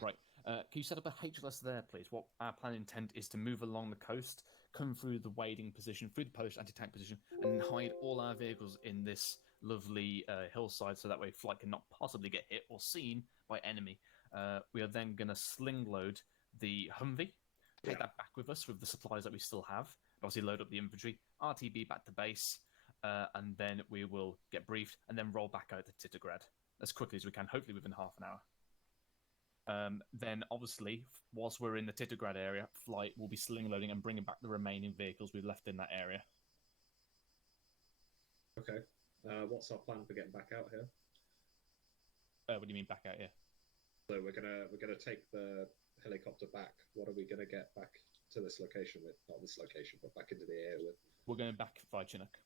Right. Can you set up a HLS there, please? What our plan intent is to move along the coast, come through the wading position, through the Polish anti-tank position, and hide all our vehicles in this lovely hillside, so that way flight cannot possibly get hit or seen by enemy. We are then going to sling load the Humvee, take that back with us with the supplies that we still have, and obviously load up the infantry, RTB back to base, and then we will get briefed and then roll back out to Titograd as quickly as we can, hopefully within half an hour. Then, obviously, whilst we're in the Titograd area, flight will be sling loading and bringing back the remaining vehicles we've left in that area. Okay. What's our plan for getting back out here? What do you mean back out here? So we're gonna take the helicopter back. What are we gonna get back to this location with? Not this location, but back into the air with. We're going back via Chinook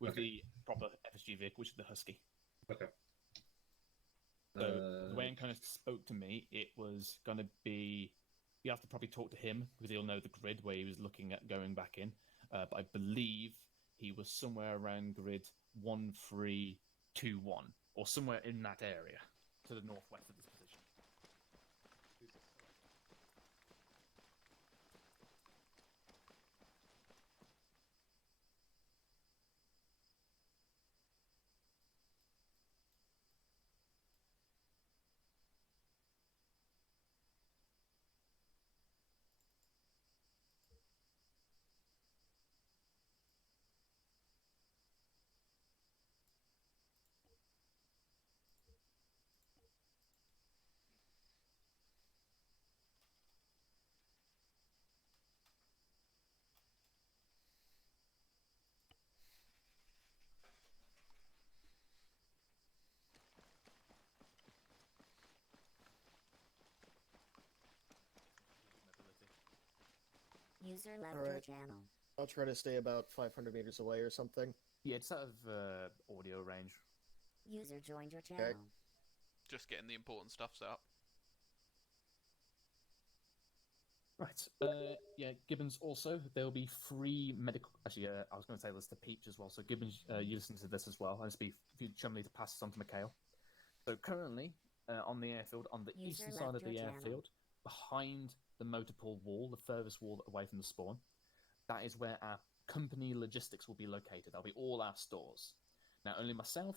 with the proper FSG vehicle, which is the Husky. Okay. So the way it kind of spoke to me, it was going to be. You have to probably talk to him because he'll know the grid where he was looking at going back in. But I believe he was somewhere around grid 1321 or somewhere in that area to the northwest of this position. User left your channel. I'll try to stay about 500 meters away or something. Yeah, it's out of audio range. User joined your channel. Okay. Just getting the important stuff set up. Right. Yeah, Gibbons also. There'll be free medical. Actually, I was going to say this to Peach as well. So Gibbons, you listen to this as well. And it's generally to pass this on to Mikhail. So currently, on the airfield, on the eastern side of the airfield, behind the motor pool wall, the furthest wall away from the spawn, that is where our company logistics will be located. That'll be all our stores. Now, only myself,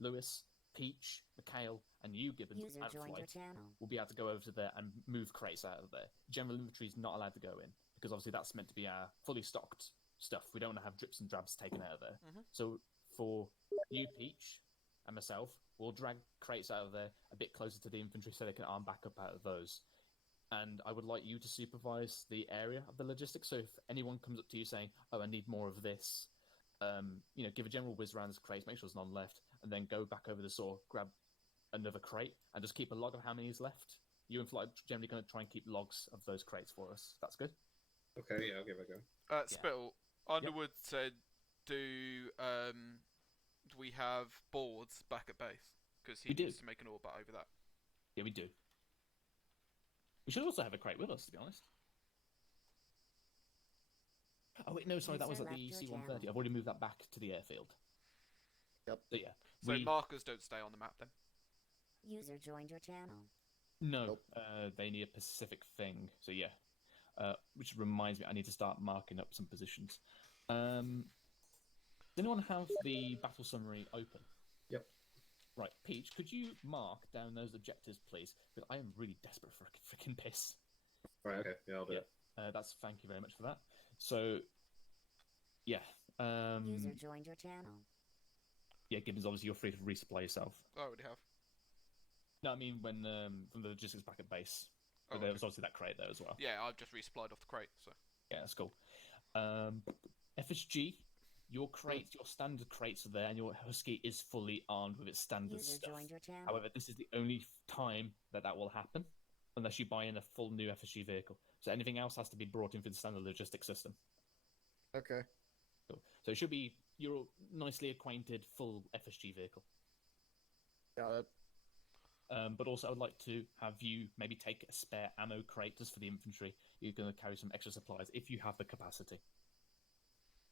Lewis, Peach, Mikhail, and you, Gibbons, out of flight, will be able to go over to there and move crates out of there. General infantry is not allowed to go in, because obviously that's meant to be our fully stocked stuff. We don't want to have drips and drabs taken out of there. Mm-hmm. So for you, Peach, and myself, we'll drag crates out of there a bit closer to the infantry so they can arm back up out of those. And I would like you to supervise the area of the logistics. So if anyone comes up to you saying, "Oh, I need more of this," give a general whiz around this crate, make sure there's none left, and then go back over the saw, grab another crate, and just keep a log of how many is left. You and Flight are generally going to try and keep logs of those crates for us. That's good? Okay, yeah, I'll give it a go. Spittle, Underwood said, do we have boards back at base? Because he needs to make an orbit over that. Yeah, we do. We should also have a crate with us, to be honest. Oh, wait, no, sorry, that was at the C-130. I've already moved that back to the airfield. Yep. So, yeah. So markers don't stay on the map, then? User joined your channel. No, they need a specific thing. So, yeah. Which reminds me, I need to start marking up some positions. Does anyone have the battle summary open? Yep. Right, Peach, could you mark down those objectives, please? Because I am really desperate for a freaking piss. Right, okay, yeah, I'll do it. Thank you very much for that. So, yeah. User joined your channel. Yeah, Gibbons, obviously you're free to resupply yourself. I already have. No, I mean when from the logistics back at base. But there was obviously that crate there as well. Yeah, I've just resupplied off the crate, so. Yeah, that's cool. FSG, your crates, your standard crates are there, and your Husky is fully armed with its standard stuff. However, this is the only time that will happen, unless you buy in a full new FSG vehicle. So anything else has to be brought in for the standard logistics system. Okay. Cool. So it should be your nicely acquainted full FSG vehicle. Got it. But also, I would like to have you maybe take a spare ammo crate just for the infantry. You're going to carry some extra supplies if you have the capacity.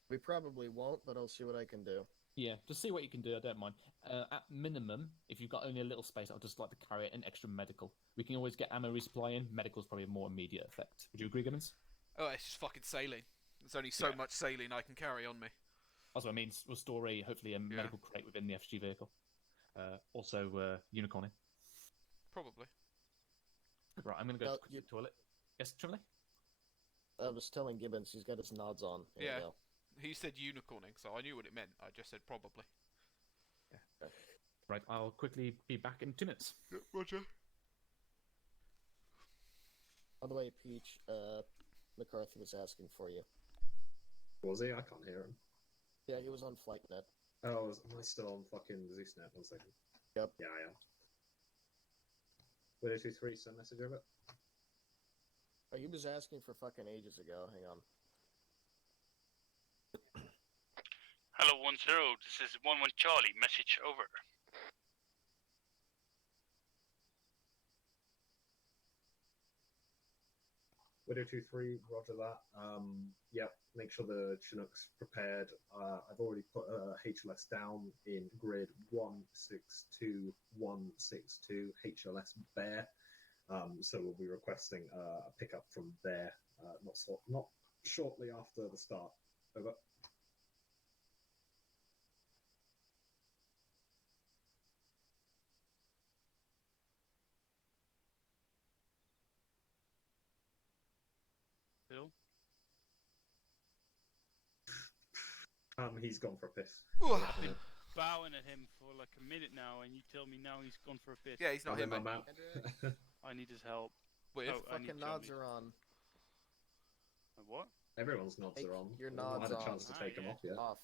We probably won't, but I'll see what I can do. Yeah, just see what you can do. I don't mind. At minimum, if you've got only a little space, I'd just like to carry an extra medical. We can always get ammo resupply in. Medical's probably a more immediate effect. Would you agree, Gibbons? Oh, it's just fucking sailing. There's only so Yeah. much sailing I can carry on me. Also, I mean, we'll store hopefully a medical crate within the FG vehicle. Also, unicorning. Probably. Right, I'm going to go No, to the toilet. Yes, Trimley? I was telling Gibbons he's got his nods on. There Yeah. you go. He said unicorning, so I knew what it meant. I just said probably. Right, I'll quickly be back in 2 minutes. Yeah, Roger. By the way, Peach, McCarthy was asking for you. Was he? I can't hear him. Yeah, he was on FlightNet. Oh, am I still on fucking ZeusNet? 1 second. Yep. Yeah, I am. Widow 23, send message over. Oh, he was asking for fucking ages ago. Hang on. Hello 10, this is 11 Charlie, message over. Widow 23, roger that. Yep, make sure the Chinook's prepared. I've already put HLS down in grid 162162, HLS Bear. So we'll be requesting a pickup from there, not shortly after the start. Over. Bill? He's gone for a piss. I've been bowing at him for like a minute now, and you tell me now he's gone for a piss. Yeah, he's not here, I'm mate. out. I need his help. Weird. Oh, I need Fucking nods Johnny. are on. What? Everyone's nods Hey, are on. your I've not nods had a on. chance to take them yeah. off yet. Off.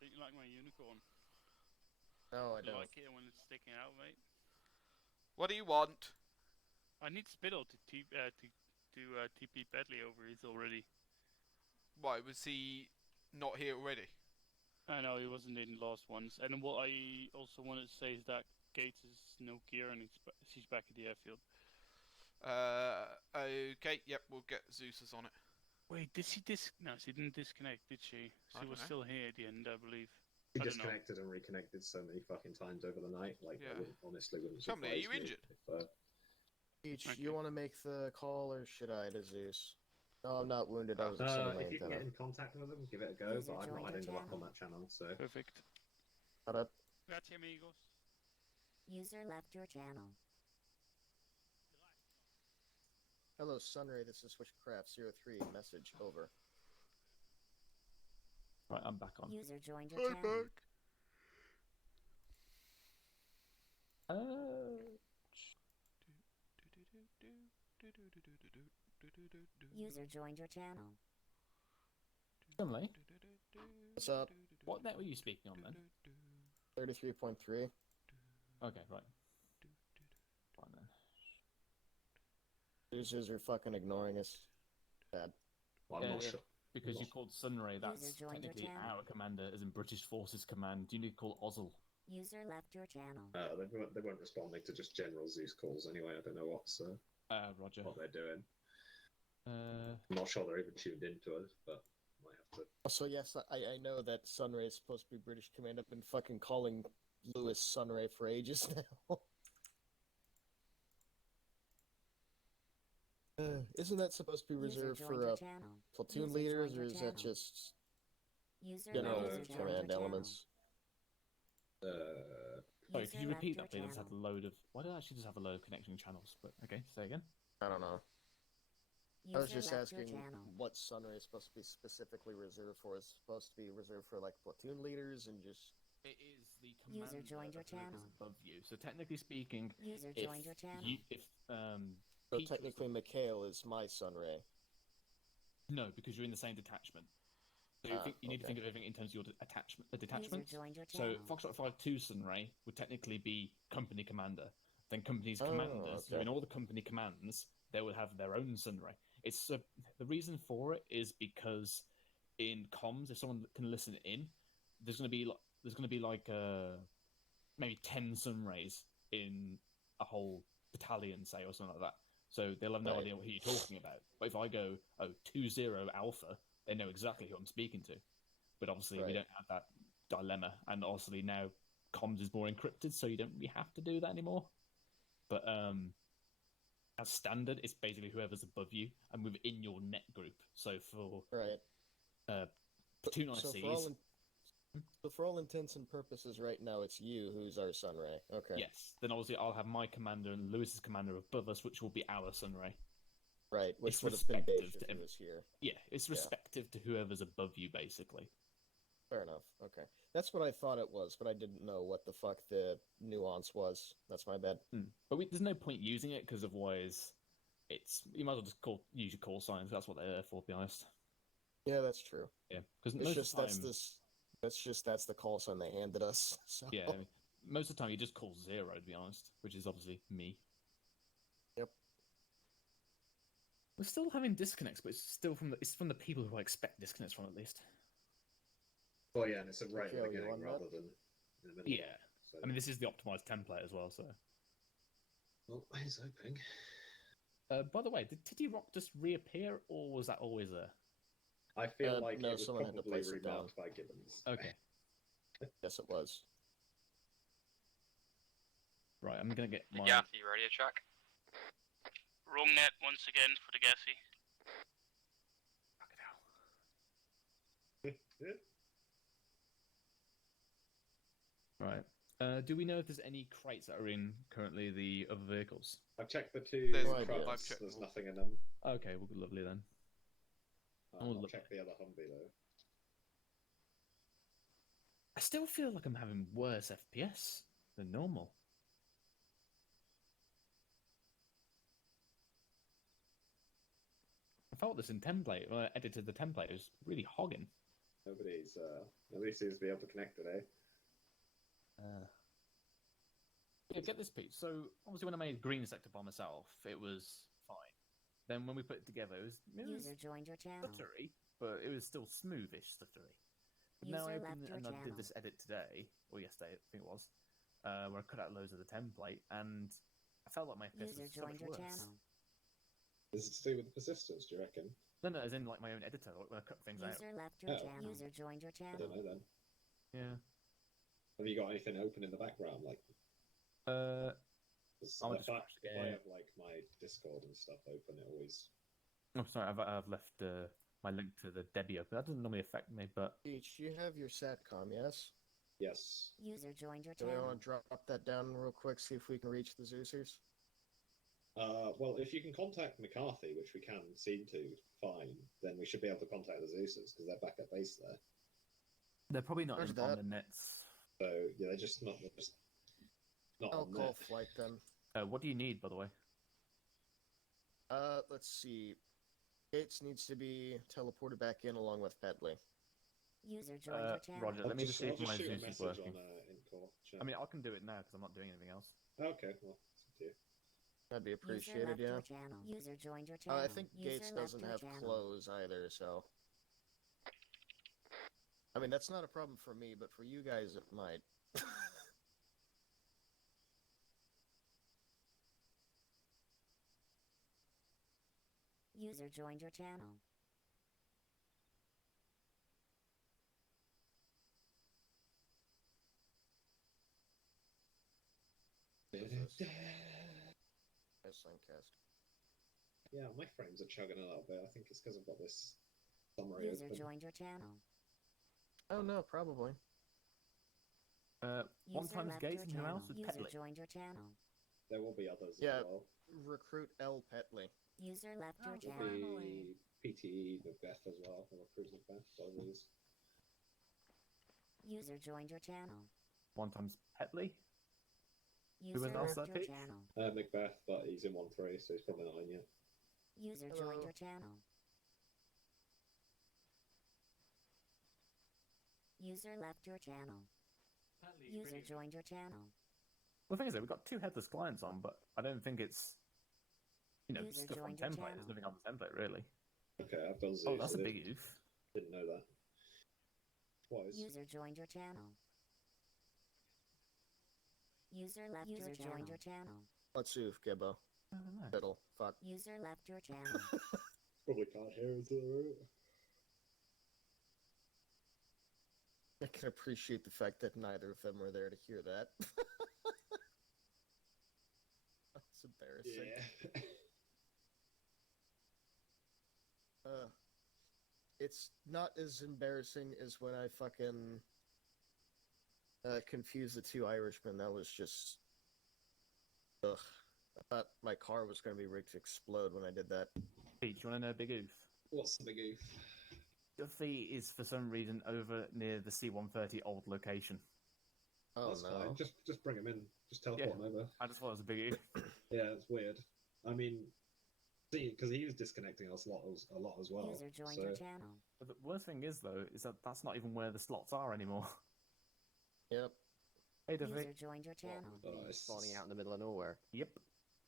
Don't you like my unicorn? No, I You don't. like it when it's sticking out, mate? What do you want? I need Spittle to TP Bedley over. He's already. Why, was he not here already? I know he wasn't in the last ones. And what I also wanted to say is that Gates has no gear and she's back at the airfield. Okay, yep, we'll get Zeus's on it. Wait, did she No, she didn't disconnect, did she? I She don't was know. still here at the end, I believe. He I don't know. disconnected and reconnected so many fucking times over the night. Like, Yeah. I wouldn't, honestly wouldn't. Somebody, are surprise you me injured? If, Peach, Okay. you want to make the call or should I to Zeus? No, I'm not wounded. I was extending my if you can antenna. get in contact with them, give it a go. User But I've not joined had your any luck on channel. that channel, so Perfect. Shut up. Grazie, amigos. User left your channel. Hello, Sunray. This is Switchcraft03. Message over. Right, I'm back on. User joined your channel. User joined your channel. Trimley, What's up? what net were you speaking on then? 33.3. Okay, right. Fine then. Users are fucking ignoring us. Bad. well, I'm Yeah, not yeah. sure. Because you called Sunray, that's joined your technically channel. our commander, as in British Forces Command. You need to call Ozzel. User left your channel. They weren't responding to just general Zeus calls anyway. I don't know Roger. what they're doing. Uh, I'm not sure they're even tuned into us, but might have to. Also, yes, I know that Sunray is supposed to be British Command. I've been fucking calling Lewis Sunray for ages now. Isn't that supposed to be User reserved joined for your channel. platoon User leaders, joined or your is that channel. just User general left your command channel. elements? sorry, User could you left repeat your that, please? I just channel. had a load of. Why did I actually just have a load of connection channels? But okay, say again. I don't know. I was User just left your asking channel. what Sunray is supposed to be specifically reserved for. Is it supposed to be reserved for like platoon leaders and just It is the User commander joined your of whoever's channel. above you. So technically speaking, User if joined your channel. if so Peach was technically Mikhail is my Sunray. no, because you're in the same detachment. So you need to okay. think of everything in terms of your detachment. User Detachments. joined your So channel. Foxtrot 5-2 Sunray would technically be company commander. Then company's Oh, commanders, who okay. in all the company commands, they would have their own Sunray. It's the reason for it is because in comms, if someone can listen in, there's going to be like maybe 10 Sunrays in a whole battalion, say, or something like that. So they'll have no Right. idea who you're talking about. But if I go, 2-0 Alpha, they know exactly who I'm speaking to. But obviously we Right. don't have that dilemma, and obviously now comms is more encrypted, so you don't really have to do that anymore. But as standard, it's basically whoever's above you and within your net group. So for Right. two nice So for all intents and purposes, right now it's you who's our Sunray. Okay. yes, then obviously I'll have my commander and Lewis's commander above us, which will be our Sunray. Right. Which It's would have been respective Dave to if he was here. Yeah, it's respective to whoever's above you, basically. Fair enough. Okay. That's what I thought it was, but I didn't know what the fuck the nuance was. That's my bad. But there's no point using it because otherwise, you might as well just use your call signs. That's what they're there for, to be honest. Yeah, that's true. Yeah, because It's most just of the time, that's the call sign they handed us. So yeah, I mean, most of the time you just call 0, to be honest, which is obviously me. Yep. We're still having disconnects, but it's from the people who I expect disconnects from, at least. Well, yeah, and it's a right at Joe, the you beginning on that? rather than in the middle. Yeah, So, I mean, this is the optimized template as well. So, well, he's hoping. by the way, did Titty Rock just reappear, or was that always there? I feel like no, it was someone had to probably place it down. remarked by Gibbons. Okay, yes, it was. right. I'm gonna get my. Gassy radio track. Wrong net once again for the Gassy. Right. Do we know if there's any crates that are in currently the other vehicles? I've checked the two There's- I've trucks. checked There's them. nothing in them. Okay, well, lovely then. Oh, I'll look. check the other Humvee though. I still feel like I'm having worse FPS than normal. I felt this in template when I edited the template. It was really hogging. Nobody seems to be able to connect today. Yeah, get this piece. So obviously, when I made green sector by myself, it was fine. Then when we put it together, it was User joined your channel. stuttery, but it was still smoothish stuttery. But now User I left opened it your and I did channel. this edit today, or yesterday, I think it was, where I cut out loads of the template, and I felt like my FPS User was so much joined your worse. channel. Is it to do with the persistence, do you reckon? No, as in like my own editor, like when I cut things out. User left your Oh. channel. User joined your I channel. don't know then. Yeah. Have you got anything open in the background? Like, I'll if just I, crash if the- I have like my Discord and stuff open, it always. Oh, sorry, I've left my link to the Debbie open. That doesn't normally affect me, but Each, you have your SATCOM, yes? Yes. User joined your Do we channel. want to drop that down real quick, see if we can reach the Zeusers? Well, if you can contact McCarthy, which we can seem to, fine. Then we should be able to contact the Zeusers because they're back at base there. they're probably not Where's in on that? the nets. So yeah, they're just not I'll on call net. flight then. What do you need, by the way? Let's see. Gates needs to be teleported back in along with Pedley. User joined your channel. Roger. Let me just see I'll if my shoot a Zeus is message working. on Incore chat. I mean, I can do it now because I'm not doing anything else. Okay, well, it's up to you. That'd be User appreciated, left yeah. your channel. User joined your channel. I think User Gates left doesn't your have channel. close either, so. I mean, that's not a problem for me, but for you guys, it might. User joined your channel. Yes, Suncast. Yeah, my frames are chugging a little bit. I think it's because I've got this summary User open. joined your channel. Oh no, probably. One User times left Gates your and who channel. else with User Pedley? joined your channel. There will be others Yeah. as well. Recruit L. Petley. User left your There'll channel. be PTE Macbeth as well, or Recruit Macbeth, whatever it is. User joined your channel. One times Petley? User was else left that your page? channel. Macbeth, but he's in 1-3, so he's probably not in yet. User Hello. joined your channel. User left your channel. User joined your channel. Well, the thing is, we've got 2 headless clients on, but I don't think it's, User stuff on joined your template. channel. There's nothing on the template, really. Okay, I've done Zeus. Oh, that's I a big oof. didn't know that. Twice. User joined your channel. User left your channel. Joined your channel. Let's see if Gibbo. I don't know. Fiddle. Fuck. User left your channel. Probably can't hear us. I can appreciate the fact that neither of them were there to hear that. That's embarrassing. Yeah. It's not as embarrassing as when I fucking confused the two Irishmen. That was just... Ugh. I thought my car was going to be rigged to explode when I did that. Pete, you want to know a big oof? What's the big oof? Duffy is for some reason over near the C-130 old location. Oh, That's no. fine. Just bring him in. Just teleport him over. I just thought it was a big oof. Yeah, it's weird. I mean, see, because he was disconnecting us a lot as well. User joined So your channel. But the worst thing is, though, is that that's not even where the slots are anymore. Yep. Hey, Duffy. User joined your channel. it's Spawning out in the middle of nowhere. Yep.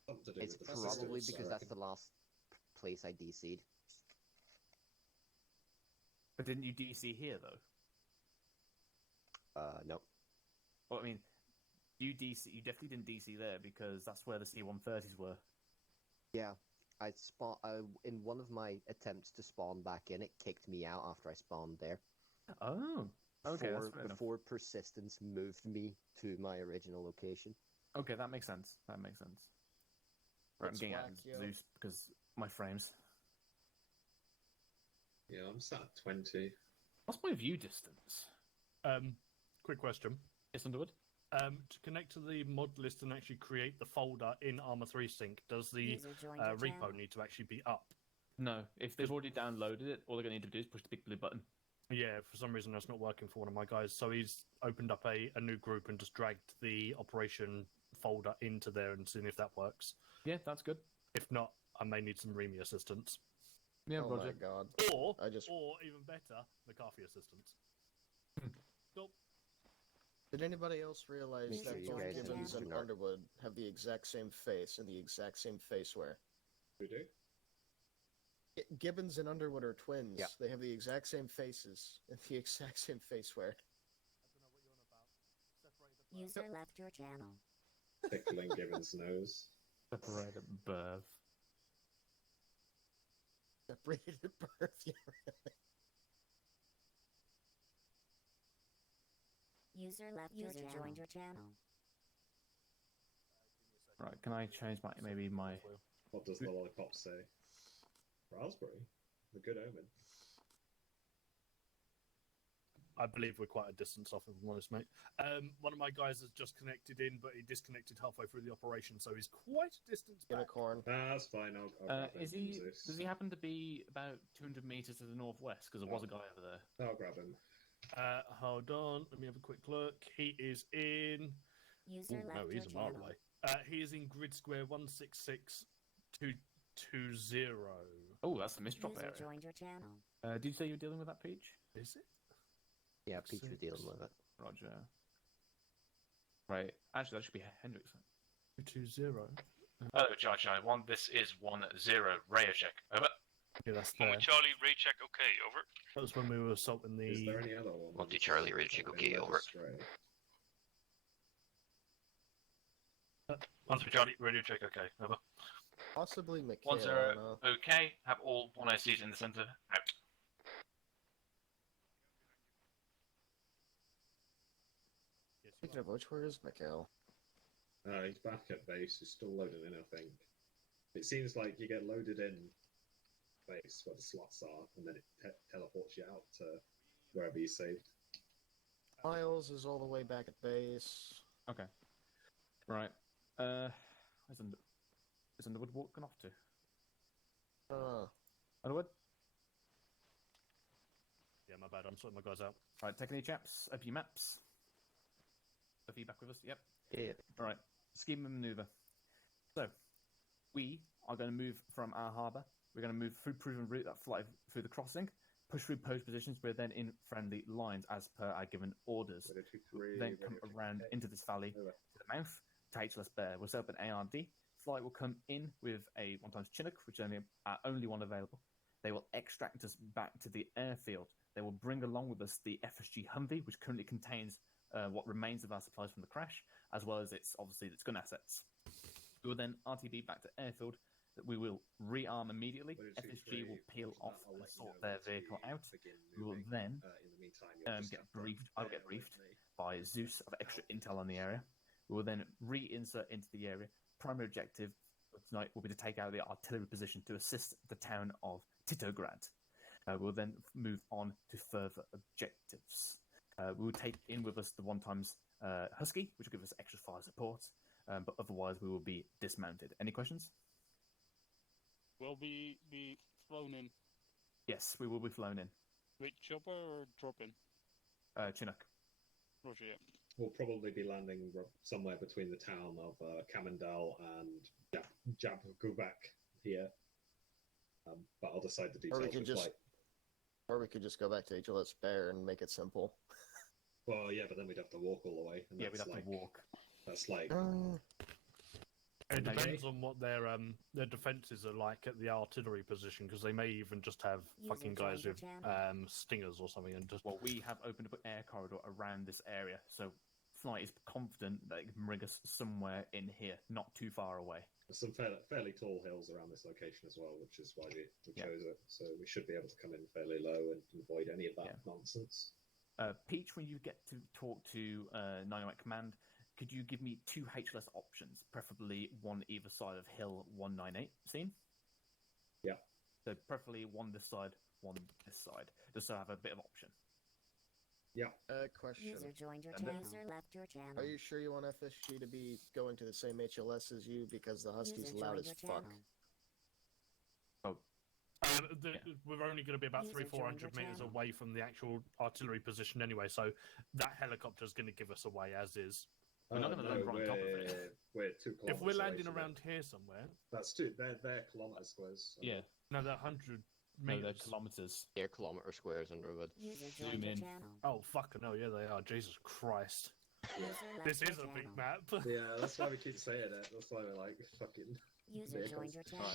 something to do It's with the probably systems, because I that's reckon. the last place I DC'd. But didn't you DC here, though? No. Well, I mean, you definitely didn't DC there because that's where the C-130s were. Yeah, in one of my attempts to spawn back in, it kicked me out after I spawned there. Oh, okay, that's fair enough. Before persistence moved me to my original location. Okay, that makes sense. That makes sense. Right, I'm That's getting out whack, of yo. Zeus because my frames. Yeah, I'm sat at 20. What's my view distance? Quick question. Yes, Underwood? To connect to the mod list and actually create the folder in Armor 3 Sync, does the User joined your repo channel. need to actually be up? No, if they've already downloaded it, all they're going to need to do is push the big blue button. Yeah, for some reason that's not working for one of my guys. So he's opened up a new group and just dragged the operation folder into there and seen if that works. Yeah, that's good. If not, I may need some Remy assistance. Yeah, Oh Roger. my god. Or, I just- or even better, McCarthy assistance. Cool. Did anybody else realize Make that sure you both guys Gibbons do and not- Underwood have the exact same face and the exact same face wear? We do? Gibbons and Underwood are twins. Yeah. They have the exact same faces and the exact same face wear. User left your channel. Tickling Gibbons' nose. Separated at birth. Separated at birth. Yeah. User left your channel. Joined your channel. Right, can I change my... What does the lollipop say? Raspberry. The good omen. I believe we're quite a distance off, if I'm honest, mate. One of my guys has just connected in, but he disconnected halfway through the operation, so he's quite a distance back. Unicorn. That's fine. I'll grab him Is from he? Zeus. Does he happen to be about 200 meters to the northwest? Because there was a guy over there. I'll grab him. Hold on, let me have a quick look. He is in... User Ooh, left no, your he's a mile channel. away. He is in grid square 166220. Oh, that's the misdrop User area. joined your channel. Did you say you were dealing with that, Peach? Is it? Yeah, Peach was dealing with it. Roger. Right, actually, that should be Hendrickson. 220. Hello, Charge 91. This is 10 Raya check. Over. Yeah, that's One there. with Charlie, recheck, okay, over. That was when we were assaulting Is the... there any other one? Monty Charlie, recheck, okay, over. Monty Charlie, radio check, okay, over. Possibly 10 Michaela. okay. Have all 1ICs in the center. Out. Speaking of which, where is Mikhail? He's back at base. He's still loaded in, I think. It seems like you get loaded in base where the slots are, and then it teleports you out to wherever you saved. Miles is all the way back at base. Okay. Right. Is Underwood walking off to? Underwood? Yeah, my bad, I'm sorting my guys out. Right, take any chaps. Open your maps. Are you back with us? Yep. Yeah. Alright. Scheme and maneuver. So, we are going to move from our harbour. We're going to move through proven route that fly through the crossing, push through post positions. We're then in friendly lines as per our given orders. Radio 2-3, Then come radio around 2-8. into this valley Over. to the mouth to HLS Bear. We'll set up an ARD. Flight will come in with a 1x Chinook, which is only one available. They will extract us back to the airfield. They will bring along with us the FSG Humvee, which currently contains what remains of our supplies from the crash, as well as its gun assets. We will then RTB back to airfield we will rearm immediately. 1, 2, FSG 3, will peel after that, off I'll and let you sort know their once vehicle we out. begin We will moving. then In the meantime, you'll just get have to briefed. I'll bear get with briefed me. by Zeus of extra intel on the area. We will then reinsert into the area. Primary objective of tonight will be to take out the artillery position to assist the town of Titograd. We'll then move on to further objectives. We will take in with us the 1x Husky, which will give us extra fire support, but otherwise we will be dismounted. Any questions? Will we be flown in Yes, we will be flown in. with chopper or drop in? Chinook. Roger, yeah. We'll probably be landing somewhere between the town of Camendel and Jabgubak here. But I'll decide the Or details. we could with just, flight. or we could just go back to HLS Bear and make it simple. Well, yeah, but then we'd have to walk all the way. And Yeah, that's we'd have like, to walk. That's like It Okay. depends on what their defenses are like at the artillery position, because they may even just have fucking guys joined with your channel. stingers or something, and just Well, we have opened up an air corridor around this area, so Flight is confident that it can bring us somewhere in here, not too far away. there's some fairly tall hills around this location as well, which is why we Yeah. chose it. So we should be able to come in fairly low and avoid any of that Yeah. nonsense. Peach, when you get to talk to 908 Command, could you give me 2 HLS options, preferably one either side of Hill 198 scene? Yeah. So preferably one this side, one this side, just so I have a bit of option. Yeah. Question. User joined your And channel. then- User left your channel. Are you sure you want FSG to be going to the same HLS as you? Because the Husky's User loud joined as your fuck. channel. we're only going to be about User 300-400 joined your meters channel. away from the actual artillery position anyway, so that helicopter is going to give us away as is. We're not gonna land right on top of it. We're 2 kilometers If we're away landing from it. around here somewhere, That's two. They're kilometer squares. Yeah, no, they're 100 no, they're meters. kilometers. They're kilometer squares Underwood. User Zoom joined your in. channel. Oh fucking hell, yeah, they are. Jesus Christ, User left this your is a big channel. map. Yeah, that's why we keep saying it. That's why we're like fucking. User vehicles. joined your channel.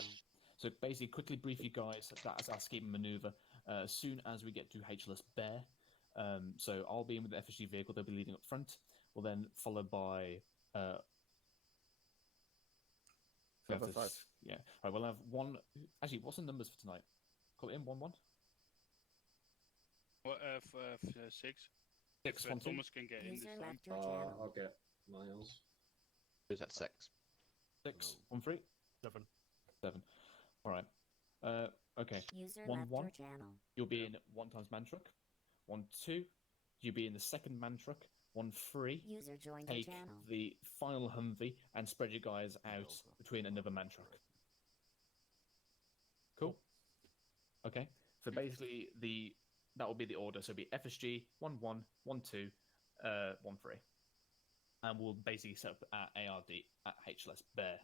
So basically, quickly brief you guys. That is our scheme maneuver. As soon as we get to HLS Bear, so I'll be in with the FSG vehicle. They'll be leading up front. We'll then followed by. We have 505. this- yeah. All right. We'll have one. Actually, what's the numbers for tonight? Call it in 1-1. What F 6? 6 If 1 2. Thomas can get in this User time. left your channel. I'll get Miles. Who's at 6? 6 1 3 7. 7. All right. Okay. User 1 left 1. your channel. You'll be in 1x man truck. 1 2. You'll be in the second man truck. 1 3. User joined your Take channel. the final Humvee and spread you guys out between another man truck. Cool. Okay. So basically, that will be the order. So it'll be FSG 1 1 1 2 1 3, and we'll basically set up at ARD at HLS Bear.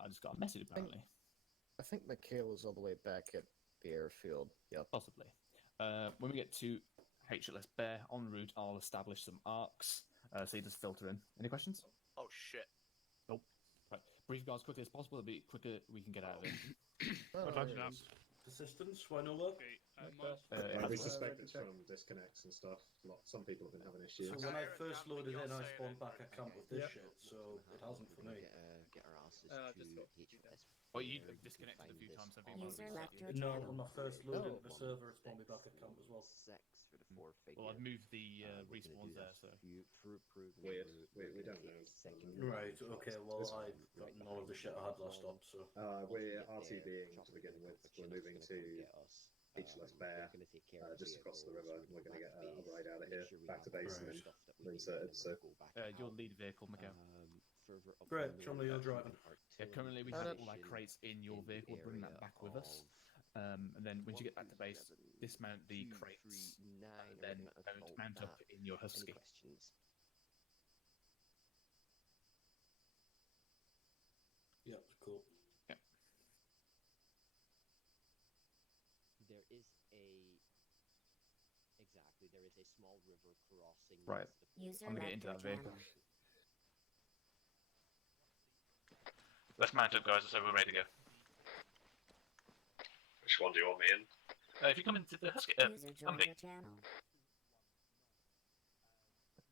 I just got a message apparently. I think Mikhail is all the way back at the airfield. Yep. Possibly. When we get to HLS Bear en route, I'll establish some arcs. So you just filter in. Any questions? Oh shit. Nope. Right. Brief guys quickly as possible. The quicker we can get out of it. Oh, What time yeah. is it? Assistance, why no work? Okay, Uh, We that's- suspect it's from disconnects and stuff. Some people have been having issues. So when I first loaded in, I spawned back at camp with this Yep. shit, so it hasn't for me. Get our asses just to got- HLS. Well, you Bear. disconnected a Find few this times, have you? on User the left your No, channel. when I first loaded No. into the server, it spawned me back at camp as well. 6 for the 4 figure. Well, I've moved the We're gonna respawns do there, this so. proven Weird. route. We We're don't gonna know. take second Right, route okay, across well, the I road, got right none of the shit I had last up, so. We're Once we get there, RTBing to chopper begin gonna with. come for We're Chinook's moving gonna to come get us. HLS They're Bear, gonna take care of just across the vehicles, river. we We're go going to back get a base, ride out of make here, sure we back to have base, all and the then stuff that we we're need, inserted. and then So we'll go back Your out. lead vehicle, Miguel. Further up Great, the Chumley, you're road, driving. Yeah, currently we artillery have all our position crates in your in the vehicle. Bring that area back with us. of And then once you get back to base, dismount the crates, 239, and we're then gonna assault mount up that. in your Any Husky. questions? Yeah, cool. There is there is a small river crossing. Right. next to User I'm gonna left get into your that vehicle. channel. Let's mount up, guys, so we're ready to go. Which one do you want me in? If you come into the Husky, User joined Humvee. your channel.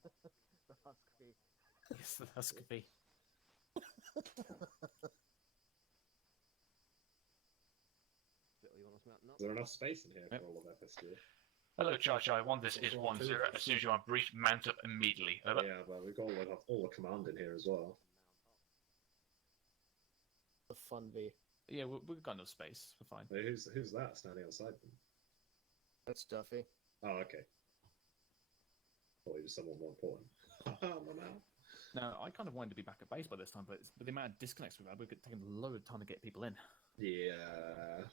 The Husky. Yes, the Husky. Is there enough space in here for all of FSG? Hello, Charge 1, this is 1-0. As soon as you are briefed, mount up immediately. Over. Yeah, but we've got all the command in here as well. The fun V. Yeah, we've got enough space. We're fine. Wait, who's that standing outside them? That's Duffy. Oh, okay. Thought he was someone more important. No, I kind of wanted to be back at base by this time, but with the amount of disconnects we've had, we're taking a load of time to get people in. Yeah.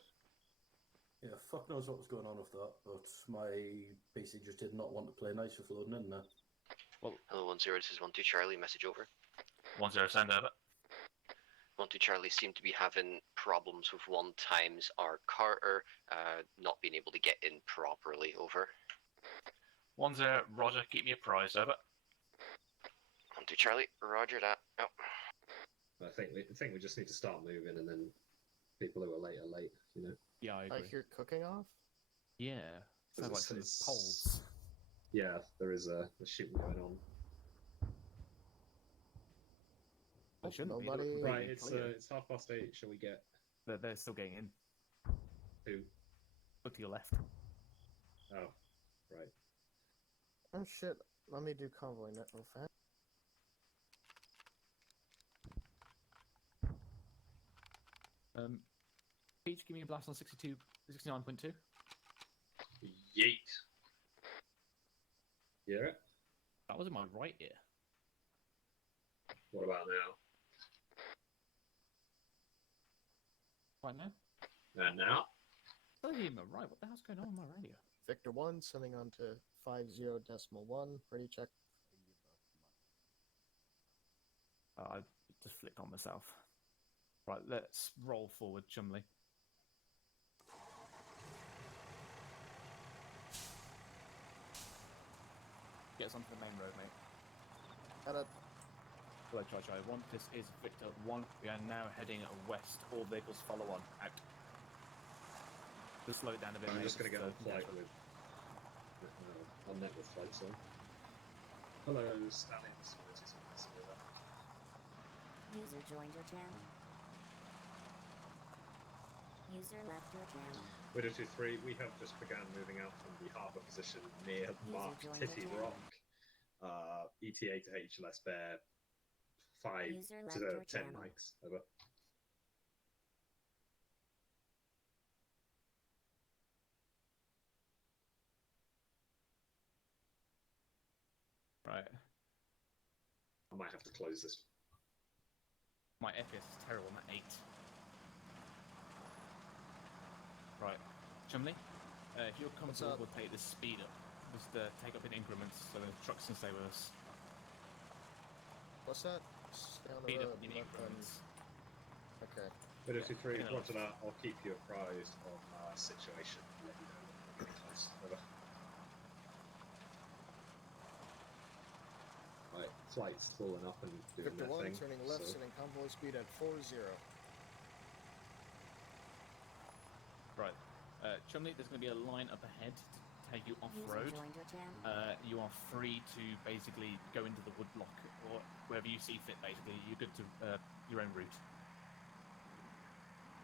Yeah, fuck knows what was going on with that, but my PC just did not want to play nice with loading in there. Well, hello, 1-0, this is 1-2 Charlie, message over. 1-0, send over. 1-2 Charlie seem to be having problems with 1x our Carter not being able to get in properly, over. 1-0, Roger, keep me apprised, over. 1-2 Charlie, Roger that. Oh. I think we just need to start moving, and then people who are late are late. You know. Yeah, I agree. I hear cooking off. Yeah, sounds like some poles. Yeah, there is a shooting going on. There shouldn't Nobody. be. Right, it's 8:30. Shall we get? They're still getting in. Who? Look to your left. Oh, right. Oh shit! Let me do convoy net real fast. Peach, give me a blast on 69.2. Yeet. You hear it? That was in my right ear. What about now? Right now? And now? Oh, yeah, my right. What the hell's going on my radio? Victor 1 sending on to 50.1. Ready check. I just flicked on myself. Right, let's roll forward, Chumley. Get us onto the main road, mate. Got it. Hello, Charge 1. This is Victor 1. We are now heading west. All vehicles follow on. Out. Just slow it down a bit. I'm mate. just going to get on It's, flight with. On net with flights on. Hello, Stanley. User joined your channel. User left your channel. Widow 2-3, we have just begun moving out from the harbour position near marked Titty Rock. ETA to HLS Bear 5 to 10 mics. Over. Right. I might have to close this. My FPS is terrible. I'm at 8. Right. Chumley, if you're comfortable, we'll take this speed up. Just take up in increments so the trucks can stay with us. What's that? Stay on the Speed road. up in increments. Okay. Widow 2-3, roger that. I'll keep you apprised of our situation. Let you know when we're close. Over. Right, flight's falling up and doing Victor their 1 thing. turning left, so. sending convoy speed at 40. Right. Chumley, there's going to be a line up ahead to take you off-road. You are free to basically go into the woodblock or wherever you see fit, basically. You're good to your own route.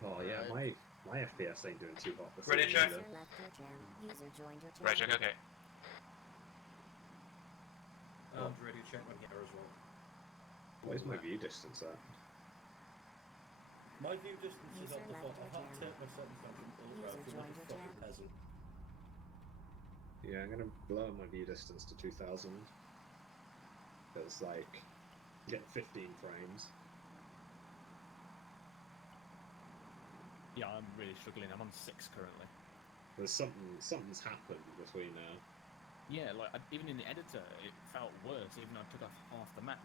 Oh yeah, my FPS ain't doing too hot. This Ready, check. Right, check, okay. Ready to check on here as well. What is my view distance at? My view distance is up the top. I can't take my settings down from all around. I feel like a fucking peasant. Yeah, I'm gonna blow my view distance to 2000. That's like get 15 frames. Yeah, I'm really struggling. I'm on 6 currently. There's something's happened between now. Yeah, like even in the editor, it felt worse. Even though I took off half the map.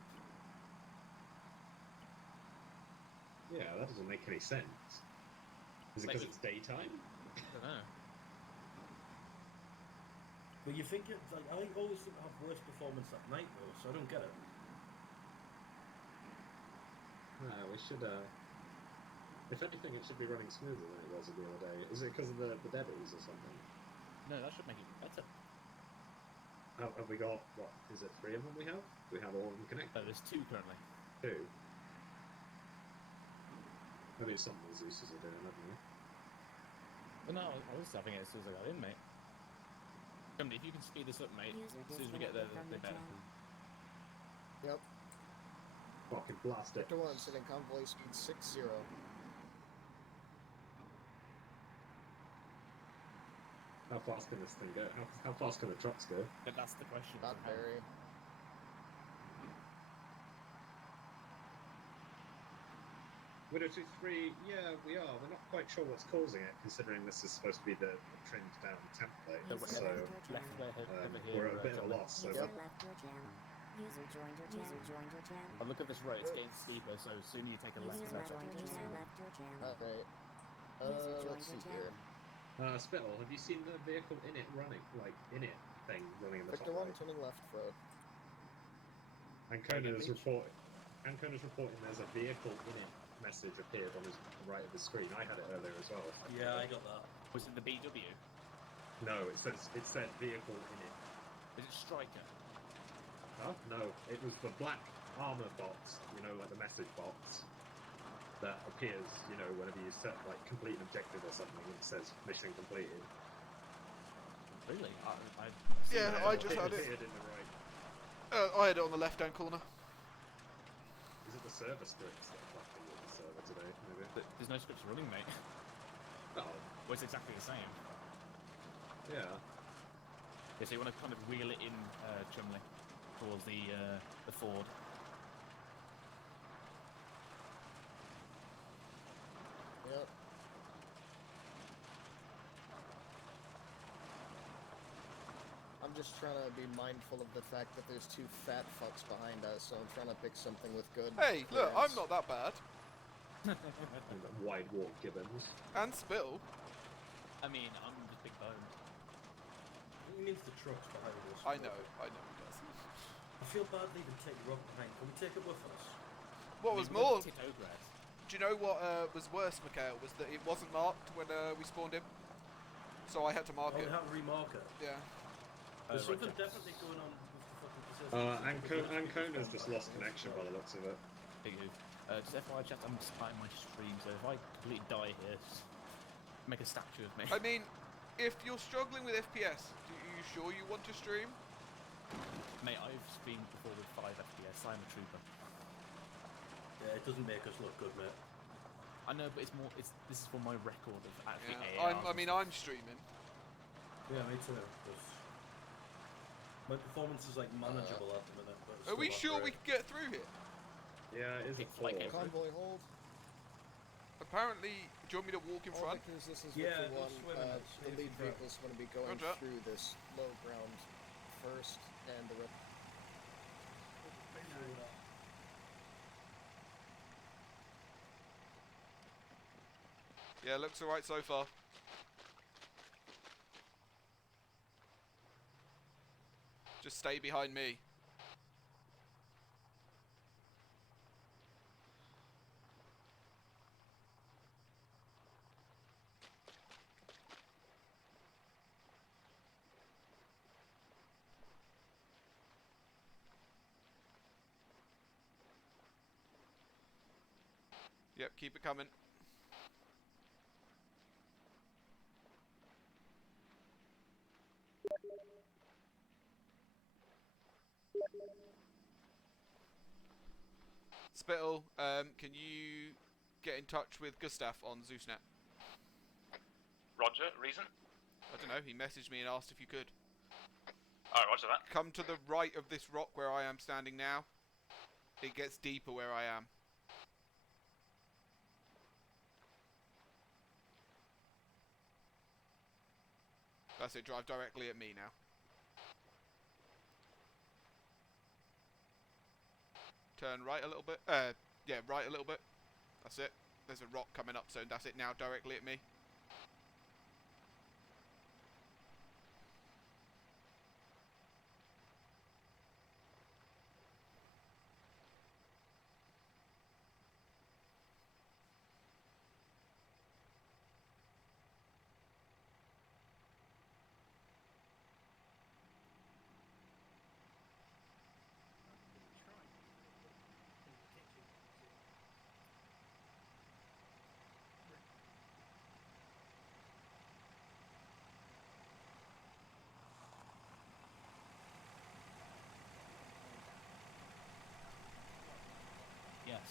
Yeah, that doesn't make any sense. Is it because it's daytime? I don't know. But you think it's like I always seem to have worse performance at night though, so I don't get it. No, we should. If anything, it should be running smoother than it was the other day. Is it because of the devils or something? No, that should make it better. Have we got what? Is it 3 of them we have? We have all of them connected. There's 2 currently. 2. Maybe it's something the Zeus's are doing, I don't know. No, I was having it as soon as I got in, mate. Chumley, if you can speed this up, mate, User as soon as we get there, disconnected they from your better. channel. Yep. Fucking blast it. Victor 1, sitting convoy speed 60. How fast can this thing go? How fast can the trucks go? But that's the question. Not very. Widow 2-3, yeah, we are. We're not quite sure what's causing it, considering this is supposed to be the trimmed down template. User So left your channel. we're at a bit of a loss. So User left your channel. User joined your channel. User joined your channel. But look at this road, it's getting steeper, so sooner you take a left, the User better. left your channel. Alright. User joined Let's see your here. channel. Spittle, have you seen the vehicle in it running, like in it thing running in the Victor top 1, right? turning left road. Ancona's reporting there's a vehicle in it message appeared on his right of the screen. I had it earlier as well. Yeah, I got that. Was it the BW? No, it said vehicle in it. Is it Striker? Huh? No, it was the black armor box, you know, like the message box that appears, you know, whenever you set like complete an objective or something, it says mission completed. Really? Yeah, I just had it. Appeared in the right. I had it on the left-hand corner. Is it the server scripts that are fucking with the server today? Maybe. There's no scripts running, mate. Oh, Well, it's exactly the same. yeah. Yeah, so you want to kind of wheel it in, Chumley, towards the Ford. Yep. I'm just trying to be mindful of the fact that there's two fat fucks behind us, so I'm trying to pick something with good. Hey, look, I'm clearance. not that bad. And wide walk gibbons. And Spittle. I mean, I'm just big boned. He means the trucks behind us. I know he does. I feel bad leaving Take Rock behind. Can we take it with us? What was I mean, more, we've got Titograd. do you know what was worse, Mikhail, was that it wasn't marked when we spawned him. So I had to mark Oh, it. we have to remark it. Yeah. There's right, something yeah. definitely going on with the fucking position. Ancona's just lost connection by the looks of it. Big oof. Just FYI chat, I'm starting my stream, so if I completely die here, just make a statue of me. I mean, if you're struggling with FPS, are you sure you want to stream? Mate, I've streamed before with 5 FPS, I'm a trooper. Yeah, it doesn't make us look good, mate. I know, but this is for my record of actually Yeah. ARs. I'm streaming. Yeah, me too. 'cause my performance is like manageable at the minute. But it's Are we still sure not we great. can get through here? Yeah, it is a It's like four. Convoy hold. Apparently, do you want me to walk in All front? because this is Yeah, Victor go 1. swim in it, see The if lead you can. vehicle's going to be going Roger. through this low ground first, and the rest. Yeah, looks alright so far. Just stay behind me. Yep, keep it coming. Spittle, can you get in touch with Gustav on Zeusnet? Roger, reason? I don't know, he messaged me and asked if you could. Alright, roger that. Come to the right of this rock where I am standing now. It gets deeper where I am. That's it, drive directly at me now. Turn right a little bit. Yeah, right a little bit. That's it. There's a rock coming up soon. That's it now, directly at me.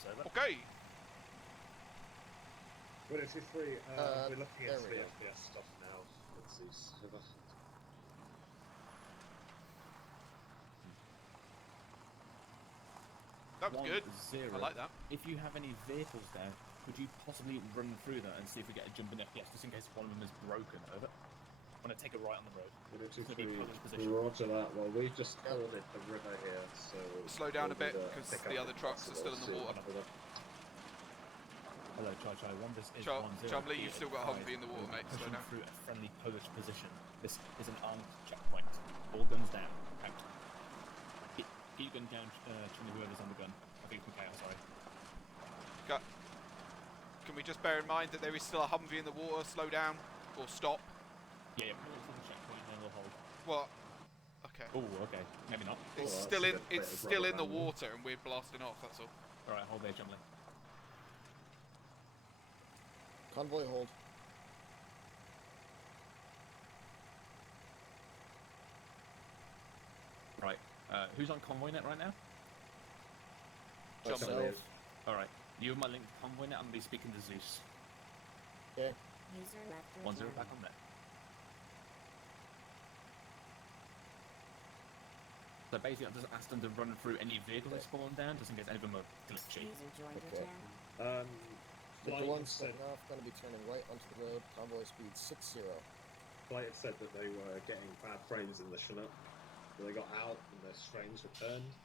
over. Okay. What is it free? We're looking there into we the go. FPS stuff now. Let's see. That was good. 1-0. I like that. If you have any vehicles there, could you possibly run through that and see if we get a jump in FPS, just in case one of them is broken? Over. I'm gonna take a right on the road. It's gonna be Polish position. Roger that. Well, we've just forded the river here, so Slow down a we'll bit need to because pick the up other if trucks are still in the possible, water. see. Hello, Chai. This is Chum 1-0. Chumley, Be you've still got advised, Humvee in the water, we're mate. Slow pushing down. through a friendly Polish position. This is an armed checkpoint. All guns down. Out. Keep your gun down, Chumley, whoever's on the gun. I think it's Mikhail, sorry. Cut. Can we just bear in mind that there is still a Humvee in the water? Slow down or stop. Yeah, pull it to the checkpoint and then we'll hold. What? Okay. Oh, okay. Maybe not. It's Oh, still that's in. a bit It's of still in rubber the band, water, and we're blasting off. That's all. Alright, hold there, Chumley. Convoy hold. Right. Who's on convoy net right now? Chumley. Alright. You and my link to convoy net, I'm gonna be speaking to Zeus. Okay. User left your 1-0 channel. back on net. So basically, I just asked them to run through any vehicle they spawn down, just in case any of them are glitchy. User joined Okay. your channel. Victor Flight 1 said, setting off, gonna be turning right onto the road, convoy speed 60. Flight had said that they were getting bad frames in the Chinook. So they got out and their frames returned.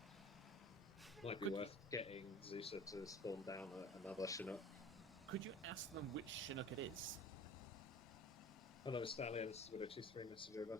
Might be worth getting Zusa to spawn down another Chinook. Could you ask them which Chinook it is? Hello, Stallion. This is Widow 2-3 message over.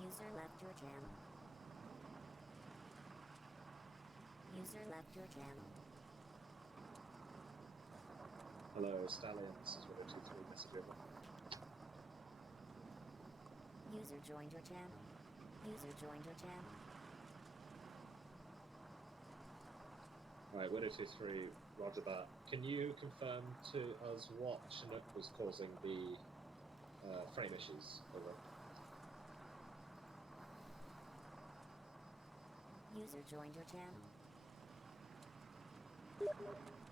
User left your channel. User left your channel. Hello, Stallion. This is Widow 2-3 message over. User joined your channel. User joined your channel. Right, Widow 2-3, roger that. Can you confirm to us what Chinook was causing the frame issues? Over. User joined your channel.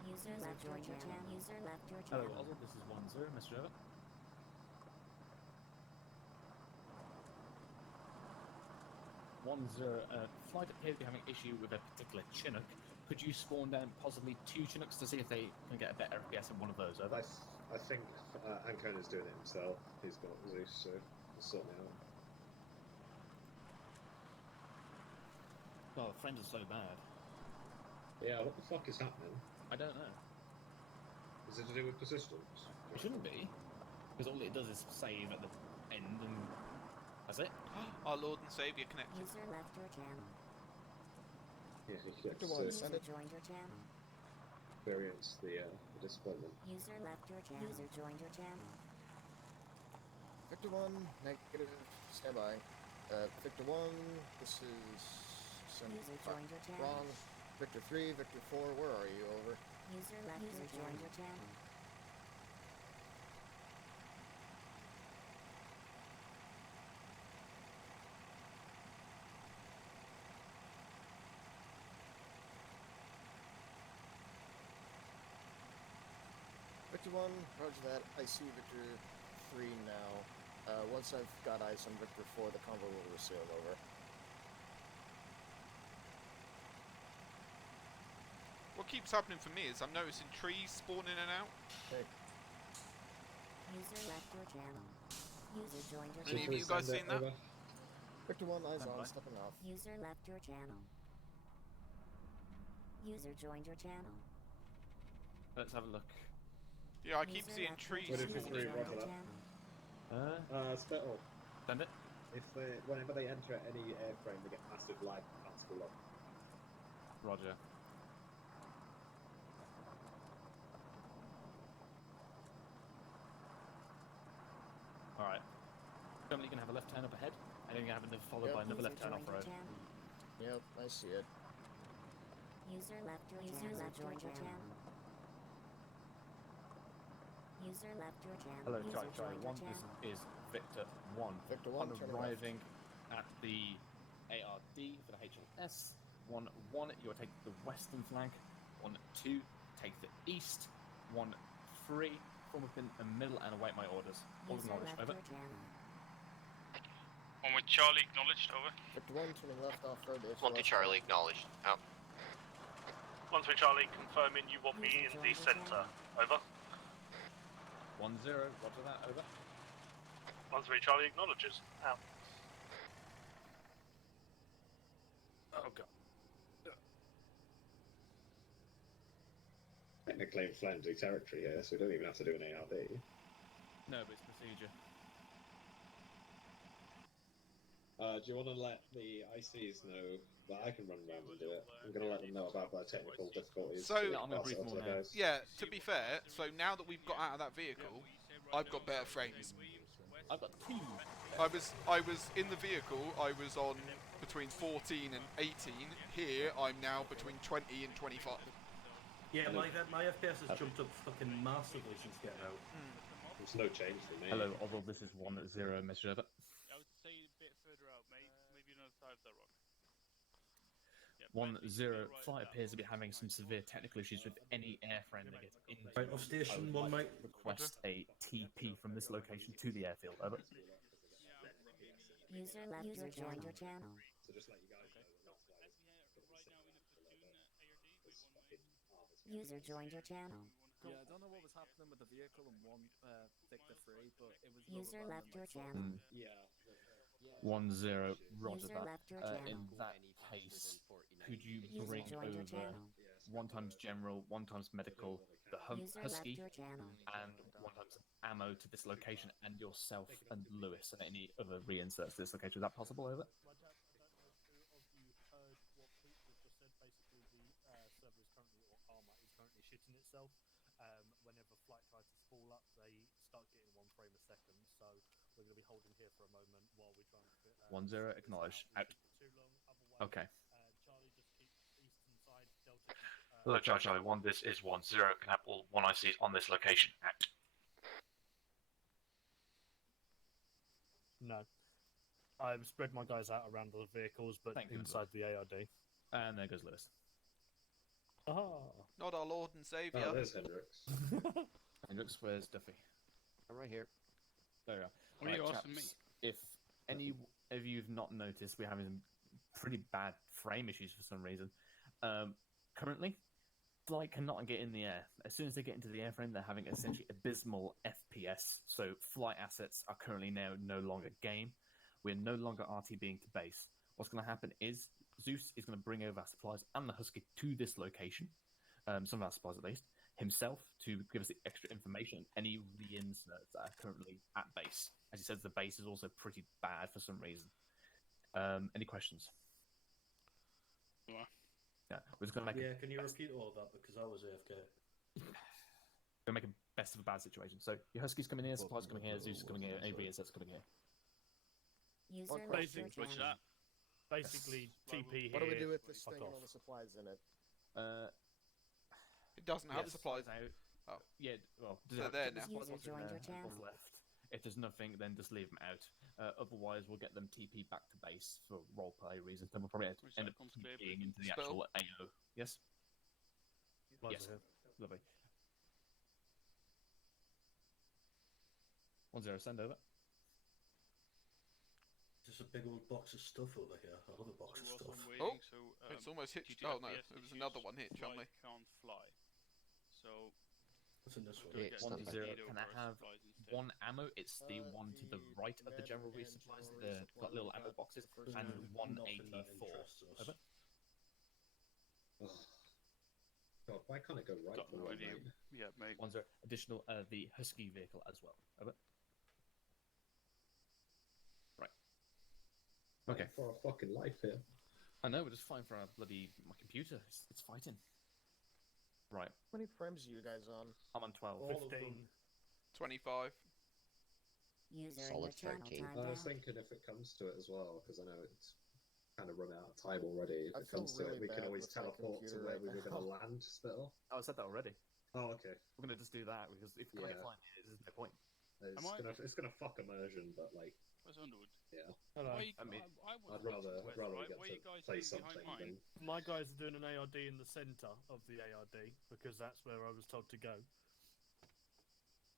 User left your channel. User left your Hello, channel. Oswald, this is 1-0, Mr. Over. Flight appears to be having issue with a particular Chinook. Could you spawn down possibly 2 Chinooks to see if they can get a better FPS in one of those? Over. I think Ankona's doing it himself. He's got Zeus, so he'll sort me out. Oh, the frames are so bad. Yeah, what the fuck is happening? I don't know. Is it to do with persistence? It shouldn't be, because all it does is save at the end, and that's it. Our Lord and Saviour connected. User left your channel. Yeah, he gets Victor 1, User send it. joined your channel. experience the disappointment. User left your channel. User joined your channel. Victor 1, negative, stand by. Victor 1, this is... User joined your channel. Wrong. Victor 3, Victor 4, where are you? Over. User left your joined your channel. Victor 1, roger that. I see Victor 3 now. Once I've got eyes on Victor 4, the convo will resume. Over. What keeps happening for me is I'm noticing trees spawn in and out. Hey. User left your channel. User joined your Any of channel. you guys seen that? Victor 1, eyes on, stepping off. User left your channel. User joined your channel. Let's have a look. Yeah, I keep User seeing left your trees channel. What if it's spawning. really roger that? Spittle. Send it. If they, whenever they enter any airframe, they get massive lag and can't spool up. Roger. Alright. Currently, you're going to have a left turn up ahead, and then you're going to have another followed by another left turn off road. Yep, I see it. User left your channel. User left your channel. Hello, User Charlie joined your 1. This channel. is Victor 1. Victor 1, On turn arriving at the ARD for the HLS. 1-1, you'll take the western flank. 1-2, take the east. 1-3, form up in the middle and await my orders. All User acknowledged, left over. your channel. One with Charlie acknowledged, over. Victor 1, turning left off road. 1 to Charlie acknowledged. Out. 1 3 Charlie, confirming you want me in the centre. Over. 1-0, roger that, over. 1 3 Charlie acknowledges. Out. Oh, God. Technically in friendly territory here, so we don't even have to do an ARD. No, but it's procedure. Do you want to let the ICs know that I can run around and do it? I'm going to let them know about their technical difficulties. So- Yeah, I'm gonna brief them all now. Yeah, to be fair, so now that we've got out of that vehicle, I've got better frames. I've got 2. I was in the vehicle, I was on between 14 and 18. Here, I'm now between 20 and 25. Yeah, my FPS has jumped up fucking massively since getting out. There's no change for me. Hello, although this is 1-0, Mr. Over. I would say a bit further out, mate. Maybe on the other side of that rock. 1-0, flight appears to be having some severe technical issues with any airframe that gets in. Right, off station, one mate. Request a TP from this location to the airfield, over. User left your channel. So just let you guys know we're not like User joined your channel. Yeah, I don't know what was happening with the vehicle and Victor 3, but it was User left your channel. Yeah. 1-0, roger User that. left your In channel. that case, could you User bring joined your over channel. 1 times general, 1 times medical, the User left Husky, your channel. and 1 times ammo to this location, and yourself and Lewis and any other reinserts to this location? Is that possible, over? Shitting itself. Whenever flight tries to spool up, they start getting 1 frame a second. So we're going to be holding here for a moment while we try and fit. 1-0, acknowledged. Out. Okay. Charlie, just keep eastern side. Delta. Hello, Charlie 1. This is 1-0. Can have all 1 ICs on this location. Out. No. I've spread my guys out around the vehicles, but Thank you, inside the ARD. And there goes Lewis. Not our Lord and Saviour. Oh, there's Hendrix. Hendrix, where's Duffy? I'm right here. There we are. What are you Right, asking me? chaps, if any of you have not noticed, we're having pretty bad frame issues for some reason. Currently, flight cannot get in the air. As soon as they get into the airframe, they're having essentially abysmal FPS. So flight assets are currently now no longer game. We're no longer RTBing to base. What's going to happen is Zeus is going to bring over our supplies and the Husky to this location, some of our supplies at least, himself to give us the extra information on any reinserts that are currently at base. As he says, the base is also pretty bad for some reason. Any questions? Yeah. Yeah, we're just going to make Yeah, can you repeat all of that because I was AFK. We're going to make a best of a bad situation. So your Husky's coming here, supplies coming here, Zeus is coming here, any reinserts coming here. User left your Basic, channel. basically, TP here. What do we do with this fuck thing and all off. the supplies in it? It doesn't have Yes, supplies. out. Oh. Yeah, well, They're there now. User joined your channel. Left. If there's nothing, then just leave them out. Otherwise, we'll get them TP back to base for roleplay reasons. Then we'll probably Which end that up comes to be TPing into the spell. actual AO. Yes? Supplies Yes. are here. Lovely. 1-0, send over. Just a big old box of stuff over here. Another box of stuff. Oh, it's almost hit. Oh no, GPS it was issues, another one hit, flight Chumley. can't fly. So What's in this one? we're Yeah, gonna get 1-0. torpedoed Can I over have supplies instead. 1 ammo? It's the one to the right of the general resupplies. The got little ammo boxes, and 184. Over. God, why can't it go right? Got no forward, idea. mate? Yeah, mate. 1-0. Additional, the Husky vehicle as well. Over. Right. Okay. For our fucking life here. I know, we're just flying for our bloody my computer. It's fighting. Right. How many frames are you guys on? I'm on 12. All of 15. them. 25. User in Solid your channel 13. timed I was out. thinking if it comes to it as well, because I know it's kind of run out of time already. If I it comes feel to it, really we can bad always with my teleport to computer where right we were going to now. land still. Oh, I said that already. Oh, okay. We're gonna just do that because if we can't Yeah. find it, there's no point. It's gonna fuck immersion, but like, Where's Underwood? yeah. Hello. I mean, I I'd rather we right? get Why to you guys play doing behind something mine? than My guys are doing an ARD in the centre of the ARD because that's where I was told to go.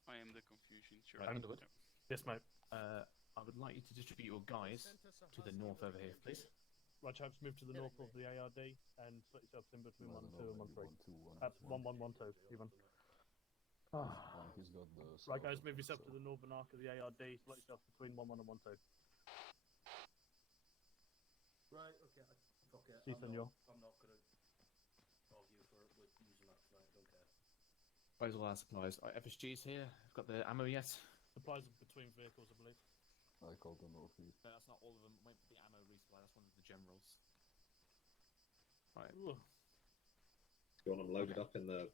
I am the confusion. Sure. Right, Underwood. Yes, mate. I would like you to distribute your guys to the north over here, please. Right, chaps, move to the north of the ARD and split yourselves in between 1 and 2 and 1 3. 1 1 1 2, even. He's got the Right, guys, move yourself to the northern arc of the ARD, split yourself between 1 1 and 1 2. Right, okay, fuck it. Si, senor. I'm not going to argue for it with using that tonight, I don't care. Where's all our supplies? FSG's here. I've got the ammo yet. Supplies are between vehicles, I believe. I called them northeast. No, that's not all of them. Wait for the ammo resupply. That's one of the generals. Right. you want them loaded up in the.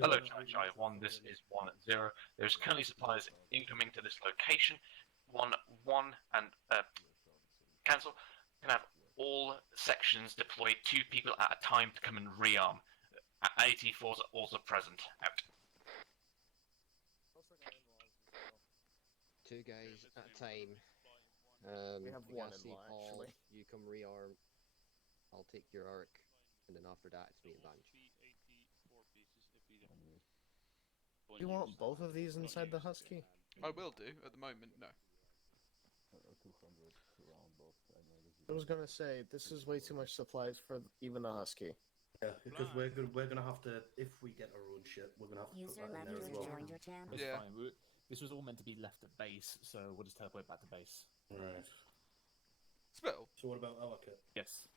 Hello, Chai 1. This is 1-0. There's currently supplies incoming to this location. 1-1 and cancel. Can have all sections deploy 2 people at a time to come and rearm. AT4s are also present. Out. 2 guys at a time. We have one in Gassi, law, Paul, actually. you come rearm. I'll take your arc, and then after that it's me and Vange. Do you want both of these inside the Husky? I will do. At the moment, no. 200 around both. I was gonna say, this is way too much supplies for even the Husky. Yeah, because we're gonna have to, if we get our own shit, we're gonna have to User put that in left there as user well. joined your channel. That's Yeah. fine. This was all meant to be left at base, so we'll just teleport back to base. Right. Spill. So what about our kit? Yes.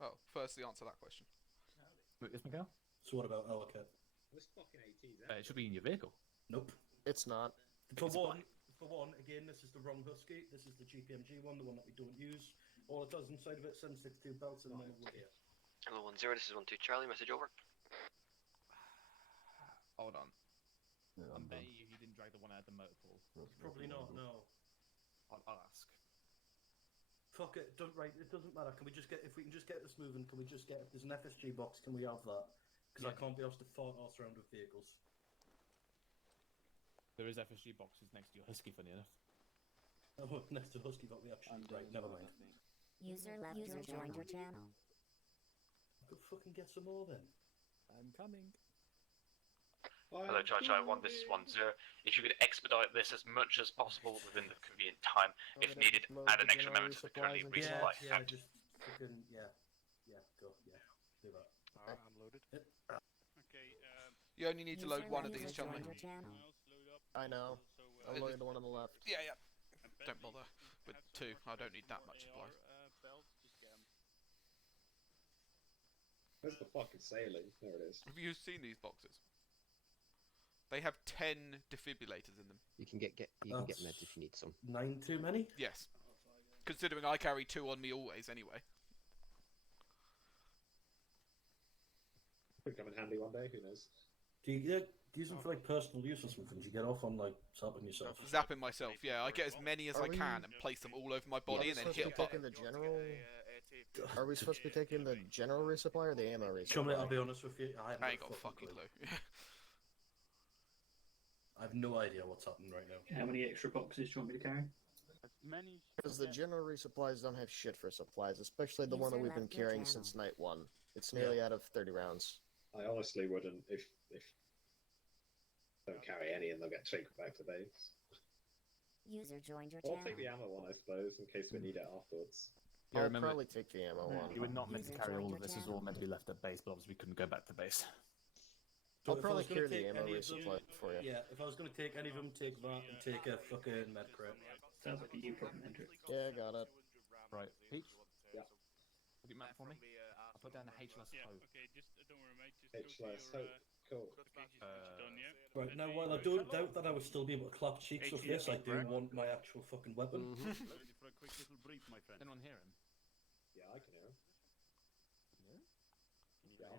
Oh, firstly, answer that question. Yes, Miguel? So what about our kit? This fucking AT's It should be in your vehicle. Nope. It's not. For one, again, this is the wrong Husky. This is the GPMG one, the one that we don't use. All it does inside of it, 762 belts, and then we're here. Hello 1-0, this is 1-2 Charlie, message over. Hold on. Yeah, I I'm bet done. you he didn't drag the one out of the motor pool. Probably not, no. I'll ask. Fuck it, it doesn't matter. Can we just get, if we can just get this moving, can we just get, if there's an FSG box, can we have that? Because I can't be asked to fart arse around with vehicles. There is FSG boxes next to your Husky, funny enough. Oh, next to Husky, but we actually, right, never mind. User left user joined your channel. Go fucking get some more then. I'm coming. Hello, Chai 1. This is 1-0. If you could expedite this as much as possible within the convenient time, if needed, add an extra member to the currently resupply. Yeah, just fucking, yeah, go, yeah, do that. Alright, I'm loaded. Okay. You only need to load one of these, Chumley. I know. I'm loading the one on the left. Yeah. Don't bother with 2. I don't need that much supplies. Where's the fucking sailing? There it is. Have you seen these boxes? They have 10 defibrillators in them. You can get meds if you need some. 9 too many? Yes. Considering I carry 2 on me always anyway. Could come in handy one day, who knows? Do you use them for like personal use or something? Do you get off on like zapping yourself? Zapping myself, yeah. I get as many as I can and place them all over my body and then hit a button. The general... Are we supposed to be taking the general resupply or the ammo resupply? Chumley, I'll be honest with you, I ain't got a fucking clue. I have no idea what's happening right now. How many extra boxes do you want me to carry? Many. Because the general resupplies don't have shit for supplies, especially the one that we've been carrying since night 1. It's nearly out of 30 rounds. I honestly wouldn't if don't carry any and they'll get taken back to base. User joined your I'll channel. take the ammo one, I suppose, in case we need it afterwards. Yeah, I'll remember, probably take the ammo one. You were not meant to carry all of this. This is all meant to be left at base, but obviously we couldn't go back to base. So I'll if I probably was gonna carry the take ammo any of them- resupply for you. Yeah, if I was going to take any of them, take that and take a fucking med crate. Sounds like a you problem, Hendrik. Yeah, got it. Right, Peach? Yeah. Have you map for me? I'll put down the H-less hope. Okay, just don't worry, mate. Just H-less hope. Cool. Right, now while I don't doubt that I would still be able to clap cheeks with this, I do want my actual fucking weapon. Ready for a quick little brief, my friend. Anyone hear him? Yeah, I can hear him. Yeah.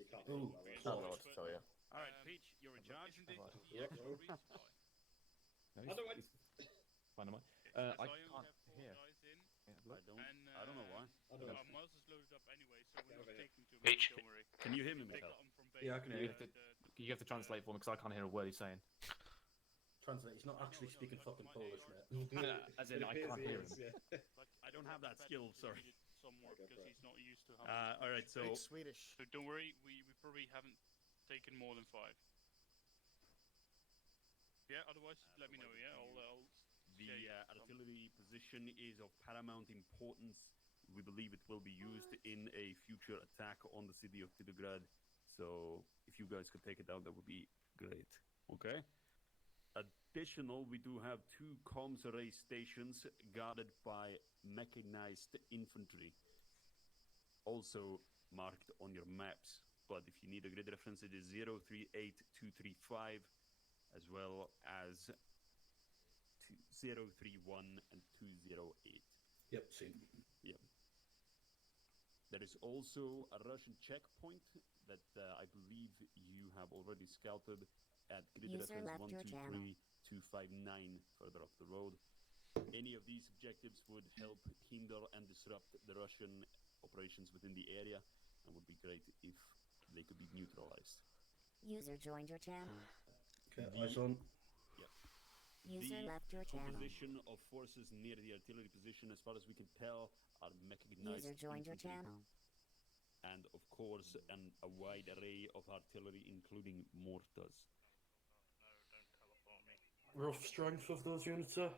You can't Ooh, hear him, I don't know what to tell you. Alright, Peach, you're in charge indeed. Yep. No, he's fine, am I? I can't hear. I don't know why. Miles is loaded up anyway, so we're not taking too Peach. much. Don't worry. Can you hear me, Take Mikhail? that on from Yeah, I base. can hear you. You have to translate for me because I can't hear a word he's saying. Translate. He's not actually speaking fucking Polish, mate. As in, I can't hear him. I don't have that skill, sorry. Some more because he's not used to. Alright, so... Speak Swedish. So don't worry, we probably haven't taken more than 5. Yeah, otherwise let me know. Yeah, I'll The artillery position is of paramount importance. We believe it will be used in a future attack on the city of Tidograd. So if you guys could take it down, that would be great. Okay? Additional, we do have 2 comms array stations guarded by mechanized infantry. Also marked on your maps. But if you need a grid reference, it is 038235 as well as 031 and 208. Yep, seen. Yep. There is also a Russian checkpoint that I believe you have already scouted at grid User reference left your channel. 123259 further up the road. Any of these objectives would help hinder and disrupt the Russian operations within the area and would be great if they could be neutralized. User joined your channel. Okay, eyes on. User The left your channel. composition of forces near the artillery position, as far as we can tell, are mechanized User joined your infantry. channel. And of course, a wide array of artillery, including mortars. Rough strength of those units, sir?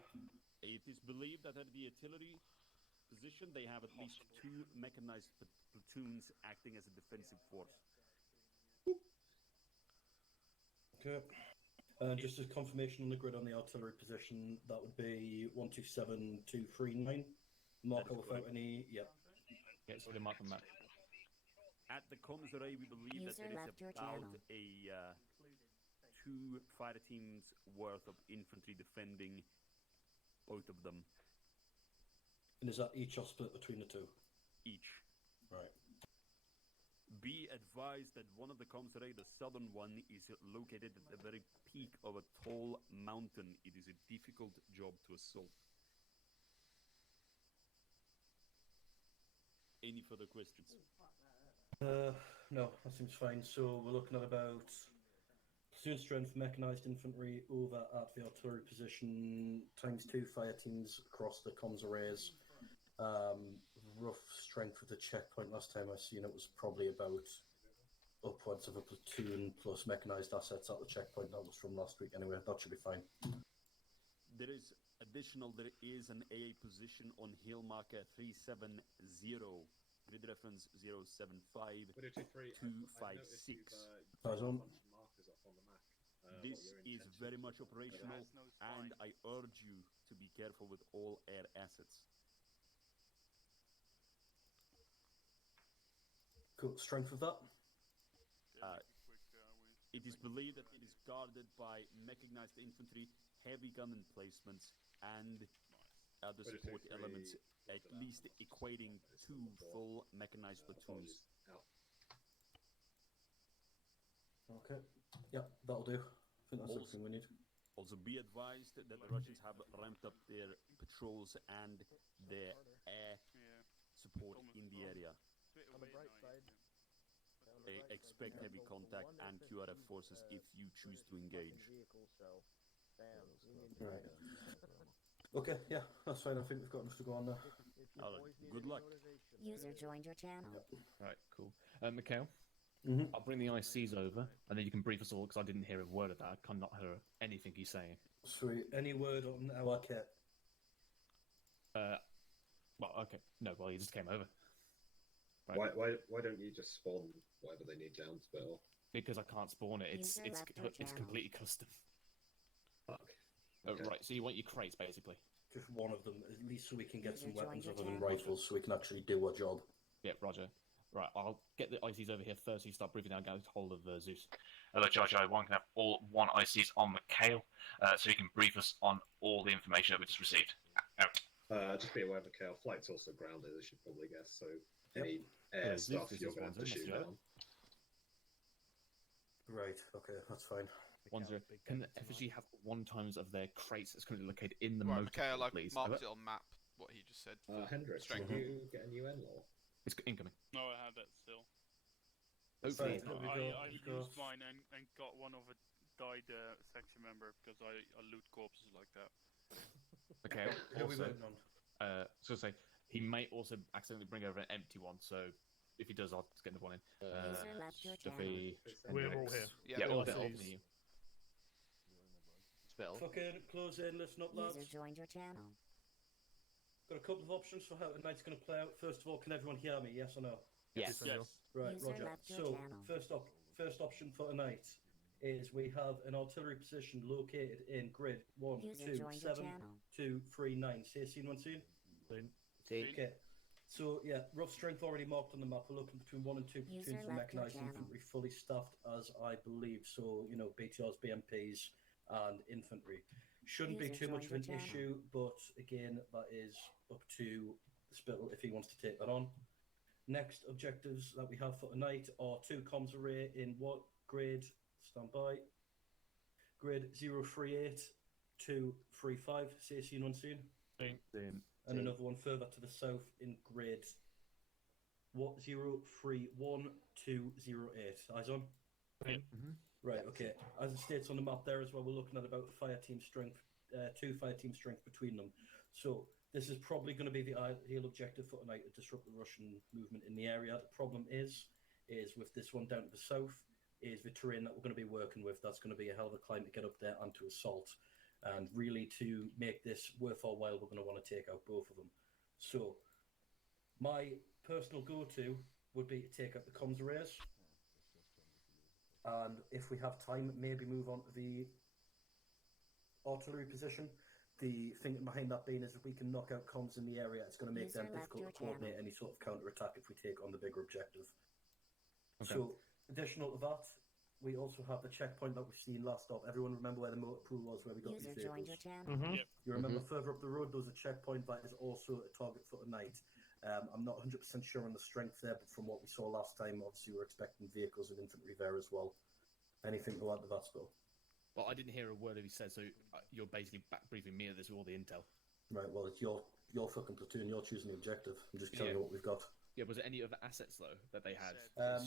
It is believed that at the artillery position, they have at least 2 mechanized platoons acting as a defensive force. Okay. Just as confirmation on the grid on the artillery position, that would be 127239. Mark That is without correct. any. Yep. Yeah, it's already marked on map. At the comms array, we believe that User there is left your about channel. a 2 fighter teams worth of infantry defending both of them. And is that each or split between the 2? Each. Right. Be advised that one of the comms array, the southern one, is located at the very peak of a tall mountain. It is a difficult job to assault. Any further questions? No, that seems fine. So we're looking at about platoon strength mechanized infantry over at the artillery position, times 2 fire teams across the comms arrays. Rough strength of the checkpoint last time I seen it was probably about upwards of a platoon plus mechanized assets at the checkpoint. That was from last week anyway. That should be fine. There is an AA position on hill marker 370, grid reference 075 256. This is very much operational, and I urge you to be careful with all air assets. Cool. Strength of that? It is believed that it is guarded by mechanized infantry, heavy gun emplacements, and other support elements, at least equating 2 full mechanized platoons. Okay. Yep, that'll do. I think that's everything we need. Also, be advised that the Russians have ramped up their patrols and their air support in the area. On the bright side, Expect heavy contact and QRF forces if you choose to engage. Right. Okay, yeah, that's fine. I think we've got enough to go on there. Good luck. User joined your channel. Right, cool. Mikhail, Mm-hmm. I'll bring the ICs over, and then you can brief us all, because I didn't hear a word of that. I cannot hear anything he's saying. Sweet. Any word on our kit? Well, okay. No, well, he just came over. Right. Why don't you just spawn whatever they need down spill? Because I can't spawn it. It's User left your channel. completely custom. Fuck. Okay. Right, so you want your crates, basically. Just one of them, at least so we can get User some weapons joined other your than channel. rifles, so we can actually do our job. Yeah, roger. Right, I'll get the ICs over here first. So you start briefing out, get hold of Zeus. Hello, Charge I-1 can have all 1 ICs on Mikhail, so you can brief us on all the information that we just received. Out. Just be aware, Mikhail. Flight's also grounded, as you probably guess, so any air Zeus stuff is you're going to have to responsive, shoot yeah. down. Right, okay, that's fine. 1-0. Can the FSG have 1 times of their crates that's currently located in the Right, motor Mikhail, pool, I've please? marked it on map, what he just said. Hendrix, did strength. you get a new in-law? It's incoming. No, I have that still. Hopefully, I've used mine and got one of a died section member because I loot corpses like that. Okay. Who are we Also, voting on? so say he may also accidentally bring over an empty one. So if he does, I'll just get another one in. User left your Stuffy, We're all Hendrix. here. Yeah, all there. Overseas. Spill. Fucking close in, listen up, lads. User joined your channel. Got a couple of options for how tonight's going to play out. First of all, can everyone hear me? Yes or no? Yes. Right, User Roger. left your So channel. first option for tonight is we have an artillery position located in grid 1, User 2, joined your 7, channel. 2, 3, 9. Say scene 1 scene. See? Okay. So yeah, rough strength already marked on the map. We're looking between 1 and 2 User platoons of left your mechanized channel. infantry, fully staffed as I believe. So BTRs, BMPs, and infantry. Shouldn't be User too much of an joined your channel. issue, but again, that is up to Spittle if he wants to take that on. Next objectives that we have for tonight are 2 comms array in what grade? Stand by. Grid 038 235. Say scene 1 scene. And another one further to the south in grid what 031208. Eyes on. Right, okay. As it states on the map there as well, we're looking at about fire team strength, 2 fire team strength between them. So this is probably going to be the ideal objective for tonight, to disrupt the Russian movement in the area. The problem is with this one down to the south, is the terrain that we're going to be working with. That's going to be a hell of a climb to get up there and to assault. And really, to make this worth our while, we're going to want to take out both of them. So my personal go-to would be to take out the comms arrays. And if we have time, maybe move on to the artillery position. The thinking behind that being is if we can knock out comms in the area, it's going to make User them left difficult your to coordinate channel. any sort of counter-attack if we take on the bigger objective. Okay. So, additional to that, we also have the checkpoint that we've seen last stop. Everyone remember where the motor pool was, where we got User these joined vehicles? your channel. Yep. You remember further up the road, there's a checkpoint that is also a target for tonight. I'm not 100% sure on the strength there, but from what we saw last time, obviously we're expecting vehicles and infantry there as well. Anything to add to that, Spill? Well, I didn't hear a word of he said, so you're basically back briefing me at this with all the intel. Right, well, it's your fucking platoon. You're choosing the objective. I'm just telling you what we've got. Yeah, was there any other assets, though, that they had?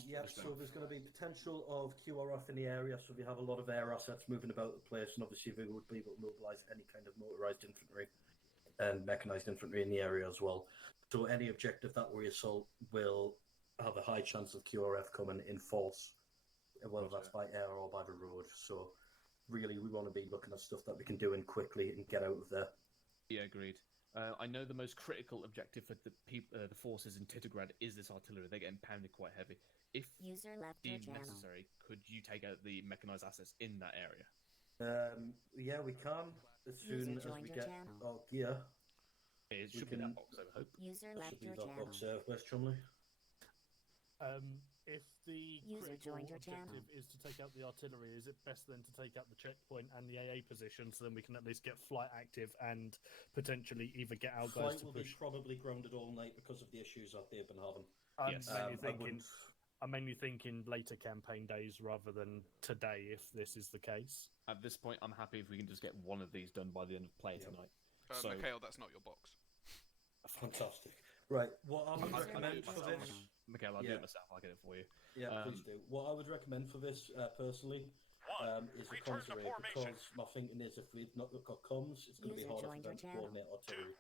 Yeah, so there's going to be potential of QRF in the area, so we have a lot of air assets moving about the place, and obviously we would be able to mobilise any kind of motorised infantry and mechanised infantry in the area as well. So any objective that we assault will have a high chance of QRF coming in force, whether that's by air or by the road. So really, we want to be looking at stuff that we can do in quickly and get out of there. Yeah, agreed. I know the most critical objective for the forces in Tittograd is this artillery. They're getting pounded quite heavy. If User left your deemed channel. necessary, could you take out the mechanized assets in that area? Yeah, we can as soon as joined we your get channel. our gear. It We should be can- that box, I hope. User Should left be your that channel. box, West Chumley. If the User critical joined your channel. objective is to take out the artillery, is it best then to take out the checkpoint and the AA position so then we can at least get flight active and potentially either get our guys Flight to will push? be probably grounded all night because of the issues that they've been having. Yes. I'm mainly thinking later campaign days rather than today, if this is the case. At this point, I'm happy if we can just get one of these done by the end of play tonight. So, Mikhail, that's not your box. Fantastic. Right, what I would I recommend do it for myself. this... Mikhail, I'll do it myself. I'll get it for you. Yeah, please do. What I would recommend for this, personally, is a comms array, because my thinking is if we've not got comms, it's going to be User harder for joined them your to channel. coordinate artillery.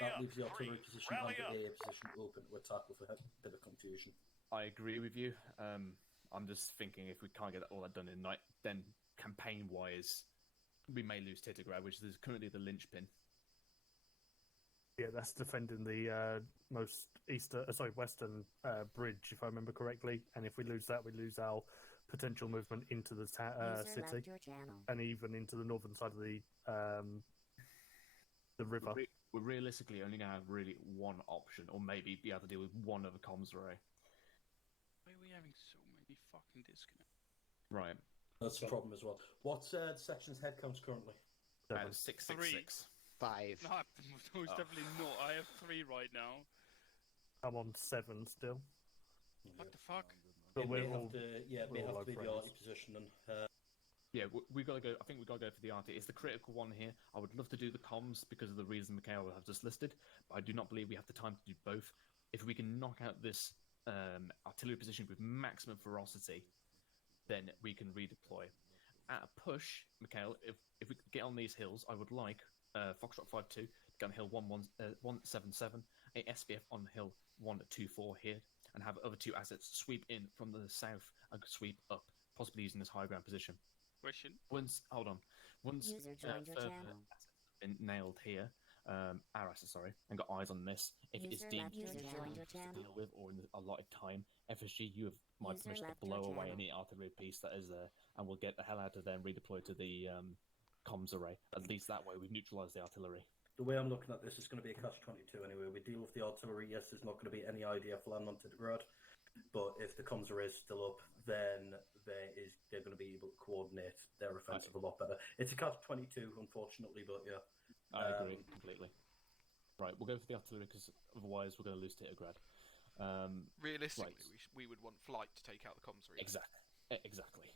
That leaves the artillery position and the AA position open to attack with a bit of confusion. I agree with you. I'm just thinking if we can't get all that done in night, then campaign-wise, we may lose Tittograd, which is currently the linchpin. Yeah, that's defending the most western bridge, if I remember correctly. And if we lose that, we lose our potential movement into the User city, left your channel. and even into the northern side of the river. We're realistically only going to have really one option, or maybe be able to deal with one other comms array. Why are we having so many fucking disconnects? Right. That's the problem as well. What's the section's head counts currently? 666. 5. No, most definitely not. I have 3 right now. I'm on 7 still. What the fuck? But It may we're all have to, yeah, it may we're all have to be low the frames. arty position. And Yeah, we gotta go. I think we gotta go for the RT. It's the critical one here. I would love to do the comms because of the reason Mikhail will have just listed, but I do not believe we have the time to do both. If we can knock out this artillery position with maximum ferocity, then we can redeploy. At a push, Mikhail, if we could get on these hills, I would like Foxtrot 5-2 to get on hill 177, a SBF on hill 124 here, and have other two assets sweep in from the south and sweep up, possibly using this high ground position. Question. Once User joined your further channel. assets have been nailed here, our assets, sorry, and got eyes on this, if it is User deemed left your to channel. deal with or in a allotted time, FSG, you have my User permission to left your blow away channel. any artillery piece that is there, and we'll get the hell out of there and redeploy to the comms array. At least that way we've neutralised the artillery. The way I'm looking at this is going to be a catch-22 anyway. We deal with the artillery. Yes, there's not going to be any IDF land on Tigrad, but if the comms array is still up, then they're going to be able to coordinate their offensive a lot better. It's a catch-22, unfortunately, but yeah. I agree completely. Right, we'll go for the artillery because otherwise we're going to lose Tigrad. Realistically, right. we would want flight to take out the comms array. Exactly.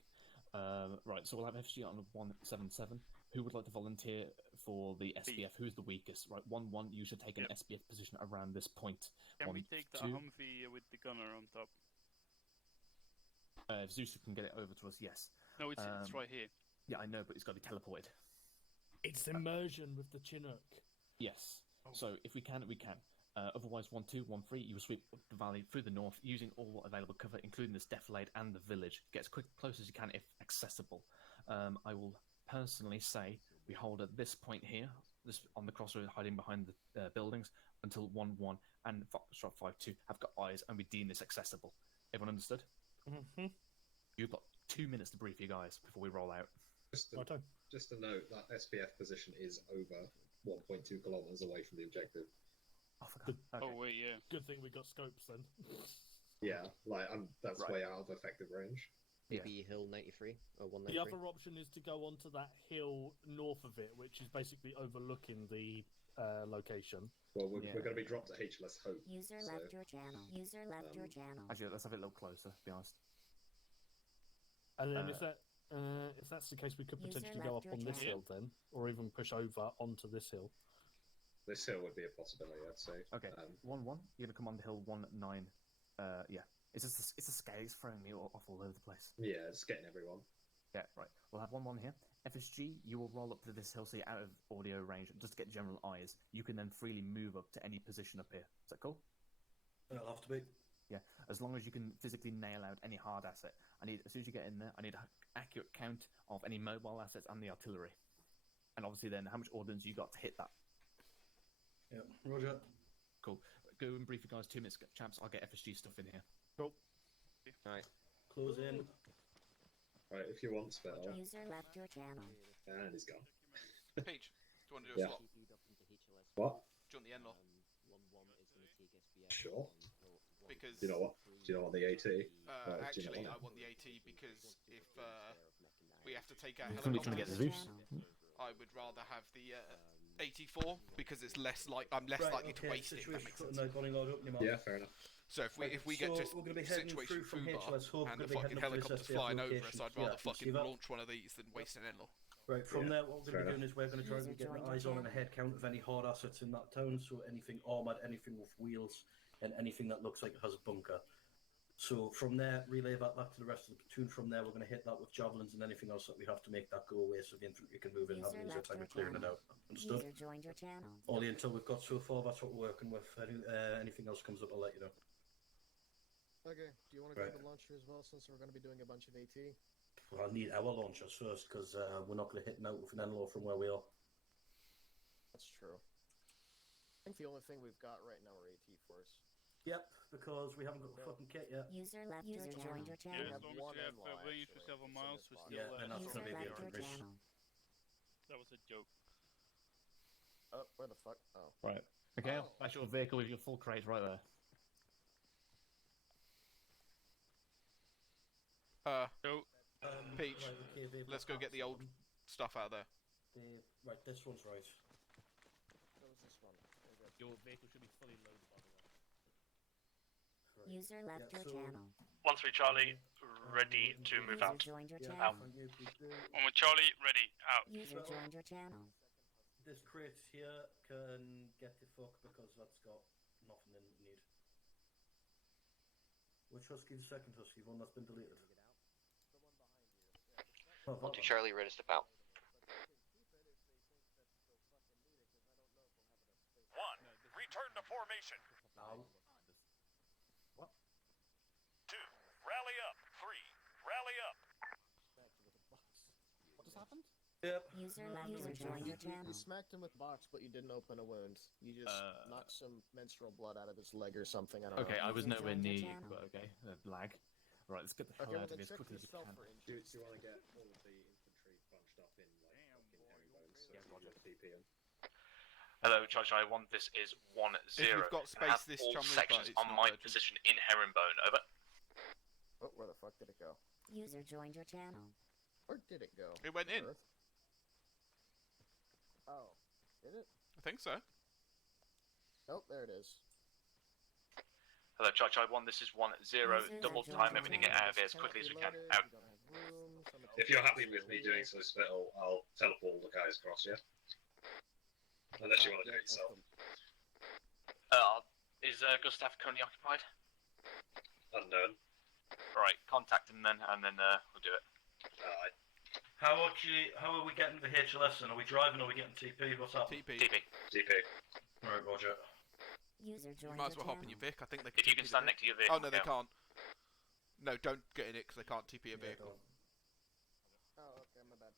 Right, so we'll have FSG on 177. Who would like to volunteer for the SBF? Who's the weakest? Right, 1-1. You should take an SBF position around this point. Can we take the Humvee with the gunner on top? If Zeus can get it over to us, yes. No, it's right here. Yeah, I know, but it's got to be teleported. It's immersion with the Chinook. Yes. So if we can, we can. Otherwise, 1-2, 1-3, you will sweep up the valley through the north using all available cover, including this defilade and the village. Get as close as you can if accessible. I will personally say we hold at this point here, this on the crossroad, hiding behind the buildings, until 1-1 and Foxtrot 5-2 have got eyes, and we deem this accessible. Everyone understood? Mm-hmm. You've got 2 minutes to brief you guys before we roll out. Just a note, that SPF position is over 1.2 kilometers away from the objective. I forgot. Okay. Oh wait, yeah. Good thing we got scopes then. Yeah, like that's way out of effective range. Maybe hill 93 or 193. The other option is to go onto that hill north of it, which is basically overlooking the location. Well, we're going to be dropped at HLS Hope. User left your channel. User left your channel. Actually, let's have it a little closer, to be honest. And then if that's the case, we could potentially go up on this hill then, or even push over onto this hill. This hill would be a possibility, I'd say. Okay, 1-1. You're gonna come on the hill 1-9. Yeah. It's a scale. It's throwing me off all over the place. Yeah, it's getting everyone. Yeah, right. We'll have 1-1 here. FSG, you will roll up to this hill so you're out of audio range, just to get general eyes. You can then freely move up to any position up here. Is that cool? It'll have to be. Yeah, as long as you can physically nail out any hard asset. As soon as you get in there, I need an accurate count of any mobile assets and the artillery. And obviously then how much ordnance you got to hit that. Yeah, roger. Cool. Go and brief you guys 2 minutes, chaps. I'll get FSG stuff in here. Cool. Alright. Close in. Right, if you want, spell. User left your channel. And he's gone. Peach, do you want to do a swap? What? Do you want the N-law? Sure. Because Do you know what? Do you know what the AT? actually, I want the AT because if we have to take out Somebody trying to get the Zeus. I would rather have the 84 because it's less I'm less likely to waste it. If that makes sense. Yeah, fair enough. So if we get to situation foobar and the fucking helicopter's flying over us, I'd rather fucking launch one of these than waste an N-law. Right, from there, what we're going to be doing is we're going to try and get an eyes on and a head count of any hard assets in that town. So anything armoured, anything with wheels, and anything that looks like it has a bunker. So from there, relay that back to the rest of the platoon. From there, we're going to hit that with javelins and anything else that we have to make that go away so the infantry can move in and have an easier time of clearing it out. Understood? User joined your channel. Only until we've got so far, that's what we're working with. Anything else comes up, I'll let you know. Okay, do you want to grab the launcher as well, since we're going to be doing a bunch of AT? Well, I'll need our launchers first, because we're not going to hit an out with an N-law from where we are. That's true. I think the only thing we've got right now are AT force. Yep, because we haven't got the fucking kit yet. User left your channel. Yeah, as long as you have range for several miles, we're still Yeah, and that's going to be the infantry. That was a joke. Oh, where the fuck? Oh. Right. Okay, that's your vehicle with your full crate right there. Peach, right, okay, let's go get the old stuff out of there. Right, this one's right. What was this one? Your vehicle should be fully loaded, by the way. User left your channel. 1-3 Charlie, ready to move User out. joined your Yeah, channel. thank you, please do. 1 with Charlie, ready, out. User joined your channel. This crate here can get the fuck because that's got nothing in it need. Which husky? The second husky, one that's been deleted. Oh, that 1-2 one. Charlie, ready to step out. 1, return to formation. No. 2, rally up. 3, rally up. What just happened? Yep. User joined your channel. You smacked him with the box, but you didn't open a wound. You just knocked some menstrual blood out of his leg or something. I don't know. Okay, I was User nowhere joined your near you, channel. but okay. Lag. Right, let's get the hell Okay, out well of then here as check quickly as we yourself can. for Do injuries. you want to get all of the infantry bunched up in like fucking herringbones so Yeah, you Roger. can TP in? Hello, Charlie 1, this is 1-0. If we've got And I have space this all Chumley, sections but it's on not my urgent. position in herringbone, over. Oh, where the fuck did it go? User joined your channel. Where did it go? It went in. Earth? Oh, did it? I think so. Nope, there it is. Hello, Charlie 1, this is 1-0. Double time everything, get out of here as quickly as we can. Out. If you're happy with me doing some spittle, I'll teleport all the guys across, yeah? Unless you want to do it yourself. Is Gustav currently occupied? Unknown. Right, contact him then, and then we'll do it. Alright. How are we getting the HLS then? Are we driving or are we getting TP? What's happening? TP. TP. Right, Roger. User You joined might as your well hop in channel. your Vic. I think they If can you can TP stand the next to your Vic. vehicle. Oh, no, they yeah. can't. No, don't get in it because they can't TP a vehicle. Oh, okay, my bad.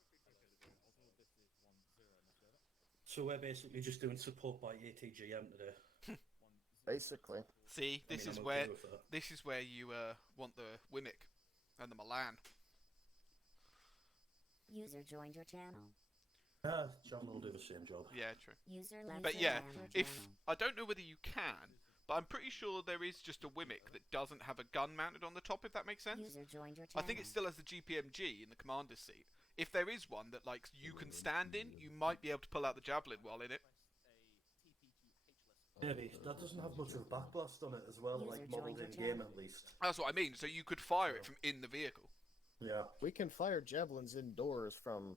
So we're basically just doing support by ATGM today. Basically. See, I this mean, is I'm where okay with that. this is where you want the Wimmick and the Milan. User joined your channel. John will do the same job. Yeah, true. User left But your yeah, channel. if I don't know whether you can, but I'm pretty sure there is just a Wimmick that doesn't have a gun mounted on the top. If that makes sense. User joined your I channel. think it still has the GPMG in the commander's seat. If there is one that like you can stand in, you might be able to pull out the javelin while in it. Maybe. That doesn't have much of a backblast on it as well, User like modelled joined in your game channel. at least. That's what I mean. So you could fire it from in the vehicle. Yeah. We can fire javelins indoors from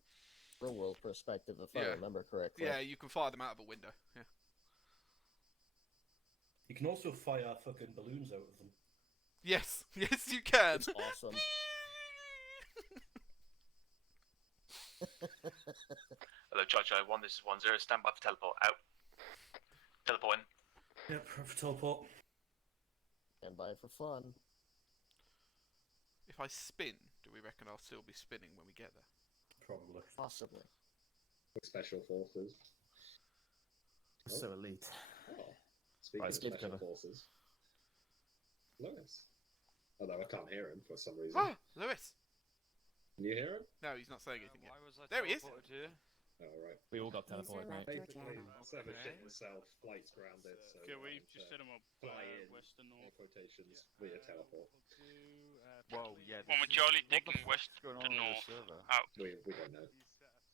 real world perspective, if I Yeah. remember correctly. Yeah, you can fire them out of a window. Yeah. You can also fire fucking balloons out of them. Yes, yes, you can. It's awesome. Hello, Charlie 1, this is 1-0. Stand by for teleport. Out. Teleport in. Yep, for teleport. And buy for fun. If I spin, do we reckon I'll still be spinning when we get there? Probably. Possibly. Special forces. So elite. Oh. Speaking Right, of skip special cover. forces. Lewis. Although I can't hear him for some reason. Ah, Lewis. Can you hear him? No, he's not saying anything yet. Why was I There he is. teleported here? Oh, right. We all got User teleported, left mate. your Basically, channel. instead of shit myself, flight's grounded, so Okay, I we've had just to set him up. fly in, West and in north. quotations, via teleport. Whoa, yeah. 1 with Charlie, taking west to north. Out. We don't know.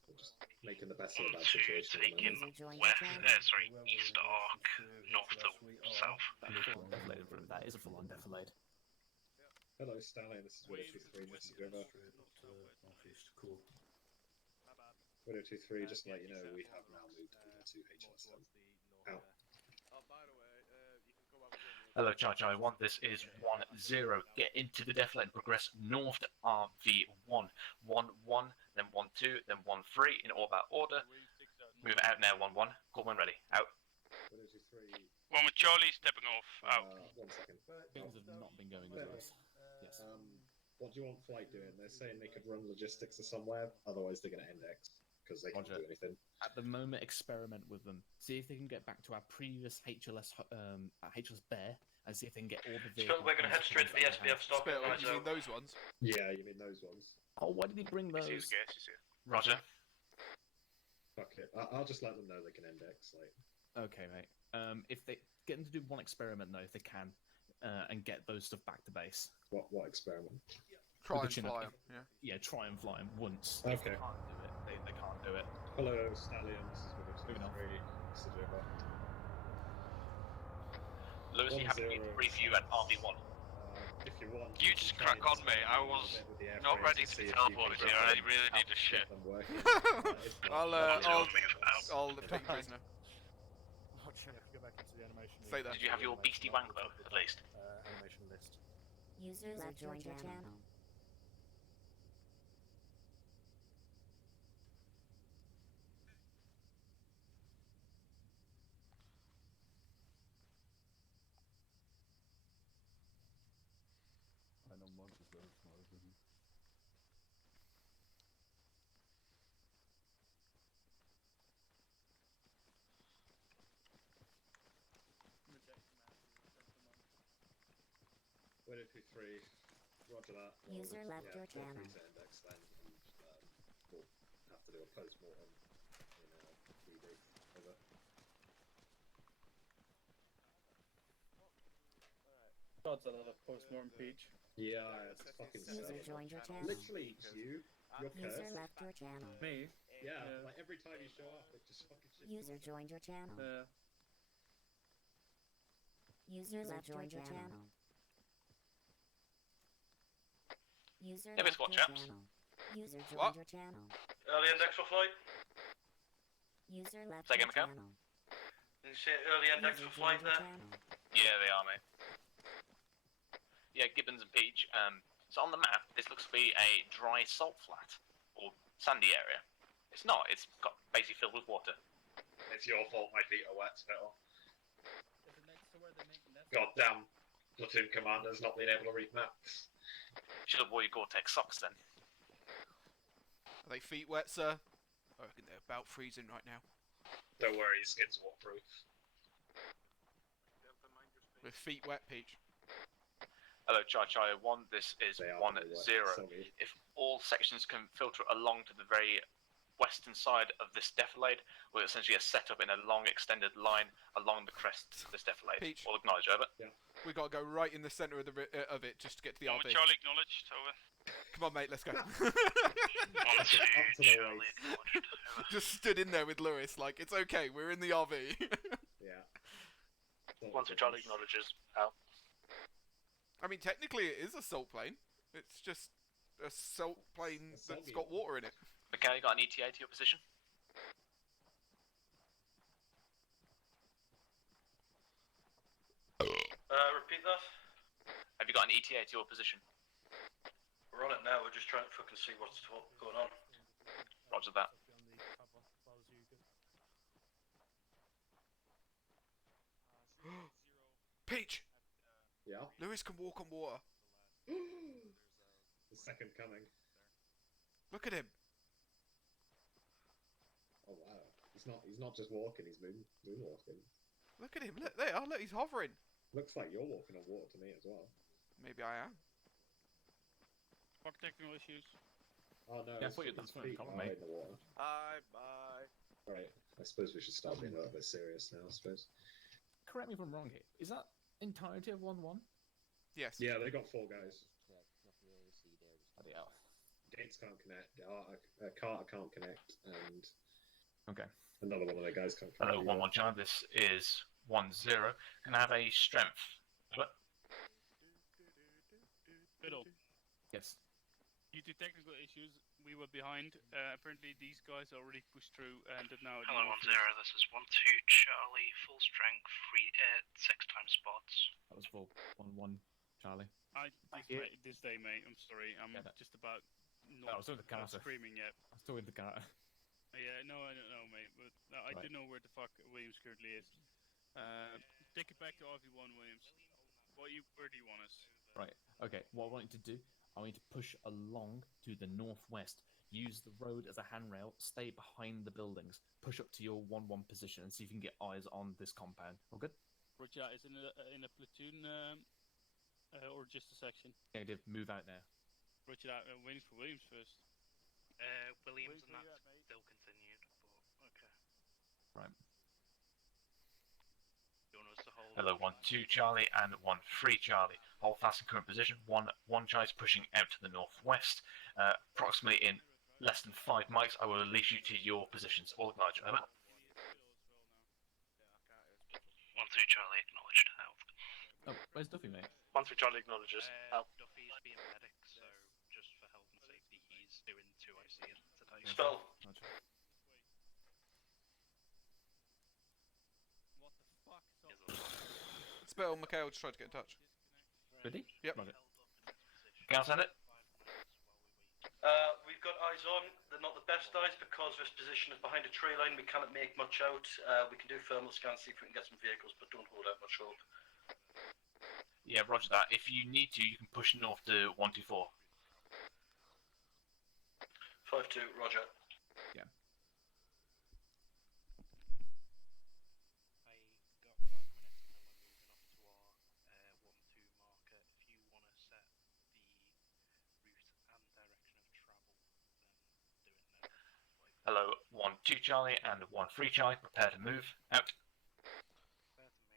We're just making the best of a bad situation. at the User moment. joined your channel. sorry, east arc, north to south. Full-on defilated from that is a full-on defilade. Hello, Stanley. This is Widow 23, Mrs. River. Straight up to northeast. Cool. Widow 23, just to let you know, we have now moved to HLS. Out. Hello, Charlie 1, this is 1-0. Get into the defilade and progress north to RV1. 1-1, then 1-2, then 1-3 in all that order. Move out now, 1-1. Call when ready. Out. Widow 23, 1 with Charlie, stepping off. Out. 1 second. Things have not been going as well. Yes. What do you want Flight doing? They're saying they could run logistics or somewhere, otherwise they're going to index, because they can't Roger. do anything. At the moment, experiment with them. See if they can get back to our previous HLS Bear, and see if they can get all the vehicles. we're going to head straight to the SBF stop. Spittle, you mean those ones? Yeah, you mean those ones? Oh, why did he bring those? Roger. Fuck it. I'll just let them know they can index. Like, Okay, mate. If they get them to do one experiment, though, if they can, and get those stuff back to base. what experiment? Try With and the fly Chinook. 'em, yeah. Yeah, try and fly them once. If Okay. they can't do it, they can't do it. Hello, Stallion. This is Widow Moving on. 23, Mrs. River. Lewis, you have me to 1-0. brief you at RV1. if you want, You just crack on, mate. I was not ready to be teleported here. I really need a shit. I'll take you prisoner. Go back into the animation. Say that. Did you have your beastie wank though, at least? Animation list. User left your channel. I know Monty's very smart, isn't he? Winner 2-3. Roger that. User left your feel channel. free to index then, and we'll have to do a post-mortem in debrief. Over. God's another post-mortem page. Yeah, it's fucking User sad. joined your channel. Literally, you're User cursed. left your channel. Me? Yeah, like every time you show up, it just fucking shit. User joined your channel. Yeah. User left your channel. User Give us left what, your chaps? channel. User joined What? your channel. Early index for flight. User left Say your again, Mikhail? channel. Did you say early index User for flight joined your there? channel. Yeah, they are, mate. Yeah, Gibbons and Peach. So on the map, this looks to be a dry salt flat or sandy area. It's not. It's got basically filled with water. It's your fault my feet are wet, Spittle. Goddamn platoon commanders not being able to read maps. Should have wore your Gore-Tex socks then. Are they feet wet, sir? I reckon they're about freezing right now. Don't worry, your skin's waterproof. With feet wet, Peach. Hello, Chai 1. This is They are 1-0. very wet, sorry. If all sections can filter along to the very western side of this defilade, we're essentially a setup in a long extended line along the crest of this defilade. Peach. All acknowledge, over. We gotta go right in the centre of of it just to get to the RV. Charlie acknowledged, over. Come on, mate, let's go. Charlie acknowledged, over. Just stood in there with Lewis, like, it's okay, we're in the RV. Yeah. 1-2 Charlie acknowledges. Out. I mean, technically it is a salt plane. It's just a salt plane that's got water in it. Okay, you got an ETA to your position? Repeat that. Have you got an ETA to your position? We're on it now, we're just trying to fucking see what's going on. Roger that. Peach! Yeah? Lewis can walk on water. The second coming. Look at him. Oh wow. He's not just walking, he's moonwalking. Look at him. Look there. Look, he's hovering. Looks like you're walking on water to me as well. Maybe I am. Fuck technical issues. Oh no, Yeah, I his thought you his were feet comment, are mate. in the water. Bye. Right, I suppose we should start being a little bit serious now, I suppose. Correct me if I'm wrong here. Is that entirety of 1-1? Yes. Yeah, they got 4 guys. Bloody hell. Gates can't connect, Carter can't connect, and Okay. another one of their guys can't connect. Hello, 1-1 Charlie. This is 1-0. Can I have a strength? What? Fiddle. Yes. Due to technical issues, we were behind. Apparently, these guys already pushed through and are now. Hello, 1-0. This is 1-2 Charlie. Full strength, 6 times spots. That was for 1-1 Charlie. This day, mate. I'm sorry. I'm just about I was doing the counter. screaming yet. I was doing the counter. Yeah, no, I don't know, mate. But I do know where the fuck Williams currently is. Take it back to RV1, Williams. Where do you want us? Right. Okay. What I want you to do, I want you to push along to the northwest. Use the road as a handrail. Stay behind the buildings. Push up to your 1-1 position and see if you can get eyes on this compound. All good? Roger, is it in a platoon or just a section? Negative. Move out now. Roger that. I'm waiting for Williams first. Williams and that's still continued, but okay. Right. You want us to hold? Hello, 1-2 Charlie and 1-3 Charlie. Hold fast in current position. 1-1 Charlie's pushing out to the northwest. Approximately in less than 5 miles, I will release you to your positions. All acknowledged. Over. 1-2 Charlie acknowledged. Out. Oh, where's Duffy, mate? 1-3 Charlie acknowledges. Out. Duffy's being a medic, so just for health and safety, he's doing 2 IC today. Spell. Roger. What the fuck? Spell, Mikhail just tried to get in touch. Ready? Yep. Roger. Can I send it? We've got eyes on. They're not the best eyes because this position is behind a tree line. We cannot make much out. We can do thermal scans, see if we can get some vehicles, but don't hold out much hope. Yeah, roger that. If you need to, you can push north to 124. 5-2, roger. Yeah. I got 5 minutes and then we're moving up to our 1-2 marker. If you want to set the route and direction of travel, then do it now. Hello, 1-2 Charlie and 1-3 Charlie. Prepare to move. Out. Prepare to move.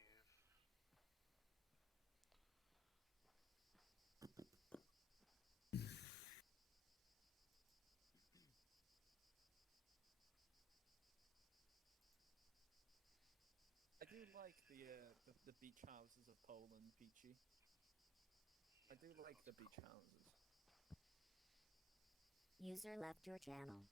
I do like the beach houses of Poland, Peachy. I do like the beach houses. User left your channel.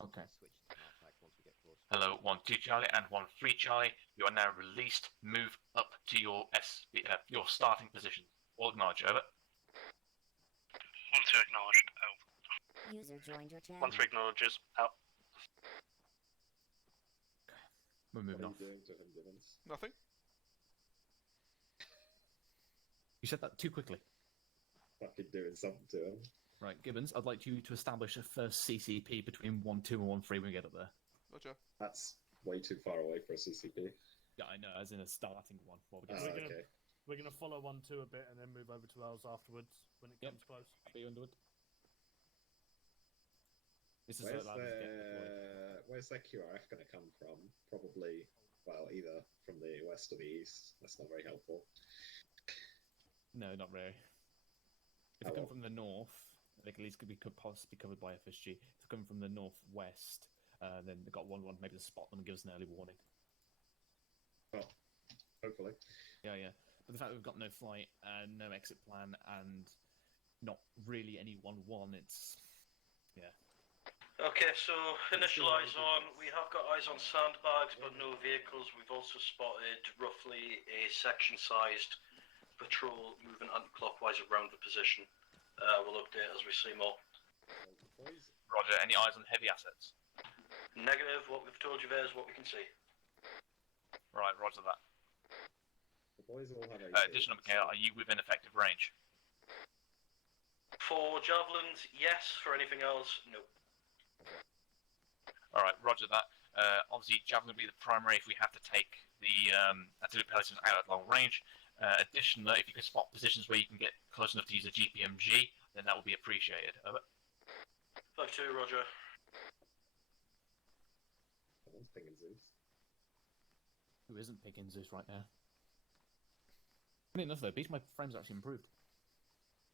Okay. Switch to attack once we get close. Hello, 1-2 Charlie and 1-3 Charlie. You are now released. Move up to your your starting position. All acknowledge, over. 1-2 acknowledged. Out. User joined your channel. 1-3 acknowledges. Out. We're moving What off. are you doing to him, Gibbons? Nothing. You said that too quickly. Fucking doing something to him. Right, Gibbons, I'd like you to establish a first CCP between 1-2 and 1-3 when we get up there. Roger. That's way too far away for a CCP. Yeah, I know, as in a starting one. While we Oh, get okay. We're gonna follow 1-2 a bit and then move over to ours afterwards when it comes close. Be Underwood. This is Where's so loud as get deployed. where's their QRF going to come from? Probably, well, either from the west or the east. That's not very helpful. No, not really. If Oh, they come well. from the north, they can at least be possibly covered by FSG. If they come from the northwest, then they've got 1-1, maybe to spot them and give us an early warning. Well, hopefully. Yeah. But the fact that we've got no flight and no exit plan and not really any 1-1, it's... yeah. Okay, so initial eyes on. We have got eyes on sandbags, but no vehicles. We've also spotted roughly a section-sized patrol moving anti-clockwise around the position. We'll update as we see more. Roger, any eyes on heavy assets? Negative. What we've told you there is what we can see. Right, roger that. The boys all have Additional Mikhail, are you within effective range? For javelins, yes. For anything else, no. Alright, roger that. Obviously, javelin will be the primary if we have to take the artillery pellets out at long range. Additionally, if you can spot positions where you can get close enough to use a GPMG, then that will be appreciated. Over. 5-2, roger. Someone's pinging Zeus. Who isn't picking Zeus right now? Funny enough though, my frames actually improved.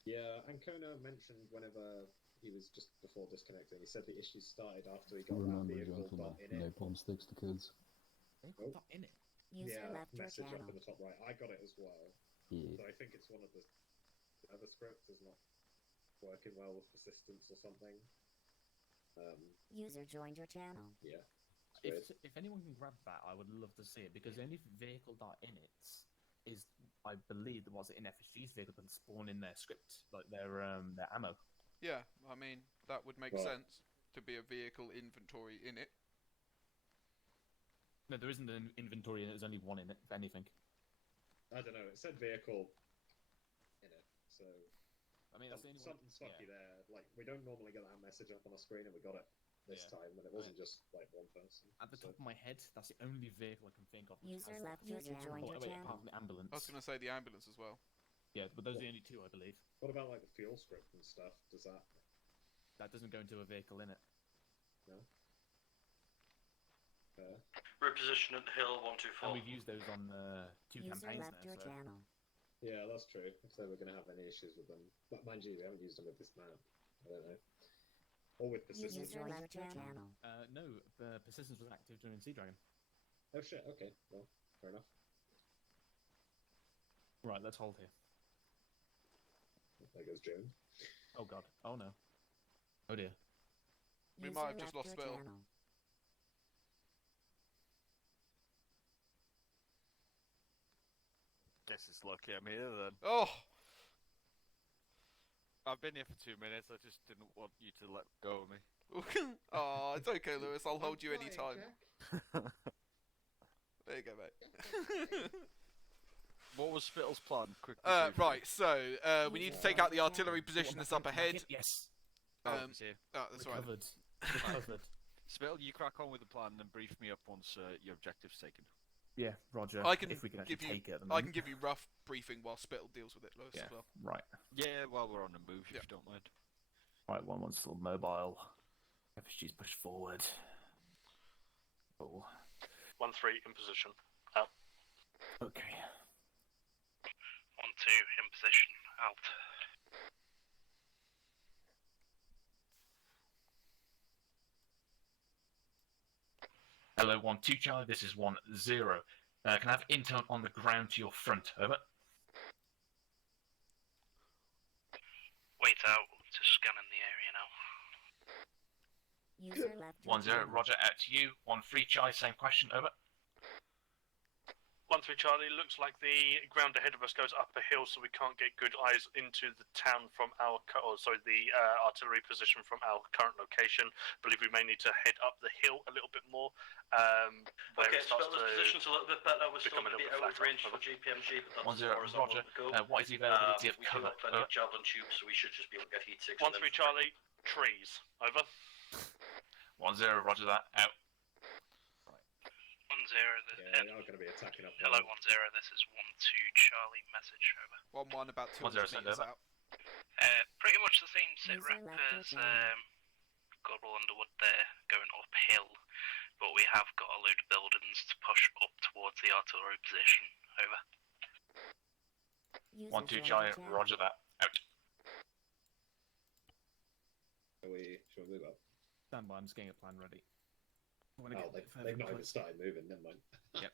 Yeah, Ancona mentioned whenever he was just before disconnecting, he said the issues started after he got that Remember, vehicle gentlemen, dot in it. napalm sticks to kids. Vehicle dot in it? User Yeah, left your message up channel. in the top right. I got it as well. Yeah. So I think it's one of the other scripts is not working well with persistence or something. User joined your channel. Yeah. It's weird. If anyone can grab that, I would love to see it, because the only vehicle dot in it is, I believe, was it in FSG's vehicle that spawn in their script, like their ammo. Yeah, I mean, that would make Right. sense to be a vehicle inventory in it. No, there isn't an inventory, and there's only one in it, if anything. I don't know. It said vehicle in it, so I mean, that's the only one. something's fucky there. Like we don't normally get that message up on our screen, and we got it this time, and it wasn't just like one person. At the top of my head, that's the only vehicle I can think of. Which User has left that. your channel. Oh, wait, apart from the ambulance. I was going to say the ambulance as well. Yeah, but those are the only two, I believe. What about like the fuel script and stuff? Does that? That doesn't go into a vehicle in it. No. Reposition at the hill, 124. And we've used those on two User campaigns left now. your So. channel. Yeah, that's true. If they were going to have any issues with them, but mind you, we haven't used them with this map. I don't know. Or with persistence. User left your channel. No, the persistence was active during Sea Dragon. Oh shit. Okay. Well, fair enough. Right, let's hold here. There goes Joan. Oh god. Oh no. Oh dear. We User might have just left lost your Bill. channel. Guess it's lucky I'm here then. Oh! I've been here for 2 minutes, I just didn't want you to let go of me. Oh, it's okay, Lewis. I'll hold you any time. There you go, mate. What was Spittle's plan? Quickly, right, so we need to take out the artillery position that's up ahead. Yes. He's here. Oh, that's right. Recovered. Recovered. Spittle, you crack on with the plan and brief me up once your objective's taken. Yeah, Roger. I can if we can actually give you, take it. At the I can moment. give you rough briefing while Spittle deals with it, Lewis, Yeah. as well. Right. Yeah, while we're on the move, if you don't mind. Right, 1-1 still mobile. FSG's pushed forward. Oh. 1-3 in position. Out. Okay. 1-2 in position. Out. Hello, 1-2 Charlie, this is 1-0. Can I have intel on the ground to your front? Over. Wait out to scanning the area now. User left your 1-0, channel. Roger, out to you. 1-3 Charlie, same question. Over. 1-3 Charlie, looks like the ground ahead of us goes up a hill, so we can't get good eyes into the town from our, the artillery position from our current location. Believe we may need to head up the hill a little bit more. Okay, Speller's position's a little bit better. We're still going to be out of range for GPMG, but that's 1-0, as far as I Roger. want to go. What is the availability of We do cover? have plenty of javelin tubes, so we should just be able to get heat sinks. 1-3 Charlie, trees. Over. 1-0, Roger that. Out. 1-0. Yeah, they are going to be attacking up. Hello, 1-0. This is 1-2 Charlie. Message over. 1-1 about 1-0, 200 meters over. out. Pretty much the same sit User rep left your as channel. Corporal Underwood there, going uphill. But we have got a load of buildings to push up towards the artillery position. Over. User 1-2 joined your Charlie, channel. Roger that. Out. Should we move up? Stand by, I'm just getting a plan ready. Oh, they've not even started moving, never mind. Yep.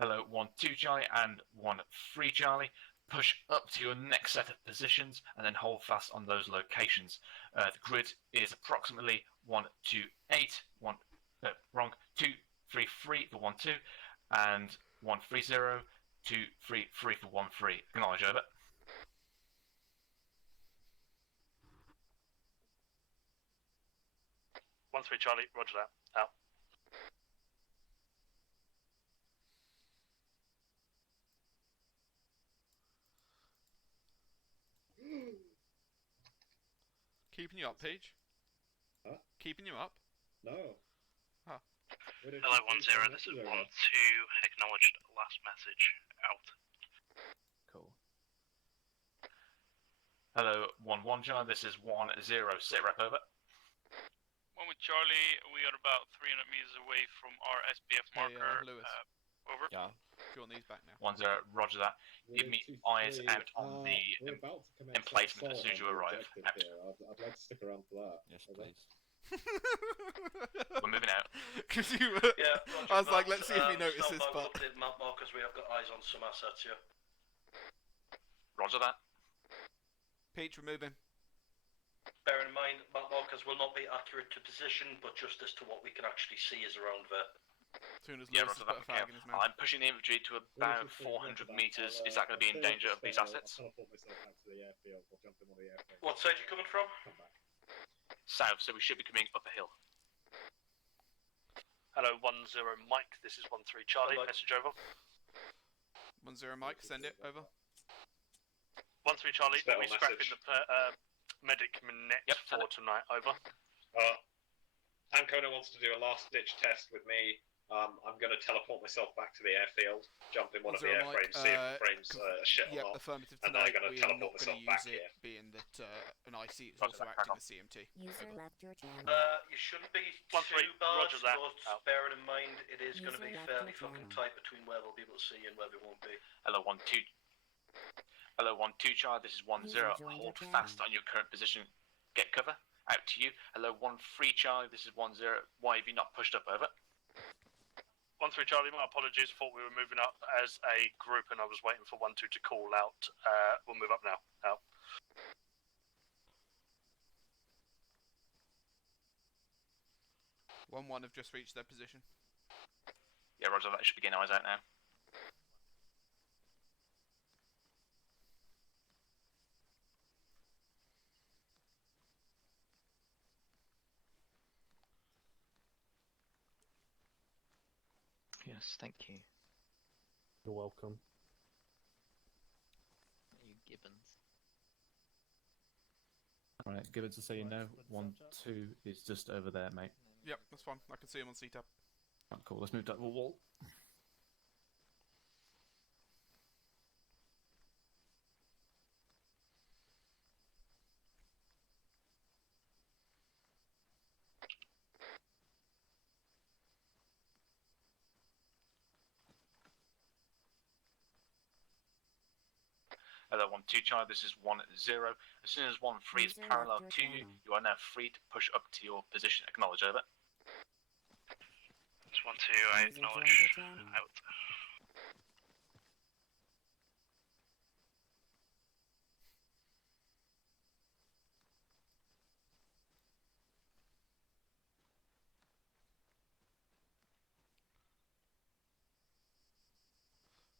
Hello, 1-2 Charlie and 1-3 Charlie. Push up to your next set of positions and then hold fast on those locations. The grid is approximately 1-2-8, 2-3-3 for 1-2, and 1-3-0, 2-3-3 for 1-3. Acknowledge, over. One three Charlie, Roger that. Out. Keeping you up, Peach? Huh? Keeping you up? No. Huh. Hello, 1-0. This is 1-2. Acknowledged last message. Out. Cool. Hello, 1-1 Charlie, this is 1-0. Sit rep, over. 1 with Charlie, we are about 300 meters away from our SBF marker. Lewis. Over. Yeah. Do you want these back now? 1-0, Roger that. Give me eyes out on the We're about to commence emplacement as soon as you assault on the arrive. objective Out. here. I'd like to stick around for that. Yes, Over. please. We're moving out. Because you Yeah, I was like, let's see if he notices, stand by, but... we'll update map markers. We have got eyes on some assets here. Roger that. Peach, we're moving. Bear in mind, map markers will not be accurate to position, but just as to what we can actually see is around there. As soon as Yeah, Lewis has Roger put that. a fag in his mouth. I'm pushing the infantry to about 400 meters. Is that going to be in danger of these assets? I'll teleport myself out to the airfield. I'll jump in one of the airfields. What side are you coming from? Come back. South, so we should be coming up a hill. Hello, 1-0 Mike. This is 1-3 Charlie. Hello. Message over. 1-0 Mike, send it, over. 1-3 Charlie. Spell Are we scrapping message. the medic net Yep, send for tonight? Over. Ancona wants to do a last-ditch test with me. I'm going to teleport myself back to the airfield, jump in one of the 1-0 Mike, airframes, see if the frames shit or Yep, not. affirmative and then I'm tonight. going to We are teleport not going myself to back use it, here. being that an IC is Roger also that, active crack as CMT. User Over. left your channel. You shouldn't be 1-3, too bad, Roger that. but Out. bearing in mind it is going to User be left fairly your fucking channel. tight between where we'll be able to see and where we won't be. Hello, 1-2. Hello, 1-2 Charlie, this is 1-0. User joined your Hold channel. fast on your current position. Get cover. Out to you. Hello, 1-3 Charlie, this is 1-0. Why have you not pushed up, over? 1-3 1-3 Charlie, my apologies. Thought we were moving up as a group, and I was waiting for 1-2 to call out. We'll move up now. Out. 1-1 have just reached their position. Yeah, Roger, that should begin eyes out now. Yes, thank you. You're welcome. You Gibbons. Right, Gibbons, to say you know, 1-2 is just over there, mate. Yep, that's fine. I can see him on C-Tab. Right, cool, let's move to the wall. Hello, 1-2 Charlie, this is 1-0. As soon as 1-3 is User parallel left to your you, channel. you are now free to push up to your position. Acknowledge, over. It's 1-2, I User acknowledge. joined your channel. Out.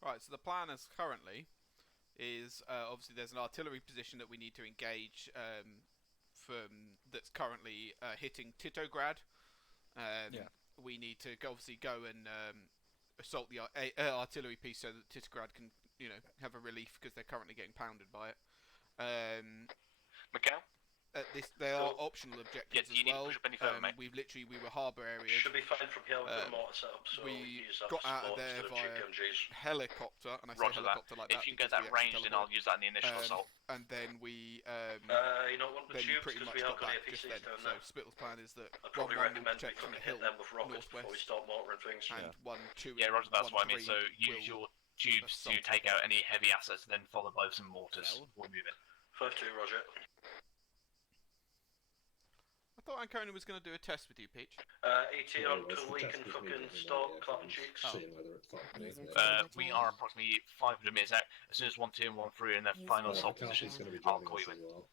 Right, so the plan is currently is obviously there's an artillery position that we need to engage from that's currently hitting Titograd. We need to obviously go and assault the artillery piece so that Titograd can, have a relief because they're currently getting pounded by it. Miguel? They are optional objectives do you as need well. to push up any further, mate? We were harbour area. Should be fine from here. We've got a mortar set up, so we use that got for out of support there instead of via GMGs. helicopter, and I say Roger that. helicopter like If that. you can get because that we ranged, actually then I'll use that in the initial assault. And then we You don't want the then tubes pretty because much we have got got back just APCs then. down So there. Spittle's plan is that I'd probably 1-1 will recommend we protect from fucking the hill hit them with rockets before we northwest, start mortaring things. and 1-2. Yeah, Roger, that's what I mean. 1-3 So use your tubes to assault. take out any heavy assets, then followed by some mortars. We'll move in. 5-2, Roger. I thought Ancona was going to do a test with you, Peach. ET on till we can fucking start clapping cheeks. Seeing whether it's fine. We are approximately 500 meters out. As soon as 1-2 and 1-3 are in their final assault positions, Going to be I'll joining call us you as in. well.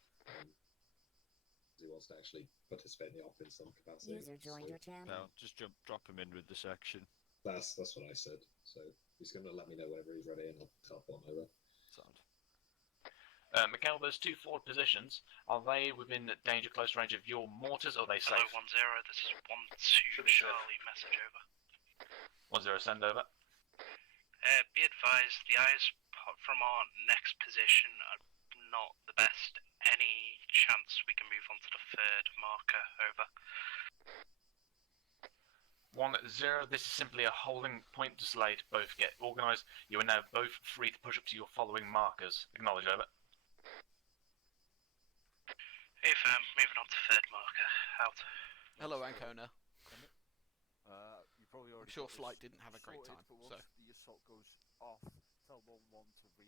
He wants to actually participate in the op in some capacity. User joined your channel. No, just drop him in with the section. That's what I said. So he's going to let me know whenever he's ready, and I'll teleport on over. Sound. Miguel, those 2 forward positions, are they within danger close range of your mortars, or are they safe? Hello, 1-0, this is 1-2 Charlie, message over. 1-0, send over. Be advised, the eyes from our next position are not the best. Any chance we can move on to the 3rd marker, over. 1-0, this is simply a holding point to delay to both get organised. You are now both free to push up to your following markers. Acknowledge, over. Hey fam, moving on to 3rd marker, out. Hello, Ancona. You probably already I'm sure got Flight this didn't have a great sorted, time, but so. once the assault goes off, tell 1-1 to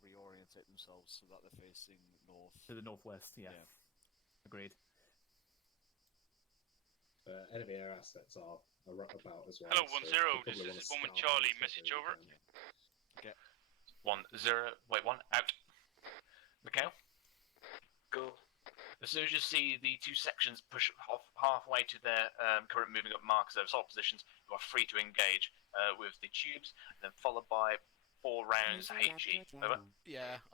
reorientate themselves so that they're facing north. To the northwest, yeah. Agreed. Enemy air assets are about as well. Hello, so 1-0, we this probably is wanna 1 with scout Charlie, those message wherever over. we can. Okay. 1-0, wait, 1, out. Miguel? Go. As soon as you see the 2 sections push halfway to their current moving up markers, their assault positions, you are free to engage with the tubes, and then followed by 4 rounds HE. Over. Yeah,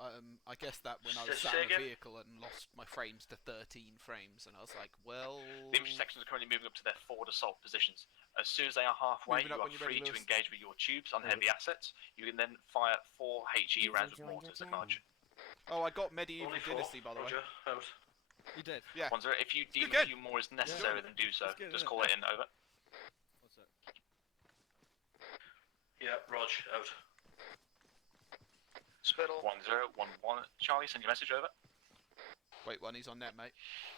I guess that when I was Say sat in a again? vehicle and lost my frames to 13 frames, and I was like, well... The infantry sections are currently moving up to their forward assault positions. As soon as they are halfway, Moving you up are when you're free ready, to Lewis. engage with your tubes on heavy assets. You can then fire 4 HE rounds with mortars. Acknowledge. Oh, I got Medieval Only 4, Dynasty, by the way. Roger, out. You did? Yeah. 1-0, if you deem good. a few more is necessary, then do so. It's good, Just isn't call it in. Over. What's that? Yeah, Rog, out. Spittle. 1-0, 1-1. Charlie, send your message over. Wait, one, he's on net, mate.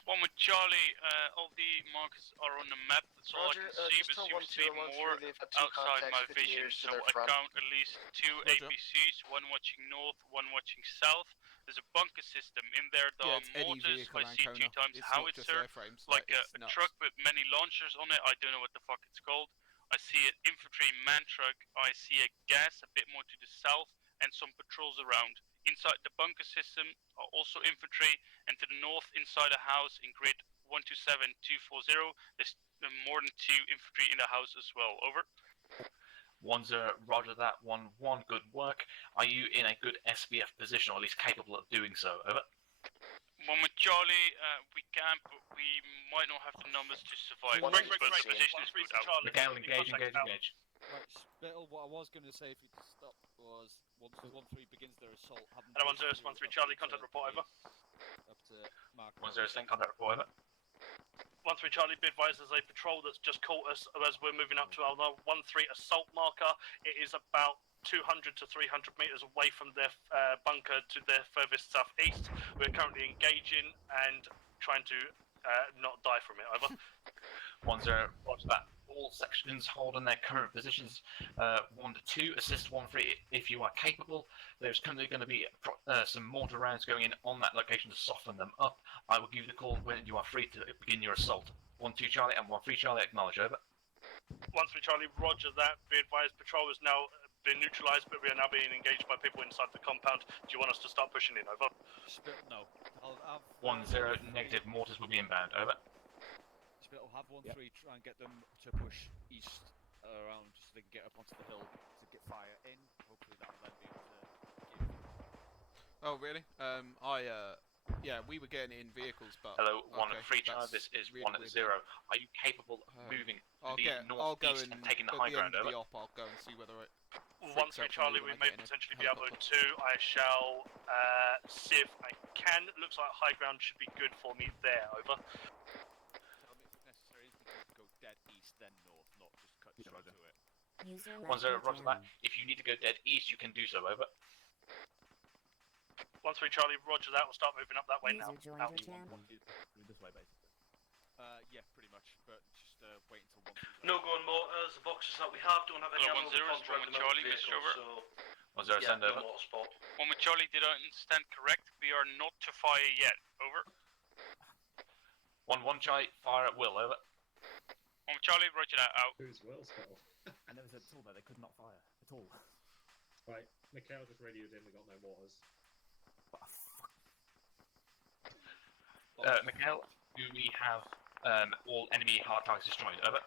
1 with Charlie, all the markers are on the map, that's all Roger, I can see, just but tell seems to be 1-2 and 1-3 more they've got 2 outside my contacts 50 vision, meters to so their I front. count at least 2 Roger. APCs, 1 watching north, 1 watching south. There's a bunker system in there, there Yeah, are it's any mortars, vehicle, I see 2 Ancona. times It's not just howitzer, airframes. like a it's nuts. truck with many launchers on it, I don't know what the fuck it's called. I see an infantry man truck. I see a gas a bit more to the south, and some patrols around. Inside the bunker system are also infantry, and to the north inside the house in grid 127240, there's more than 2 infantry in the house as well. Over. 1-0, roger that. 1-1, good work. Are you in a good SBF position, or at least capable of doing so? Over. One with Charlie, we can, but we might not have the numbers to survive. Well, But break, the position is good out. Charlie. Mikael, engage. Right, Spittle, what I was going to say if you to stop was once 1-3 begins their assault, have them. Hello, 1-0, 1-3 Charlie, contact report over. Up to Mark. 1-0, send contact report over. 1-3 Charlie, be advised there's a patrol that's just caught us as we're moving up to our 1-3 assault marker. It is about 200 to 300 meters away from their bunker to their furthest southeast. We're currently engaging and trying to not die from it. Over. 1-0, roger that. All sections hold on their current positions. 1-2, assist 1-3 if you are capable. There's currently going to be some mortar rounds going in on that location to soften them up. I will give you the call when you are free to begin your assault. 1-2 Charlie and 1-3 Charlie, acknowledge, over. 1-3 Charlie, roger that. Be advised, patrol has now been neutralised, but we are now being engaged by people inside the compound. Do you want us to start pushing in, over? No. I'll 1-0, negative, mortars will be inbound, over. Spittle, have 1-3 try and get them to push east around so they can get up onto the hill to get fire in. Hopefully that'll then be able to give. Oh, really? Yeah, we were getting in vehicles, but... Hello, okay, 1-3 Charlie, this is really 1-0. Are you capable of moving to the northeast and taking the high ground, over? I'll go and see whether it... 1-3 Charlie, we may potentially be able to. I shall see if I can. Looks like high ground should be good for me there, over. Tell me if necessary, we can go dead east, then north, not just cut straight to it. 1-0, roger that. If you need to go dead east, you can do so, over. 1-3 Charlie, roger that. We'll start moving up that way now. Out. This way, basically. Yeah, pretty much, but just wait until 1-3. No going motors. The boxes that we have don't have any ammo. 1-0 is one with Charlie, Mr. Over. So 1-0, send over. No spot. One with Charlie, did I understand correct? We are not to fire yet. Over. 1-1 Charlie, fire at will, over. One with Charlie, roger that, out. Who's well spelled? I never said at all that they could not fire at all. Right, Mikael just radioed in, we got no mortars. Mikael, do we have all enemy hard targets destroyed? Over.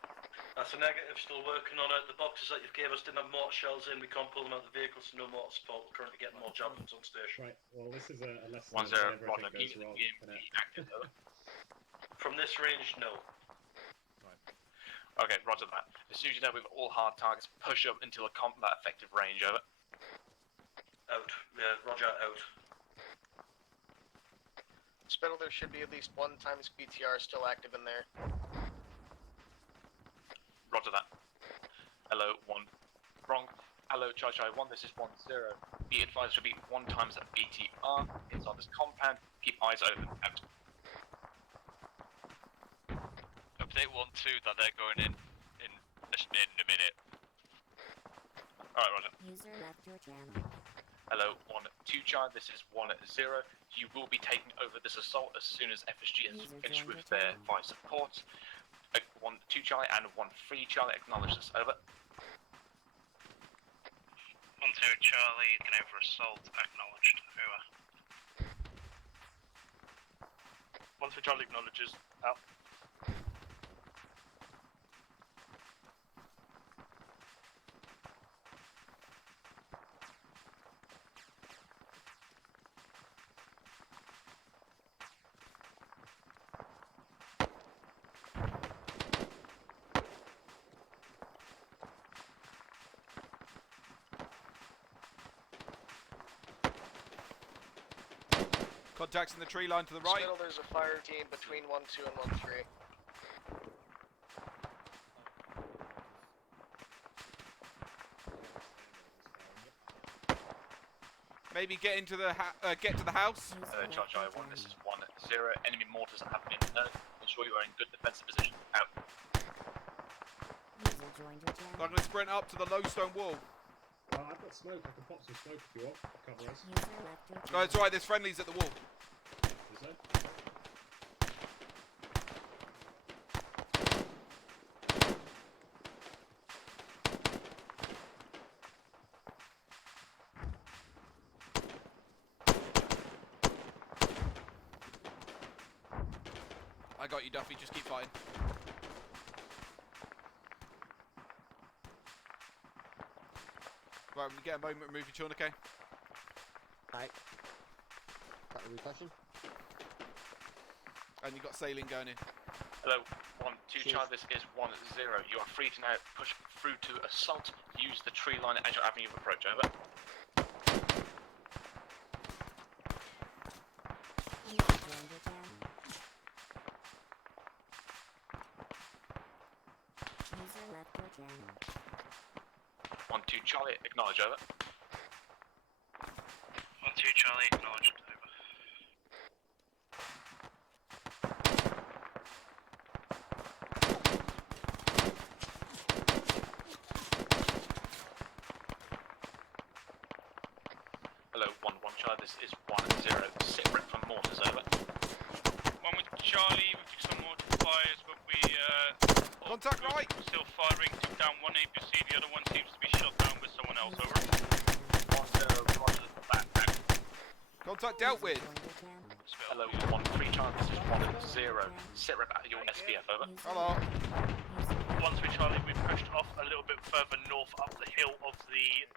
That's a negative, still working on it. The boxes that you've gave us didn't have mortar shells in, we can't pull them out of the vehicle, so no mortar support. We're currently getting more javelins on station. Right, well this is a lesson 1-0, whenever roger, everything goes wrong. active, over. From this range, no. Okay, roger that. As soon as you know we've all hard targets, push up until a combat effective range, over. Out. Yeah, roger, out. Spittle, there should be at least one times BTR still active in there. Roger that. Hello, 1. Wrong. Hello, Charlie 1, this is 1-0. Be advised, should be 1 times BTR. Inside this compound. Keep eyes open. Out. Update 1-2 that they're going in a minute. Alright, roger. User left your channel. Hello, 1-2 Charlie, this is 1-0. You will be taking over this assault as soon as FSG has finished with their fire support. 1-2 Charlie and 1-3 Charlie, acknowledge this, over. 1-2 Charlie, going over assault, acknowledged, over. 1-3 Charlie acknowledges, out. Contacts in the tree line to the right. Spittle, there's a fire team between 1-2 and 1-3. Maybe get into the get to the house. Charlie 1, this is 1-0. Enemy mortars have been ensure you are in good defensive position. Out. I'm going to sprint up to the low stone wall. I've got smoke, I can pop some smoke if you want. Cover us. No, it's alright, there's friendlies at the wall. Is there? I got you, Duffy. Just keep fighting. Right, when you get a moment, remove your tourniquet. Right. Got a repercussion. And you got sailing going in. Hello, 1-2 Charlie, this is 1-0. You are free to now push through to assault. Use the tree line as your avenue of approach, over. User left your channel. 1-2 Charlie, acknowledge, over. 1-2 Charlie, acknowledged, over. Hello, 1-1 Charlie, this is 1-0. Sit rep from mortars, over. 1 with Charlie, we took some mortar fires, but we contact right! Still firing, took down one APC, the other one seems to be shot down with someone else, over. 1-0, roger, back. Contact dealt with. Hello, 1-3 Charlie, this is 1-0. Sit rep at your SBF, over. Hello. 1-3 Charlie, we pushed off a little bit further north up the hill of the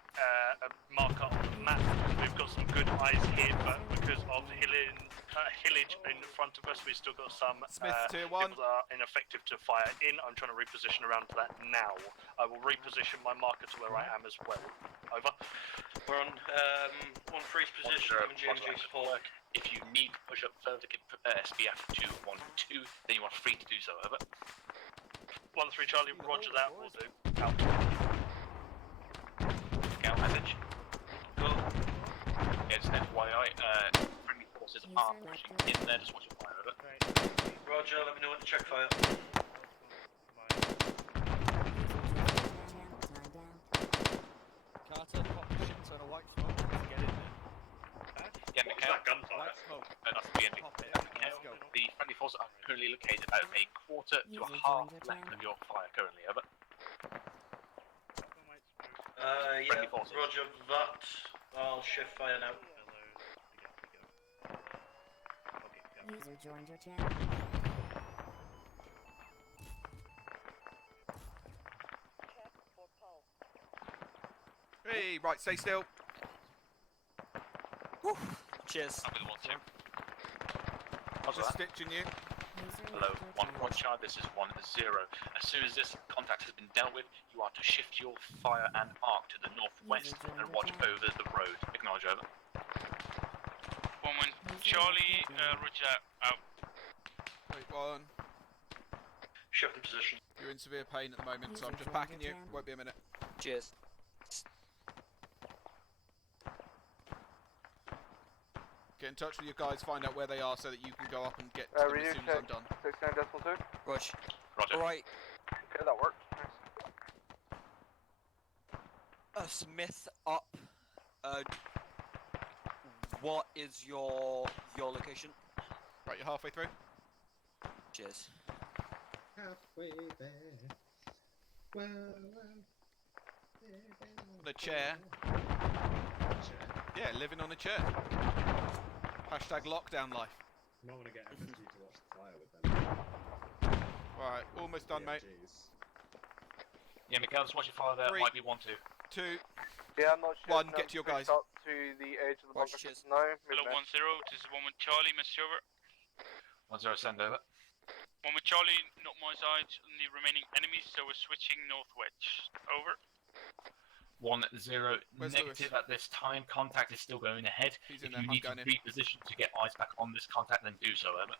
marker on the map. We've got some good eyes here, but because of hillage in front of us, we've still got some Smith, tier 1. people that are ineffective to fire in. I'm trying to reposition around to that now. I will reposition my marker to where I am as well. Over. We're on 1-3's position, giving JMG support. If you need to push up further, give SBF to 1-2, then you are free to do so, over. 1-3 Charlie, roger that, will do. Out. Scout message. Go. Yeah, just FYI, friendly forces are pushing in there, just watch your fire, over. Roger, let me know when to check fire. Carter, pop the shit ton of white smoke to get in there. Yeah, Mikhail. Gunfire. White smoke. That's the end. Pop it. Mikhail, the friendly forces are currently located at a quarter to a half left of your fire currently, over. Yeah, Friendly forces. roger that. I'll shift fire now. User joined your channel. Hey, right, stay still. Woo. Cheers. I'm with 1-2. Just stitching you. Hello, 1-1 Charlie, this is 1-0. As soon as this contact has been dealt with, you are to shift your fire and arc to the northwest and watch over the road. Acknowledge, over. 1 Charlie, roger that, out. Wait, 1. Shift in position. You're in severe pain at the moment, so I'm just packing you. Won't be a minute. Cheers. Get in touch with your guys, find out where they are so that you can go up and get to them as soon as I'm done. 69.2. Rush. Roger. Alright. Okay, that worked. Nice. Smith up. What is your location? Right, you're halfway through. Cheers. Halfway there. Well. On a chair. Yeah, living on a chair. Hashtag lockdown life. You might want to get MSG to watch the fire with them. Right, almost done, mate. Jeez. Yeah, Mikhail, just watch your fire there. 3, Might be 1-2. 2, Yeah, I'm not sure. 1, get to your guys. Up to the edge of the bunker system now. Hello, 1-0, this is 1 with Charlie, message over. 1-0, send over. 1 with Charlie, not my side, and the remaining enemies, so we're switching northwest. Over. 1-0 Where's negative Lewis? at this time. Contact is still going ahead. He's If in there, you I'm need to going in. reposition to get eyes back on this contact, then do so, over.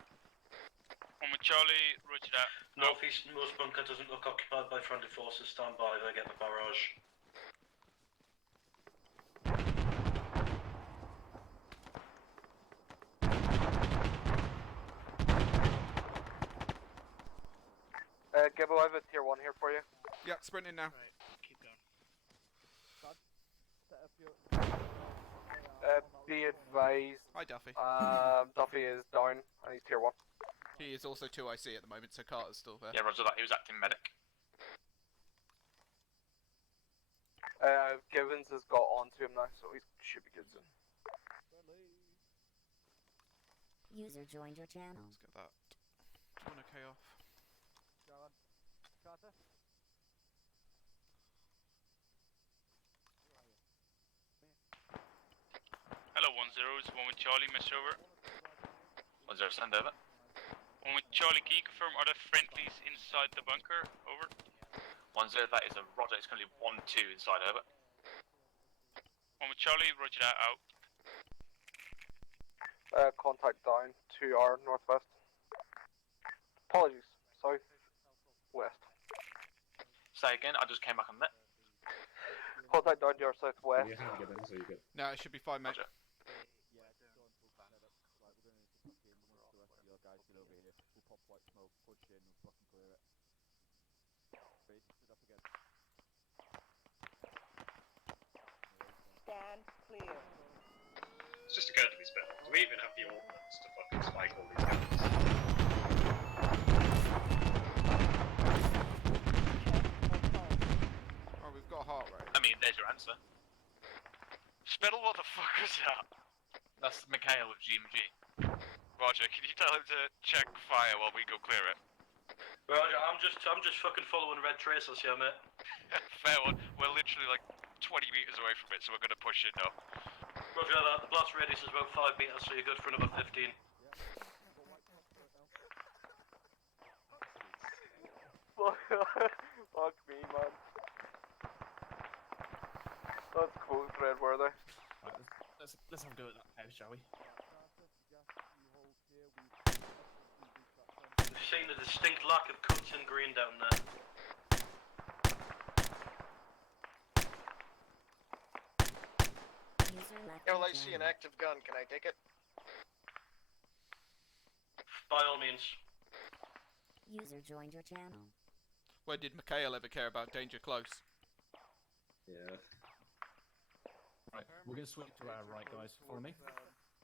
1 with Charlie, roger that. Northeastmost bunker doesn't look occupied by friendly forces. Stand by, they get the barrage. Gibbo, I have a tier 1 here for you. Yep, sprinting now. Keep going. Be advised. Hi, Duffy. Duffy is down, and he's tier 1. He is also 2 IC at the moment, so Carter's still there. Yeah, roger that. He was acting medic. Givens has got onto him now, so he should be good soon. User joined your channel. Let's get that. 21k off. Carter? Hello, 1-0. Is one with Charlie, Mr. Over. 1-0, send over. One with Charlie, can you confirm are there friendlies inside the bunker? Over. 1-0, that is a Roger. It's currently 1-2 inside, over. One with Charlie, roger that, out. Contact down to our northwest. Apologies, southwest. Say again, I just came back on that. Contact down to our southwest. You have to get in, so you get. No, it should be fine, mate. Roger. Your guys get over here. We'll pop white smoke, push in, and fucking clear it. Base, sit up again. Stand clear. It's just occurred to me, Spell. Do we even have the ordnance to fucking spike all these guns? Oh, we've got a heart rate. I mean, there's your answer. Spittle, what the fuck was that? That's Mikhail with GMG. Roger, can you tell him to check fire while we go clear it? Roger, I'm just fucking following red traces here, mate. Fair one. We're literally like 20 meters away from it, so we're gonna push it now. Roger that. The blast radius is about 5 meters, so you're good for another 15. Fuck me, man. That's cool, Fred, were they? Right, let's have a go at that now, shall we? We've seen a distinct lack of cuts in green down there. Yo, I see an active gun. Can I take it? By all means. User joined your channel. Where did Mikhail ever care about danger close? Yeah. Right, we're going to swing to our right, guys. Follow me.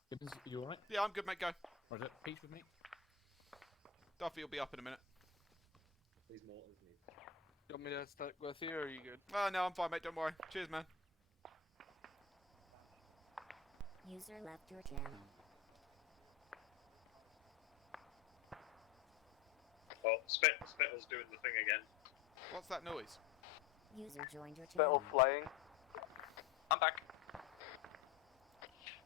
Gibbons, you alright? Yeah, I'm good, mate, go. Roger, Peach with me. Duffy will be up in a minute. These mortars need. You want me to start with you, or are you good? Oh, no, I'm fine, mate, don't worry. Cheers, man. User left your channel. Oh, Spittle's doing the thing again. What's that noise? User joined your channel. Spittle flying. I'm back.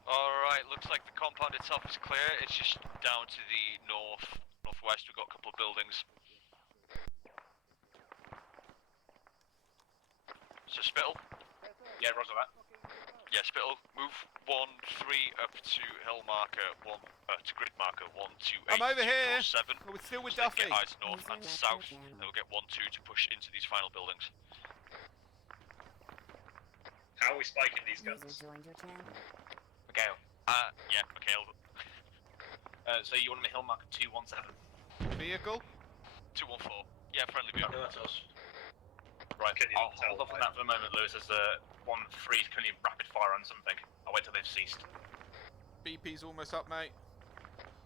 Alright, looks like the compound itself is clear. It's just down to the northwest. We've got a couple of buildings. So Spittle? Yeah, roger that. Yeah, Spittle. Move 1-3 up to hill marker 1 to grid marker 128. I'm over here. 7. Oh, we're still with So Duffy. get eyes north and south, and we'll get 1-2 to push into these final buildings. How are we spiking these guns? User joined your channel. Mikhail. Yeah, Mikhail. So you want me hill marker 217? Vehicle? 214. Yeah, friendly vehicle. Yeah, that's us. Right, I'll hold off on that for a moment, Lewis, as 1-3 is currently rapid fire on something. I'll wait till they've ceased. BP's almost up, mate.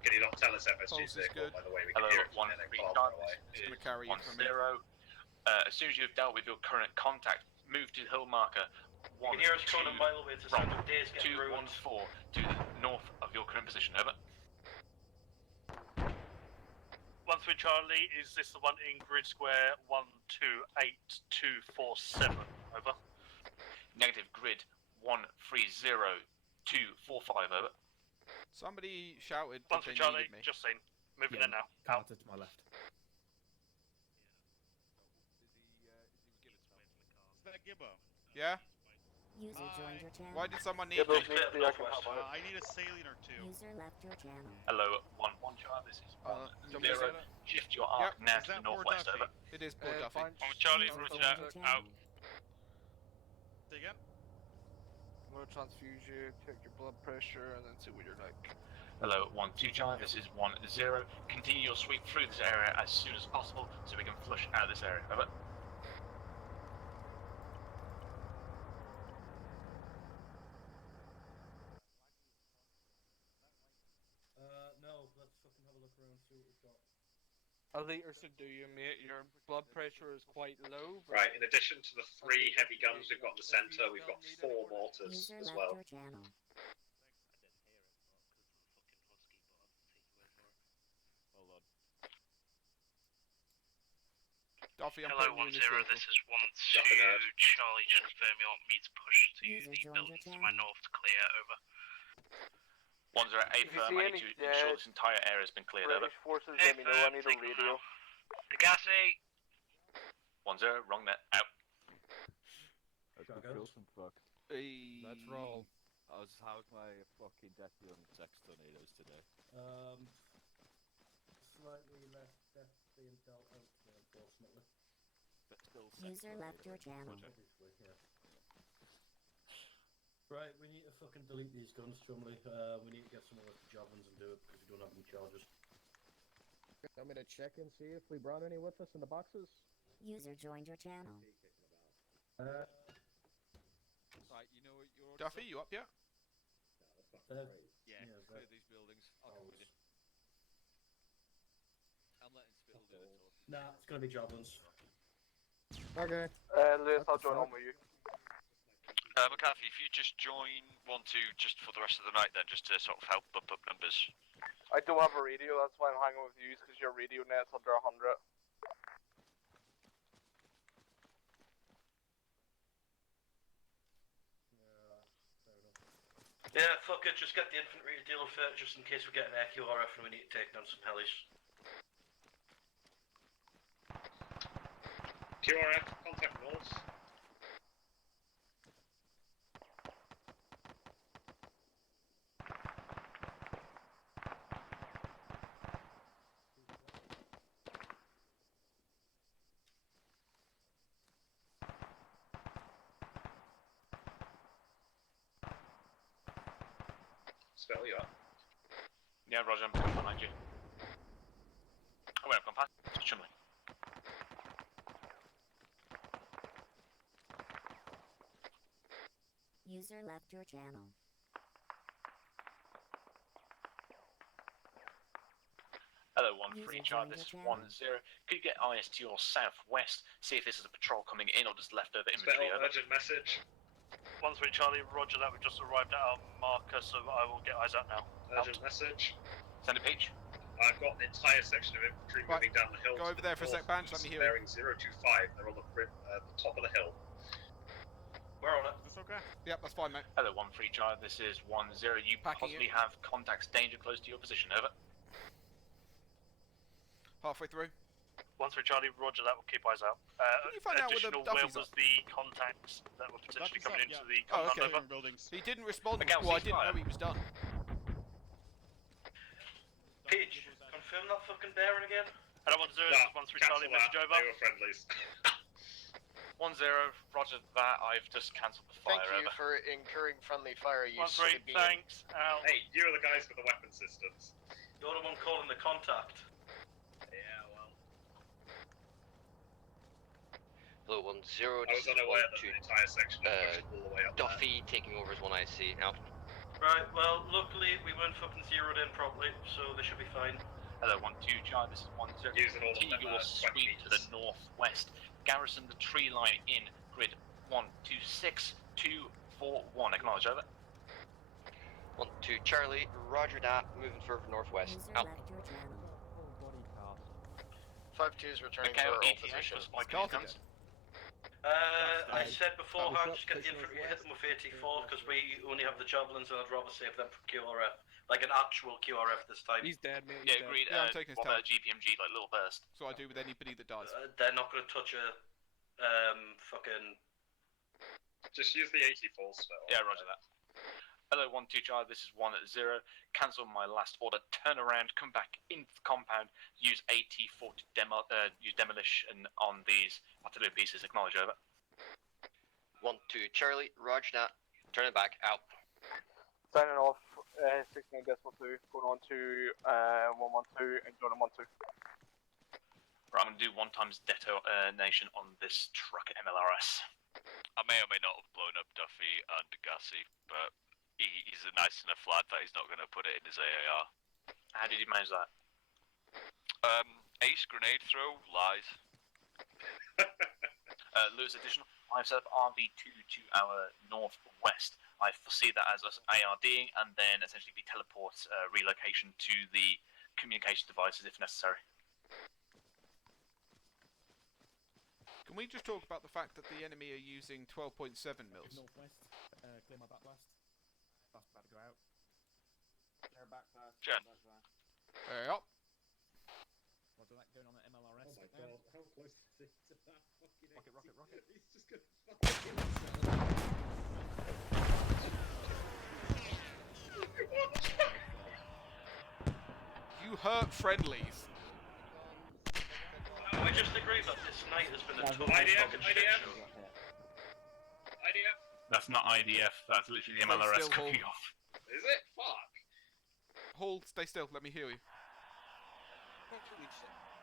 Can you not tell us FSG's Pulse is vehicle, good. by the way? We can Hello, hear it from 1-3 far start. away. It's going to carry you from 1-0. here. As soon as you've dealt with your current contact, move to hill marker You can hear us coming a mile away to sound of days getting ruined. 214 to the north of your current position, over. 1-3 Charlie, is this the one in grid square 128247? Over. Negative grid 130245, over. Somebody shouted that 1-3 they Charlie, needed me. just saying. Moving Yeah, in now. Carter to my left. Is that Gibbo? Yeah? User joined your channel. Why did someone need Gibbo me? needs the actual help. I need a saline or two. User left your channel. Hello, 1-1 Charlie, this is 1-0. Shift your arc Yep. now Is to the that poor northwest, Duffy? over. It is poor Duffy. Fine. One with Charlie, User roger joined that, your out. channel. Say again? I'm gonna transfuse you, check your blood pressure, and then see what you're like. Hello, 1-2 Charlie, this is 1-0. Continue your sweep through this area as soon as possible so we can flush out of this area, over. No, let's fucking have a look around, see what we've got. A liter should do you, mate. Your blood pressure is quite low. Right, in addition to the 3 heavy guns we've got in the centre, we've got 4 mortars User as left well. your channel. Hold on. Duffy, I'm Hello, putting you in 1-0, this vehicle. this is 1-2, Charlie, just confirm you want me to push to the buildings to my north to clear, over. 1-0, A If you firm, see I any need to ensure this entire area has been cleared, over. British forces, let me know. I need a radio. Agassi! 1-0, wrong net, out. Let's kill some fuck. Let's roll. How's my fucking deputy on sex tornadoes today? Slightly less death being dealt out today, unfortunately. But still User left your channel. Obviously, yeah. Right, we need to fucking delete these guns, Chumley. We need to get someone with the javelins and do it because we don't have any charges. I'm gonna check and see if we brought any with us in the boxes. User joined your channel. Right, you know what you're... Duffy, you up yet? Yeah, clear these buildings. I'll come with you. I'm letting Spittle do it. Nah, it's gonna be javelins. Okay. Lewis, I'll join on with you. McCarthy, if you just join 1-2 just for the rest of the night then, just to sort of help bump up numbers. I don't have a radio, that's why I'm hanging with you, because your radio net's under 100. Yeah, fuck it, just get the infantry to deal with it, just in case we get an AQRF and we need to take down some helis. QRF, contact north. Spell you up. Yeah, Roger, I'm coming behind you. Oh wait, I've gone past Chumley. User left your channel. Hello, 1-3, Charlie, this is 1-0. Could you get IS to your southwest? See if this is a patrol coming in or just leftover infantry, over. Urgent message. 1-3 Charlie, roger that. We've just arrived at our marker, so I will get eyes out now. Urgent message. Send a peach. I've got an entire section of infantry moving down the hill. Go over there for a sec, Banch, let me hear bearing 025. They're on the top of the hill. We're on it. That's okay. Yep, that's fine, mate. Hello, 1-3 Charlie, this is 1-0. You possibly have contacts danger close to your position, over. Halfway through. 1-3 Charlie, roger that. We'll keep eyes out. Can you find out where the additional, Duffy's where was up? the contacts that were potentially coming into the Oh, compound, okay. over? He didn't respond. Again, Well, I didn't ceasefire. know he was done. Peach, confirm that fucking bearing again? Hello, 1-0, this is 1-3 Charlie, message over. They were friendlies. 1-0, roger that. I've just cancelled the fire, Thank you over. for incurring friendly fire, you 1-3, silly bean. thanks, out. Hey, you're the guys with the weapon systems. You're the one calling the contact. Yeah, well. Hello, 1-0. I was unaware that the entire section was pushing all the way up Duffy taking over as 1IC, out. Right, well, luckily we weren't fucking zeroed in properly, so they should be fine. Hello, 1-2 Charlie, this is 1-0. Using all of Continue them, your sweep to the northwest. Garrison the tree line in grid 126 241. Acknowledge, over. 1-2 Charlie, roger that. Moving further northwest. User Out. left your channel. 5-2 is returning Okay, to our old ETA position. for spy guns. I said beforehand, just get the infantry, hit them with 84, because we only have the javelins and I'd rather save them for QRF. Like an actual QRF this time. He's dead, mate. Yeah, agreed. Yeah, I'm taking his what time. about GPMG, like little burst? So I do with anybody that dies. They're not going to touch a fucking... Just use the 84 spell. Yeah, roger that. Hello, 1-2 Charlie, this is 1-0. Cancel my last order. Turn around, come back into the compound. Use AT4 to use demolition on these artillery pieces. Acknowledge, over. 1-2 Charlie, roger that. Turn it back. Out. Signing off, 16 decimal 2, going on to 112 and joining 1-2. Right, I'm going to do 1 times detonation on this truck at MLRS. I may or may not have blown up Duffy and Gassi, but he's a nice enough lad that he's not going to put it in his AAR. How did you manage that? Ace grenade throw, lies. Lewis additional. I've set up RV2 to our northwest. I foresee that as us ARDing and then essentially the teleport relocation to the communication devices if necessary. Can we just talk about the fact that the enemy are using 12.7 mils? Northwest. Clear my back blast. That's about to go out. Clear back fast. Jen. Hey up. What's that going on at MLRS? Oh my god, how close is it to that fucking Rocket. He's just gonna fucking kill himself. You hurt friendlies. I just agree that this night has been a total IDF, fucking shit IDF. show. IDF. That's not IDF, that's literally the Stay MLRS still, cooking Hall. off. Is it? Fuck. Hall, stay still. Let me heal you.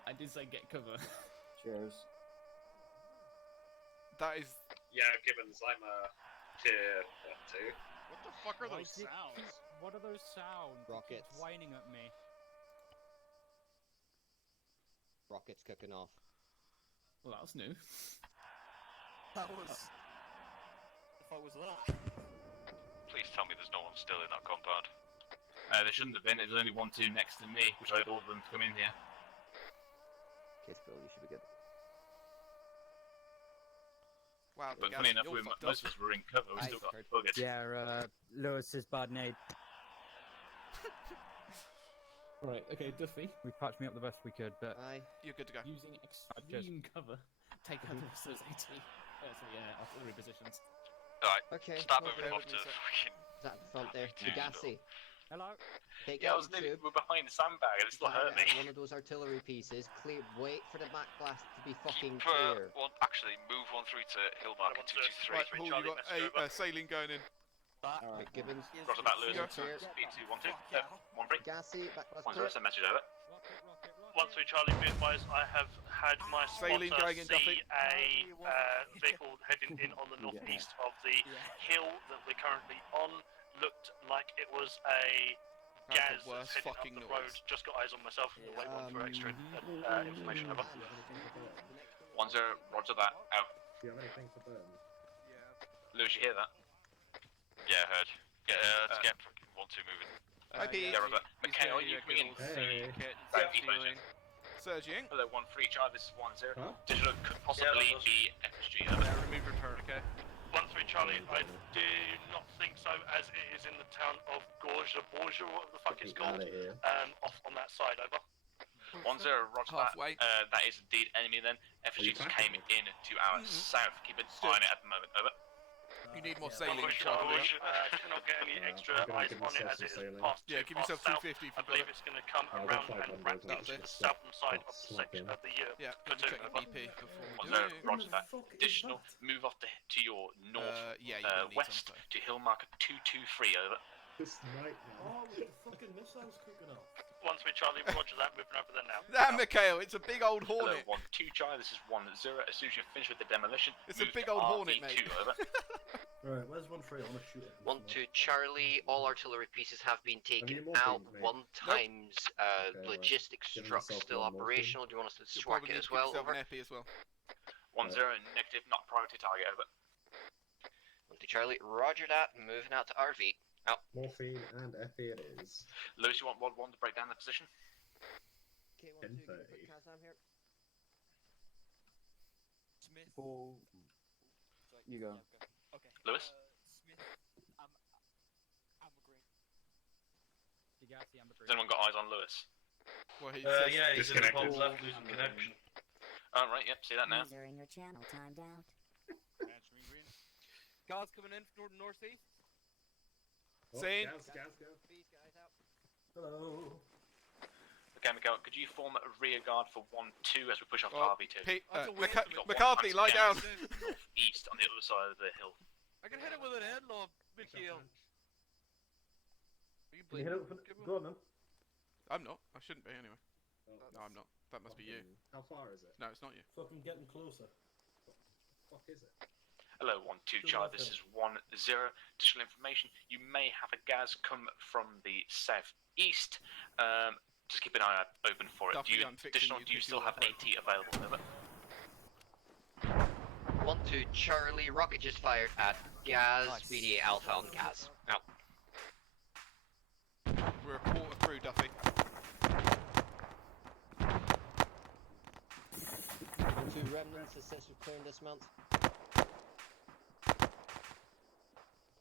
I did say get cover. Cheers. That is. Yeah, Gibbons, I'm a tier 2. What the fuck are those Why does it sounds? keep- What are those sounds? It Rockets. keeps whining at me. Rockets cooking off. Well, that was new. That was. The fuck was that? Please tell me there's no one still in that compound. There shouldn't have been, there's only 1-2 next to me, which I ordered them to come in here. Kiss Bill, you should be good. Wow, But Gaz, funny enough, you're we, fucked most up. of us were in cover, we still got buggered. Yeah, Lewis's bad nade. Right, okay, Duffy. We patched me up the best we could, but Aye. You're good to go. Using extreme cover, take out the rest of those artillery positions. Alright, Okay. start okay. moving off to fucking... Is that the front there? Two, Degassi. Hello. Take Yeah, I out was the nearly, tube. we're behind the sandbag and it still hurt me. One of those artillery pieces. Clear. Wait for the back blast to be fucking Keep, clear. actually, move 1-3 to hill marker 223. Right, Hall, you got a saline going in. Alright, Gibbons. Roger that, Lewis. Clear. B212. 1-3. Gassy, back blast 1-0, clear. send message over. 1-3 Charlie, be advised, I have had my Saline spotter going in, Duffy. see a vehicle heading in on the northeast of the hill that we're currently on. Looked like it was a That's Gaz the worst that's heading up fucking the noise. road. Just got eyes on myself. Wait one for extra information. Over. 1-0, roger that, out. Do you have anything for burn? Lewis, you hear that? Yeah, heard. Let's get fucking 1-2 moving. IP. Yeah, Robert. Mikhail, you coming in? Hey. Surging. Hello, 1-3, Charlie, this is 1-0. Huh? Digital could possibly be FSG, over. Remove return, okay? 1-3 Charlie, I do not think so, as it is in the town of Borja, whatever the fuck it's called. Off on that side. Over. 1-0, roger Halfway. that. That is indeed enemy then. FSG just came in to our south. Keep an eye on it at the moment, over. You need more saline. Cannot get any extra eyes on it as it is past Yeah, give yourself south. 250 if I you've got believe it. it's going to come I've around got and 500 wrap That's into it. the southern side of the section of the Yeah, platoon. check the Over. BP before we 1-0, do it. roger that. Additional, move off to your north Yeah, you're gonna need west some, to hill marker 223, over. This night now. Oh, with the fucking missiles cooking off. 1-3 Charlie, roger that, moving over there now. Damn, Mikhail, it's a big old Hello, hornet. 1-2 Charlie, this is 1-0. As soon as you're finished with the demolition, It's a move big to old hornet, RV2, mate. over. Right, where's 1-3? I want to shoot it. 1-2 Charlie, all artillery pieces have been taken more out. things, mate? One times Okay, right. logistics Give truck myself still one more operational. Do you want us to You'll swack probably it need as to give well? yourself Over. an epi as well. 1-0, negative, not priority target, over. 1-2 Charlie, roger that. Moving out to RV. Out. Morphine and Epi it is. Lewis, you want 1-1 to break down the position? Okay, 10:30. Kazam here. Smith. Oh, you go. Okay. Lewis? Smith. Amber green. Degassi, Amber Has anyone got eyes on Lewis? Well, he Yeah, he's in the Disconnected. box left, losing connection. Alright, yep, see that now. User in your channel timed out. Answering green. Guards coming in from northeast. Oh, Sane. Gaz, go. These guys out. Hello. Okay, Miguel, could you form a rear guard for 1-2 as we push off to Oh, RV2? That's a waste of it. McCarthy, lie down. Northeast on the other side of the hill. I can hit it with an headlock, Mikhail. Can you hit it with Go on then. I'm not. I shouldn't be anyway. Oh, No, I'm not. That must be you. How far is it? No, it's not you. Fucking getting closer. Fuck is it? Hello, 1-2 Charlie, this is 1-0. Additional information, you may have a gas come from the southeast. Just keep an eye open for it. Duffy, I'm fixing you Do you 'cause still you're have right. AT available? Over. 1-2 Charlie, rocket just fired at Gaz, BDA Alpha on Gaz. Out. We're a quarter through, Duffy. 2 remnants assist with clearing dismount.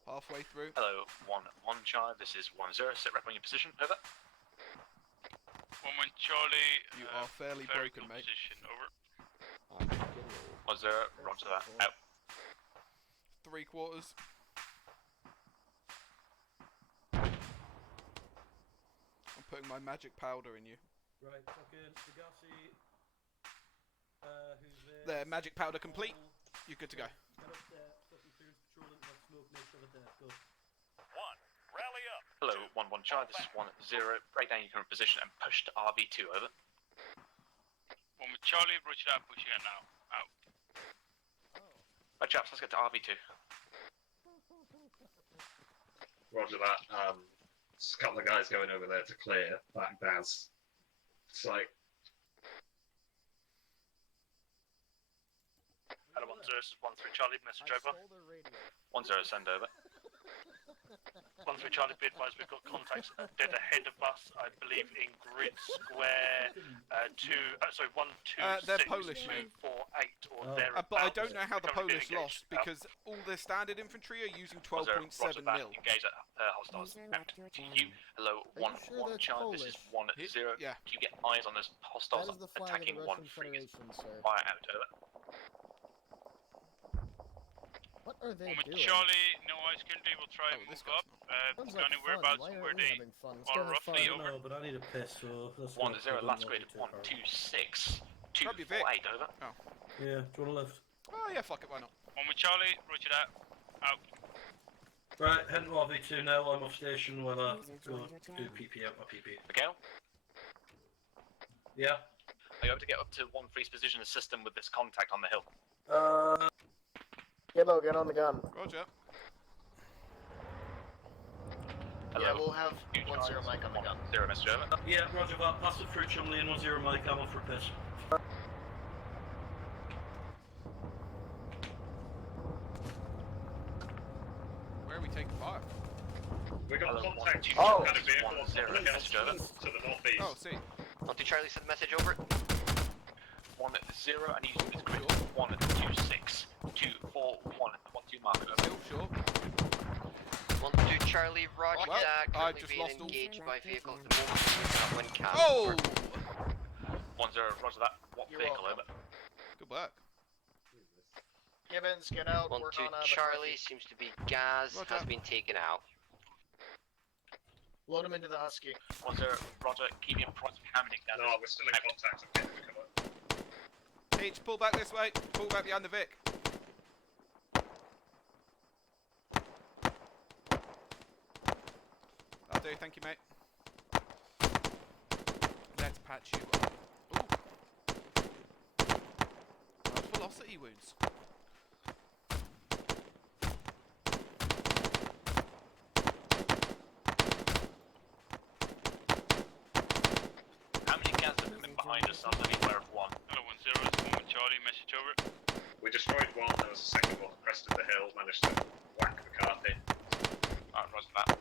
Halfway through. Hello, 1-1 Charlie, this is 1-0, sit rep on your position, over. 1-1 Charlie. You are fairly broken, mate. Position, over. 1-0, roger that, out. 3/4. I'm putting my magic powder in you. Right, fucking Degassi. Who's There, magic powder complete. You're good to go. Get up there, fucking clearance patrol into that smoke, make sure that there. Go. 1, rally up. Hello, 1-1 Charlie, this is 1-0, break down your current position and push to RV2, over. 1 with Charlie, roger that, pushing it now. Out. Right, chaps, let's get to RV2. Roger that. Just a couple of guys going over there to clear that Baz. It's like. Hello, 1-0, this is 1-3 Charlie, message over. 1-0, send over. 1-3 Charlie, be advised we've got contacts dead ahead of us, I believe in grid square 1-2-6, They're Polish, mate. 2-4-8 or thereabouts. But I don't know how the Currently Polish getting lost engaged. because all their standard infantry are using 1-0, 12.7 mil. engage at hostiles. Out to you. Hello, 1-1 Charlie, this is 1-0. Yeah. Do you get eyes on those hostiles That is the flag of attacking the Russian 1-3? Federation, sir. Fire out, over. What are they 1 with doing? Charlie, no eyes currently, we'll try and move up. Sounds Got any like fun. whereabouts Why on aren't where we they having fun? Let's are go have roughly fun. over. No, but I need a piss, so let's go. 1-0, last grid, 1-2-6, 2-4-8, over. Oh. Yeah, do you want to lift? Oh yeah, fuck it, why not? 1 with Charlie, roger that. Out. Right, heading to RV2 now, I'm off station while I go do PP out my PP. Miguel? Yeah? Are you able to get up to 1-3's position and assist them with this contact on the hill? Gibbo, get on the gun. Roger. Hello. Yeah, we'll have 1-0 Mike on the gun. 0 message over. Yeah, roger that. Pass it through Chumley and 1-0 Mike, I'm off for a piss. Where are we taking fire? We got Hello, contact. You 1-2 had a vehicle on 1-0 the hill message over. to the northeast. Oh, see. 1-2 Charlie, send message over. 1-0, and you use grid 1-2-6, 2-4-1, 1-2 marker. Still sure. 1-2 Charlie, roger Well, that. I've Currently just being lost all- engaged by vehicle at the moment. We cannot win cam. Oh! 1-0, roger that. What You're vehicle, welcome. over? Good work. Gibbons, get out. 1-2 Work on Charlie, seems to be Gaz, Roger. has been taken out. Load him into the Husky. 1-0, roger, keep your price of hammering down. No, we're still in contact. I'm getting the cover. Peach, pull back this way. Pull back behind the Vic. I'll do, thank you, mate. Let's patch you up. Ooh. Nice velocity wounds. How many cans have been behind us? I'm only aware of one. Hello, 1-0, it's 1 with Charlie, message over. We destroyed one. There was a second one crested the hill. Managed to whack McCarthy. Alright, roger that.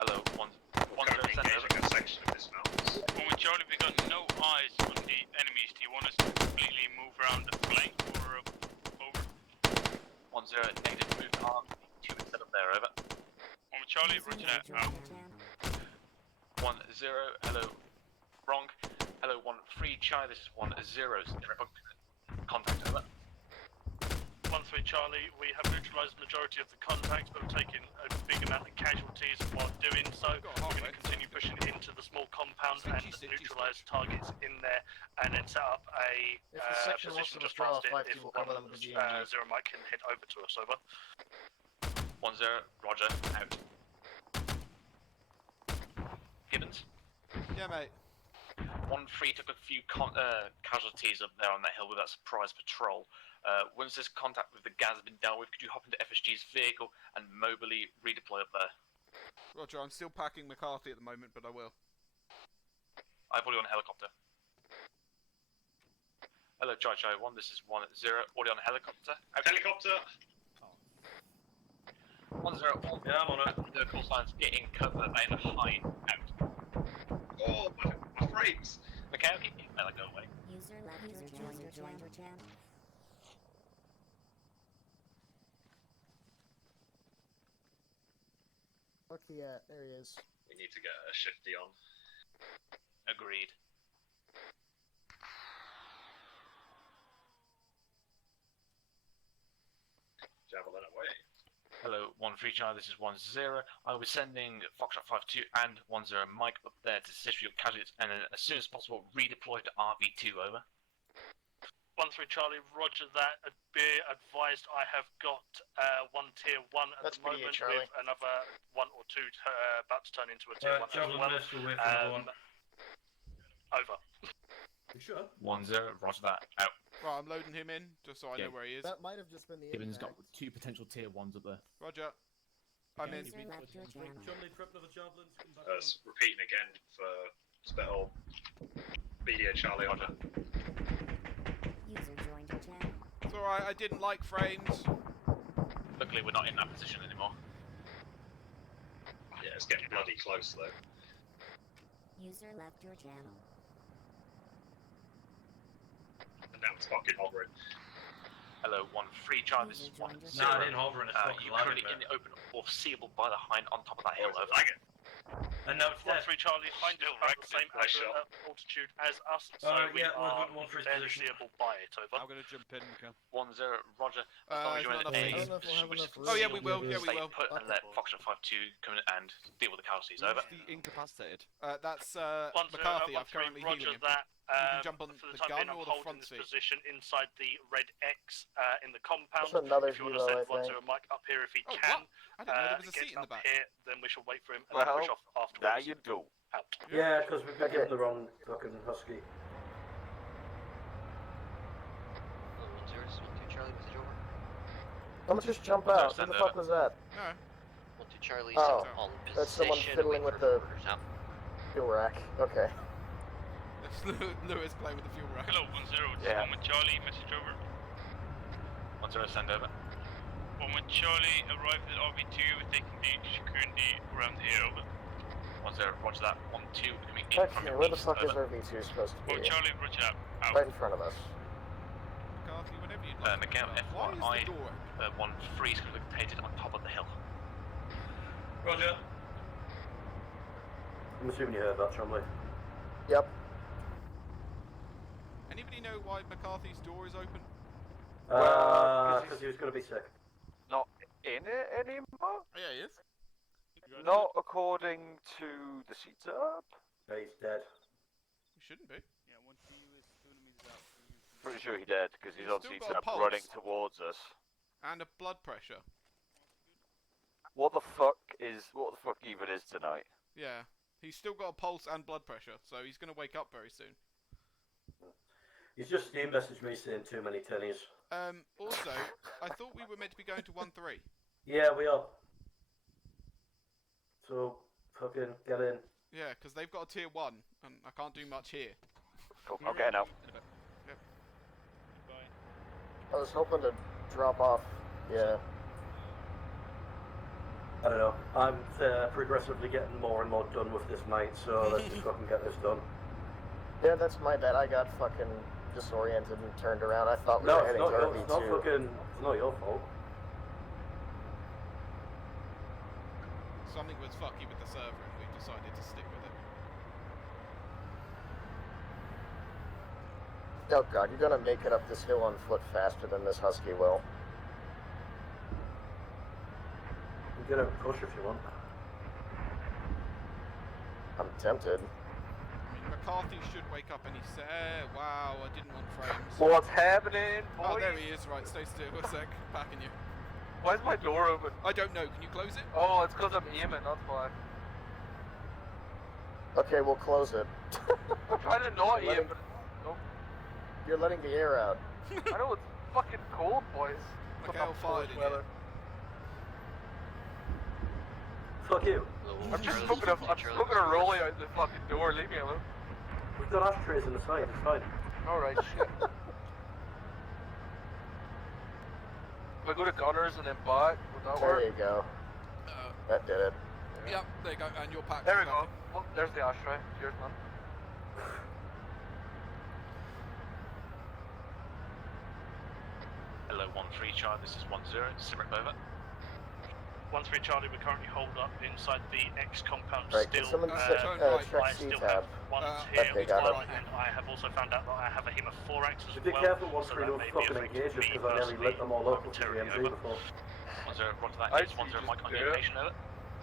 Hello, 1-0, Currently send over. engaging a section of dismounts. 1 with Charlie, we got no eyes on the enemies. Do you want us to completely move around the flank or over? 1-0, negative, move to RV2 instead of there, over. 1 with Charlie, roger that. Out. 1-0, hello, wrong. Hello, 1-3 Charlie, this is 1-0, contact, over. 1-3 Charlie, we have neutralised the majority of the contacts, but we're taking a big amount of casualties while doing so. We're going to continue pushing into the small compound and neutralise targets in there, and then set up a If the section wants position to just withdraw, past it 5 if people cover them with the 0 GMG. Mike can head over to us, over. 1-0, roger, out. Gibbons? Yeah, mate. 1-3 took a few casualties up there on that hill with that surprise patrol. Once this contact with the gas has been dealt with, could you hop into FSG's vehicle and mobily redeploy up there? Roger, I'm still packing McCarthy at the moment, but I will. I've already on helicopter. Hello, Charlie 1, this is 1-0, already on helicopter. Out. Helicopter! 1-0, all Yeah, I'm on it. the call signs getting cover in a high out. Oh, my frames! Okay, I'll keep let that go away. User User joined your channel. Okay, yeah, there he is. We need to get a shifty on. Agreed. Javelin away. Hello, 1-3 Charlie, this is 1-0. I will be sending Foxtrot 5-2 and 1-0 Mike up there to assist with your casualties, and then as soon as possible redeploy to RV2, over. 1-3 Charlie, roger that. Be advised, I have got one tier 1 at That's the moment, BDA, with another 1 or 2 about to turn into a tier 1 as Javelin well. missed away from another one. Over. You sure? 1-0, roger that, out. Right, I'm loading him in, just so I know where he is. That might have just been the Gibbons got impact. 2 potential tier 1s up there. Roger. I'm in. User left your channel. Chumley, prep another javelin. Come back on. Repeating again for Spittle. BDA Charlie on it. User joined your channel. It's alright, I didn't like frames. Luckily, we're not in that position anymore. Yeah, it's getting bloody close though. User left your channel. And now it's fucking hovering. Hello, 1-3 Charlie, this is 1-0. No, I didn't hover and it's fucking you're lagging, currently in man. the open or seeable by the hind on top of that hill, over. And now it's 1-3 dead. Charlie, find it about the same Nice shot. altitude as us, so we Yeah, are one for his barely position. seeable by it, over. I'm gonna jump in, Mika. 1-0, roger. As long as it's you're not in enough a space. I don't know if we'll have enough room. Oh, yeah, we will, yeah, we stay will. put and let Foxtrot 5-2 come in and deal with the casualties, over. The incapacitated. That's 1-0, McCarthy, I'm 1-3, currently roger healing him. that. You can jump on For the the time gun being, I'm or the holding front this seat. position inside the red X in the compound. That's another If you want to helo, send I think. 1-0 Mike up here if he Oh, can. what? I didn't know there was a Get seat in the up back. here, then we shall wait for him and then push off afterwards. There you go. Out. Yeah, because we've been given the wrong fucking husky. 1-0, this is 1-2 Charlie, message over. Someone just jump out. Who the fuck was that? No. 1-2 Charlie, Oh, on position. that's someone fiddling with the fuel rack. Okay. That's Lewis playing with the fuel rack. Hello, 1-0, this Yeah. is 1 Charlie, message over. 1-0, send over. 1 Charlie, arrived at RV2, we're taking the security around here, over. 1-0, roger that. 1-2 coming in from Okay, your where the east, fuck is over. RV2 supposed to 1 be? Charlie, roger, out. Right in front of us. McCarthy, whenever you'd like. Miguel, Why is FYI, the door open? 1-3 is located on top of the hill. Roger. I'm assuming you heard that, Chumley. Yep. Anybody know why McCarthy's door is open? Because he was going to be sick. Not in it anymore? Oh, yeah, he is. Not according to the setup. Yeah, he's dead. He shouldn't be. Yeah, once he was 2 meters out. Pretty sure he did, because he's He's on still got a setup pulse. running towards us. And a blood pressure. What the fuck even is tonight? Yeah. He's still got a pulse and blood pressure, so he's going to wake up very soon. He's just Steam messaged me saying too many tinnies. Also, I thought we were meant to be going to 1-3. Yeah, we are. So, fucking get in. Yeah, because they've got a tier 1, and I can't do much here. Cool, okay now. Yep. I was hoping to drop off. Yeah. I don't know. I'm progressively getting more and more done with this night, so let's just fucking get this done. Yeah, that's my bad. I got fucking disoriented and turned around. I thought we No, were it's heading to not, it's not RV2. fucking. It's not your fault. Something was fucky with the server, and we decided to stick with it. Oh god, you're gonna make it up this hill on foot faster than this husky will. You can get a push if you want. I'm tempted. I mean, McCarthy should wake up any wow, I didn't want frames. What's happening, boys? Oh, there he is. Right, stay still a sec. Backing you. Why is my door open? I don't know. Can you close it? Oh, it's because I'm aiming, that's why. Okay, we'll close it. I'm trying to not You're aim, letting- but nope. You're letting the air out. I know it's fucking cold, boys. Like how fired in here. Fuck you. I'm just smoking a rollie out the fucking door, leave me alone. We've got ashtrays in the side, it's fine. Alright, shit. If I go to gunners and then back, would that There work? you go. That did it. Yep, there you go. And your pack. There we go. Oh, there's the ashtray. Cheers, man. Kilo 1-3 Charlie, this is 1-0, Simrip over. 1-3 Charlie, we're currently holed up inside the X compound Right, can still. someone turn right. I still have one here, Okay, got it. and I have also found out that I have a hemothorax as If you're well. careful, so 1-3 that don't may be fucking affecting engage us, me because I nearly lit them all up with the momentarily. GMG Over. before. 1-0, roger that, I it's 1-0 Mike on your location, over.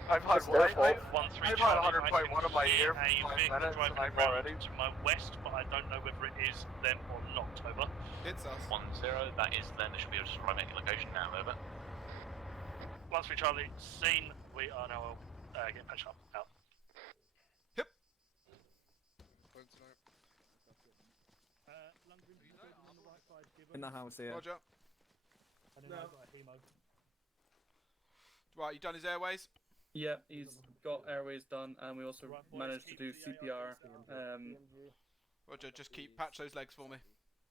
I've had It's their fault. I've had 100.1 on my ear for 5 minutes and I'm already. To my west, but I don't know whether it is them or not. Over. It's us. 1-0, that is them, they should be able to just arrive at your location now, over. 1-3 Charlie, seen. We are now getting patched up. Out. In the house here. Roger. And then I've got a hemo. Right, you done his airways? Yeah, he's got airways done, and we also managed to do CPR. Roger, just patch those legs for me.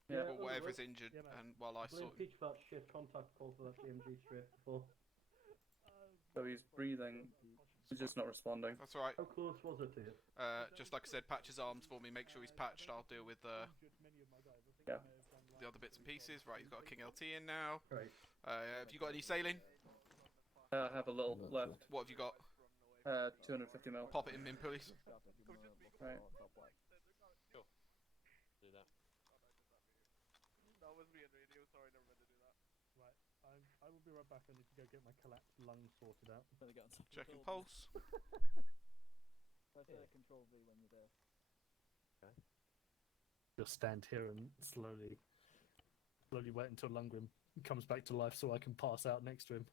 Yeah. Or whatever's injured, and while I sort. Teach that shit contact call for that GMG straight before. So he's breathing. He's just not responding. That's alright. How close was it to you? Just like I said, patch his arms for me, make sure he's patched. I'll deal with the other bits and pieces. Right, he's got a King LT in now. Right. Have you got any saline? I have a little left. What have you got? 250 mil. Pop it in please. Right. That was me on radio, sorry, never meant to do that. Right, I will be right back. I need to go get my collapsed lung sorted out. Checking pulse. Press Control V when you're there. Okay. Just stand here and slowly wait until Lundgren comes back to life so I can pass out next to him.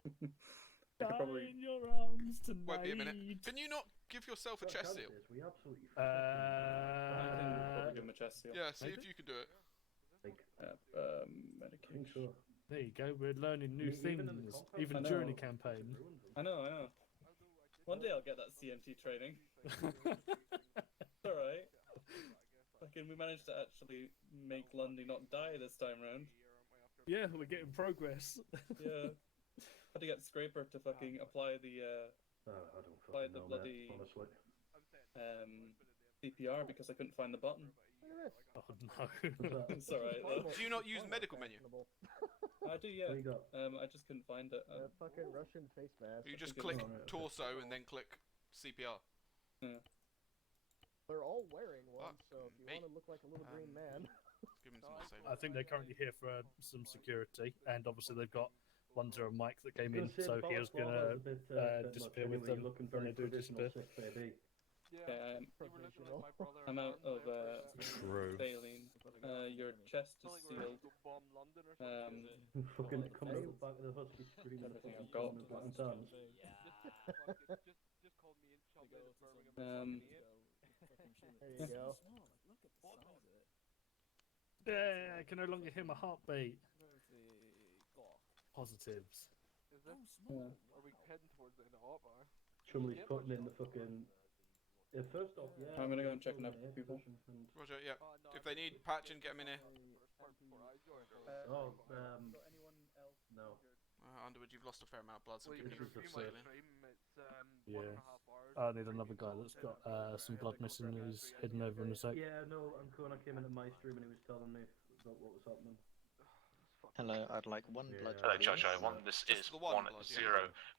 Die in your arms tonight. Won't be a minute. Can you not give yourself a chest seal? We absolutely. I can probably give him a chest seal. Yeah, see if you can do it. Medication. Sure. There you go. We're learning new things, even during a campaign. I know. One day I'll get that CMT training. It's alright. We managed to actually make Lundy not die this time round. Yeah, we're getting progress. Yeah. Had to get Scraper to fucking apply the bloody CPR because I couldn't find the button. Oh no. It's alright though. Do you not use medical menu? I do, yeah. What you got? I just couldn't find it. Fucking Russian face mask. You just click torso and then click CPR. Yeah. They're all wearing one, so if you want to look like a little green man. Give him some more saving. I think they're currently here for some security, and obviously they've got 1-0 Mike that came in, so he was going to disappear with them when they do disappear. Yeah, I'm out of saline. Your chest is sealed. Fucking come back to the husky screaming. I've got. There you go. Yeah, I can no longer hear my heartbeat. Positives. Is this? Are we heading towards the end of Hot Bar? Chumley's putting in the fucking. Yeah, first off, yeah. I'm gonna go and check on other people. Roger, yeah. If they need patching, get them in here. No. Underwood, you've lost a fair amount of blood, so I'm giving you a saline. Yeah. I need another guy that's got some blood missing who's hidden over in a sec. Yeah, no, I'm cool. I came into my stream and he was telling me about what was happening. Hello, I'd like one blood. Hello, Judge 1, this is 1-0.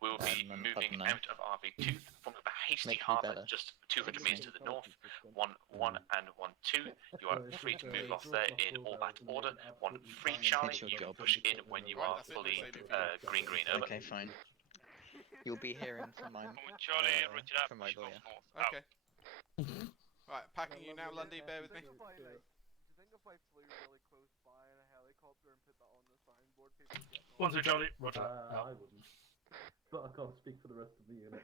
We will be moving out of RV2 from the Hasty Harbour, just 200 metres to the north. 1-1 and 1-2. You are free to move off there in all that order. 1-3 Charlie, you can push in when you are fully green, over. Okay, fine. You'll be hearing from my from my lawyer. Okay. Right, packing you now, Lundy, bear with me. Do you think if I flew really close by in a helicopter and put that on the signboard, people would get One's a Jolly. Roger. I wouldn't. But I can't speak for the rest of the unit.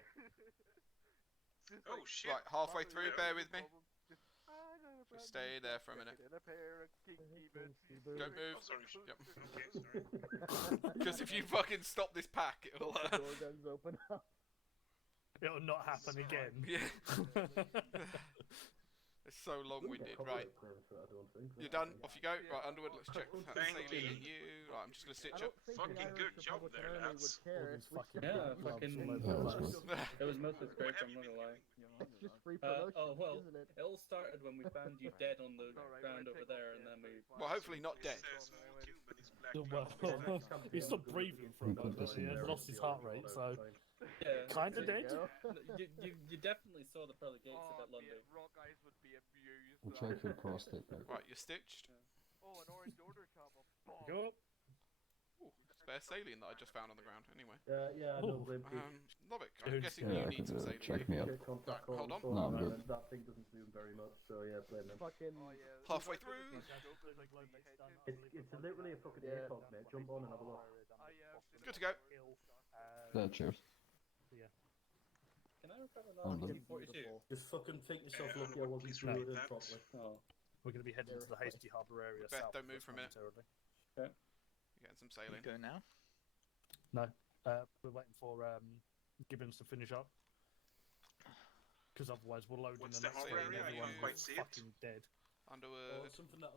Oh shit. Right, halfway through, bear with me. Just stay there for a minute. Don't move. Yep. Because if you fucking stop this pack, it'll Door guns open up. It'll not happen again. Yeah. It's so long-winded, right? You're done. Off you go. Right, Underwood. Let's check. Saline and you. Right, I'm just gonna stitch up. Fucking good job there, lads. Yeah, fucking. It was mostly scrape. I'm not gonna lie. It's just free promotion, isn't it? It all started when we found you dead on the ground over there, and then we. Well, hopefully not dead. Well, he's still breathing for a moment. He had lost his heart rate, so Yeah. kind of dead. You definitely saw the pearly gates a bit, Lundy. Rock eyes would be abused. We'll check your prostate. Right, you're stitched. Oh, an orange order chopper. Go up. Ooh, spare saline that I just found on the ground. Anyway. Yeah, I don't blame Pete. Lovick, I'm guessing you need some saline. Check me up. Get contact Right, hold on. calls, No, I'm good. and that thing doesn't do very much, so yeah, blame him. Halfway through. It's literally a fucking ACOG, mate. Jump on and have a look. Good to go. Cheers. Can I recover I'm that? done. 42. Just fucking think yourself lucky I wasn't screwed in properly. Oh. We're going to be heading to the Hasty Harbour area. Beth, south don't of move us for a minute. momentarily. Okay. You're getting some saline. Go now. No, we're waiting for Gibbons to finish up. Because otherwise we'll load in What's the the next harbour area and area? I everyone's didn't quite see it. fucking dead. Underwood.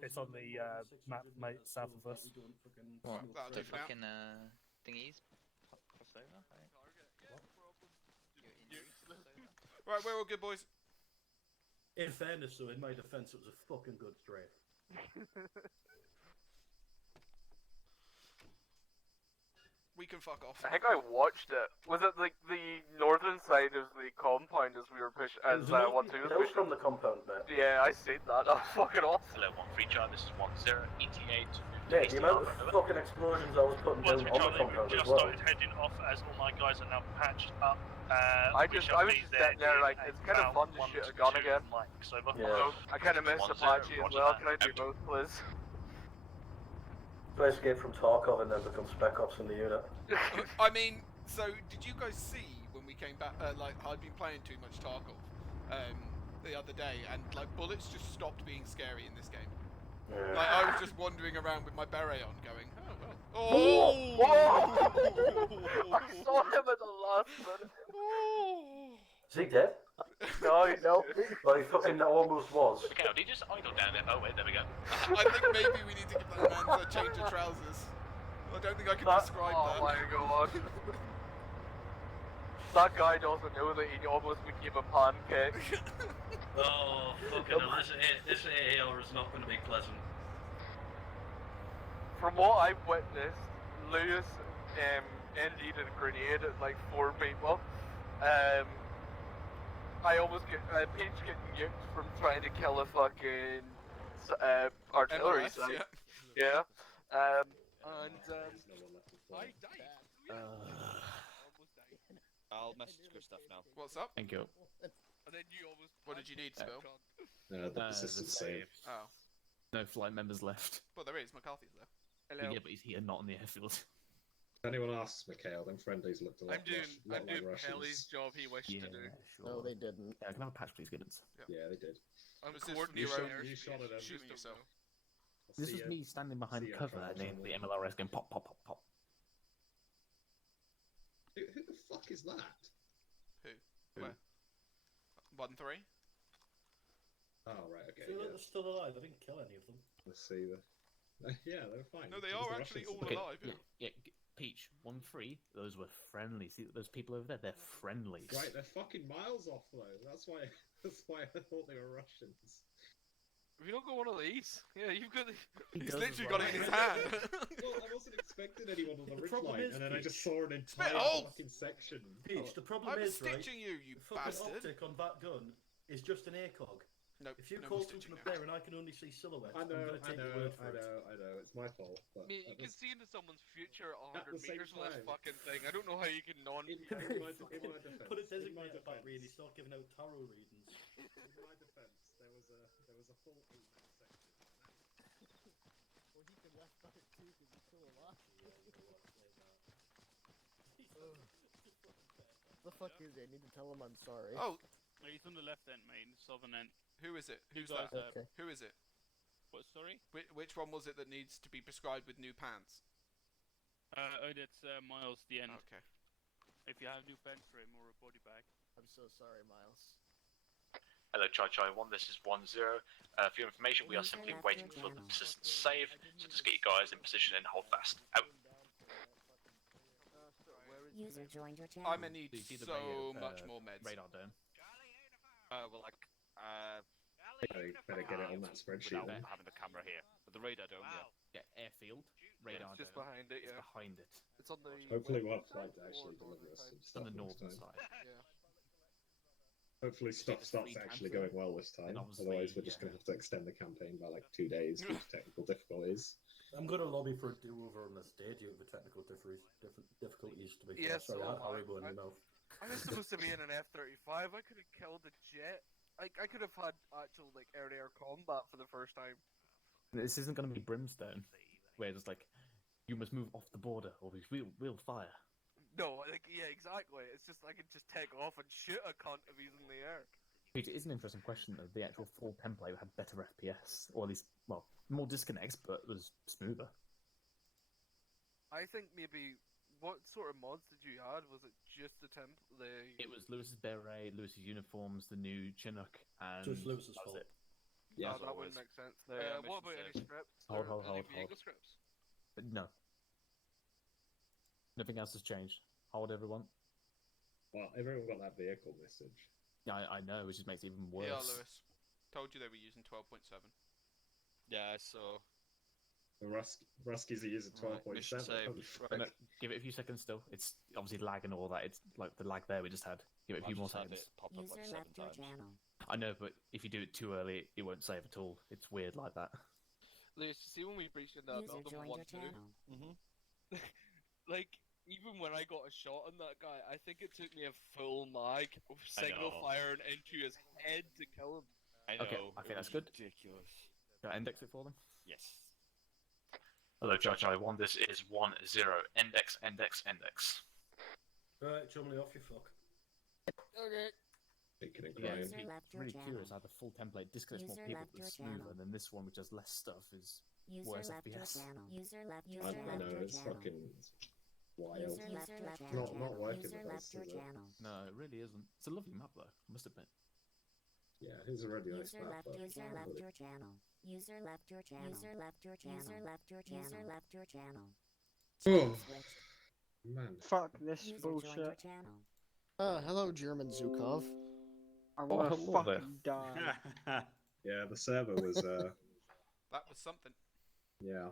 It's on the map, mate, south of us. What? That'll The take it out. fucking thingies? Cross over? Right. Right, we're all good, boys. In fairness, though, in my defence, it was a fucking good strafe. We can fuck off. I think I watched it. Was it like the northern side of the compound as we were pushing, as 1-2 was That was pushing? from the compound, mate. Yeah, I seen that. That was fucking awesome. Hello, 1-3 Charlie, this is 10, ETA to Mate, the amount of fucking explosions I was putting down on the compound as Just well. started heading off as all my guys are now patched up. I was just sitting there like, it's kind of fun to shoot a gun again. Yeah. I kind of missed Apache as well. Can I do both, please? Try to escape from Tarkov and then become Spec Ops in the unit. I mean, so did you guys see when we came back? Like, I'd been playing too much Tarkov the other day, and like bullets just stopped being scary in this game. Yeah. Like, I was just wandering around with my beret on, going, oh well. Oh! I saw him at the last minute. Is he dead? No, no. Well, he fucking almost was. Okay, did you just idle down there? Oh wait, there we go. I think maybe we need to give that man a change of trousers. I don't think I can describe that. Oh my god. That guy doesn't know that he almost became a pancake. Oh, fucking hell, this AAR is not going to be pleasant. From what I've witnessed, Lewis ended a grenade at like 4 people. I almost get Peach getting yuked from trying to kill a fucking artillery MLS, site. yeah. Yeah. I died. I'll message Gustav now. What's up? Thank you. And then you almost. What did you need, Spill? The persistent save. Oh. No flight members left. Well, there is. McCarthy's there. Yeah, but he's here, not on the airfield. If anyone asks Mikhail, them friendlies looked a lot I'm doing like Kelly's Russians. job he wished to do. Sure. No, they didn't. Yeah, can I have a patch, please, Gibbons? Yeah, they did. I'm Was this from coordinating your own? You shot at him. Shooting yourself. This was me standing behind cover and then the MLRS going pop, pop, pop, pop. Who the fuck is that? Who? Where? 1-3? Oh, right, okay. So Yeah. they're still alive. I didn't kill any of them. Let's see. Yeah, they're fine. No, they It was are the actually Russians all that- alive. Yeah. Yeah, Peach, 1-3, those were friendly. See those people over there? They're friendly. Right, they're fucking miles off though. That's why I thought they were Russians. Have you not got one of these? Yeah, you've got the... He's literally got it in his hand. Well, I wasn't expecting anyone on the The ridge problem line, is, and then I Peach- just saw an entire Oh! fucking section. Peach, the problem I'm is, right? stitching you, you The fucking bastard. optic on that gun is just an ACOG. Nope, If you no call more something stitching up now. there and I can only see silhouettes, I know, I'm gonna take your word for it. I know. It's my fault. But Mate, you that can was- see into someone's future At at the 100 same meters with this time. fucking thing. I don't know how you can non... in my defense, Put a in my designator battery and you defense, start giving out tarot readings. in my defense, there was a full 8-man section. Well, he can left back too because he's still alive. The fuck is it? I need to tell him I'm sorry. Oh, He's on the left end, mate, southern end. who is it? You Who's guys that? Okay. Who is it? What, sorry? Which one was it that needs to be prescribed with new pants? That's Miles, the end. Okay. If you have new pants for him or a body bag. I'm so sorry, Miles. Hello, Chai 1, this is 10. For your information, we are simply waiting for the persistent save, so just get you guys in position and hold fast. Out. User joined your channel. I'm gonna need You see the so radio, much more meds. Radar dome. Well, like, Better get it on that spreadsheet. without Then. having the camera here. But the radar dome, yeah. Yeah, airfield. radar It's just dome. behind it, It's yeah. behind it. It's on the Hopefully we'll have western flight to side actually or deliver us some northern stuff On the next northern time. side. Yeah. Hopefully stuff starts actually going well this time. Otherwise we're just going to have to extend the campaign by like 2 days due to technical difficulties. I'm going to lobby for a do-over on this day due to the technical difficulties, to be fair. Yeah, Sorry, so I had Haribo in my mouth. I was supposed to be in an F-35. I could have killed a jet. I could have had actual like air-to-air combat for the first time. This isn't going to be Brimstone, where it's like, you must move off the border, or we'll fire. No, like yeah, exactly. It's just I could just take off and shoot a cunt if he's in the air. Peter, it's an interesting question though. The actual full template had better FPS, or at least, well, more disconnects, but was smoother. I think maybe what sort of mods did you add? Was it just the It was Lewis's beret, Lewis's uniforms, the new Chinook, and Just Lewis's that was fault. it. Yeah, that wouldn't make sense. What about any scripts? Hold. Any vehicle scripts? No. Nothing else has changed. Hold, everyone. Well, everyone got that vehicle message. Yeah, I know, which just makes it even worse. Yeah, Lewis. Told you they were using 12.7. Yeah, so. Ruskies are using 12.7. No, give it a few seconds still. It's obviously lag and all that. It's like the lag there we just had. Give it a few more seconds. User left your channel. I know, but if you do it too early, it won't save at all. It's weird like that. Lewis, you see when we breached in that User building joined 1-2? your channel. Like, even when I got a shot on that guy, I think it took me a full mag of signal firing into his head to kill him. I know. Okay, I think that's good. Ridiculous. Can I index it for them? Yes. Hello, Judge I1. This is 1-0. Index. Right, Chumley, off you fuck. Okay. Taking a Yeah, grind. it's really curious how the full template disconnects more people is smoother, and then this one, which has less stuff, is worse FPS. I know, it's fucking wild. Not working the best, is it? No, it really isn't. It's a lovely map, though, I must admit. Yeah, it's a really nice User map, left but your channel. User left your channel. User left your channel. User left your channel. User left your channel. Oh, man. Fuck this User joined your bullshit. channel. Hello, German Zukov. I wanna hello there. fucking die. Yeah, the server was, That was something. yeah.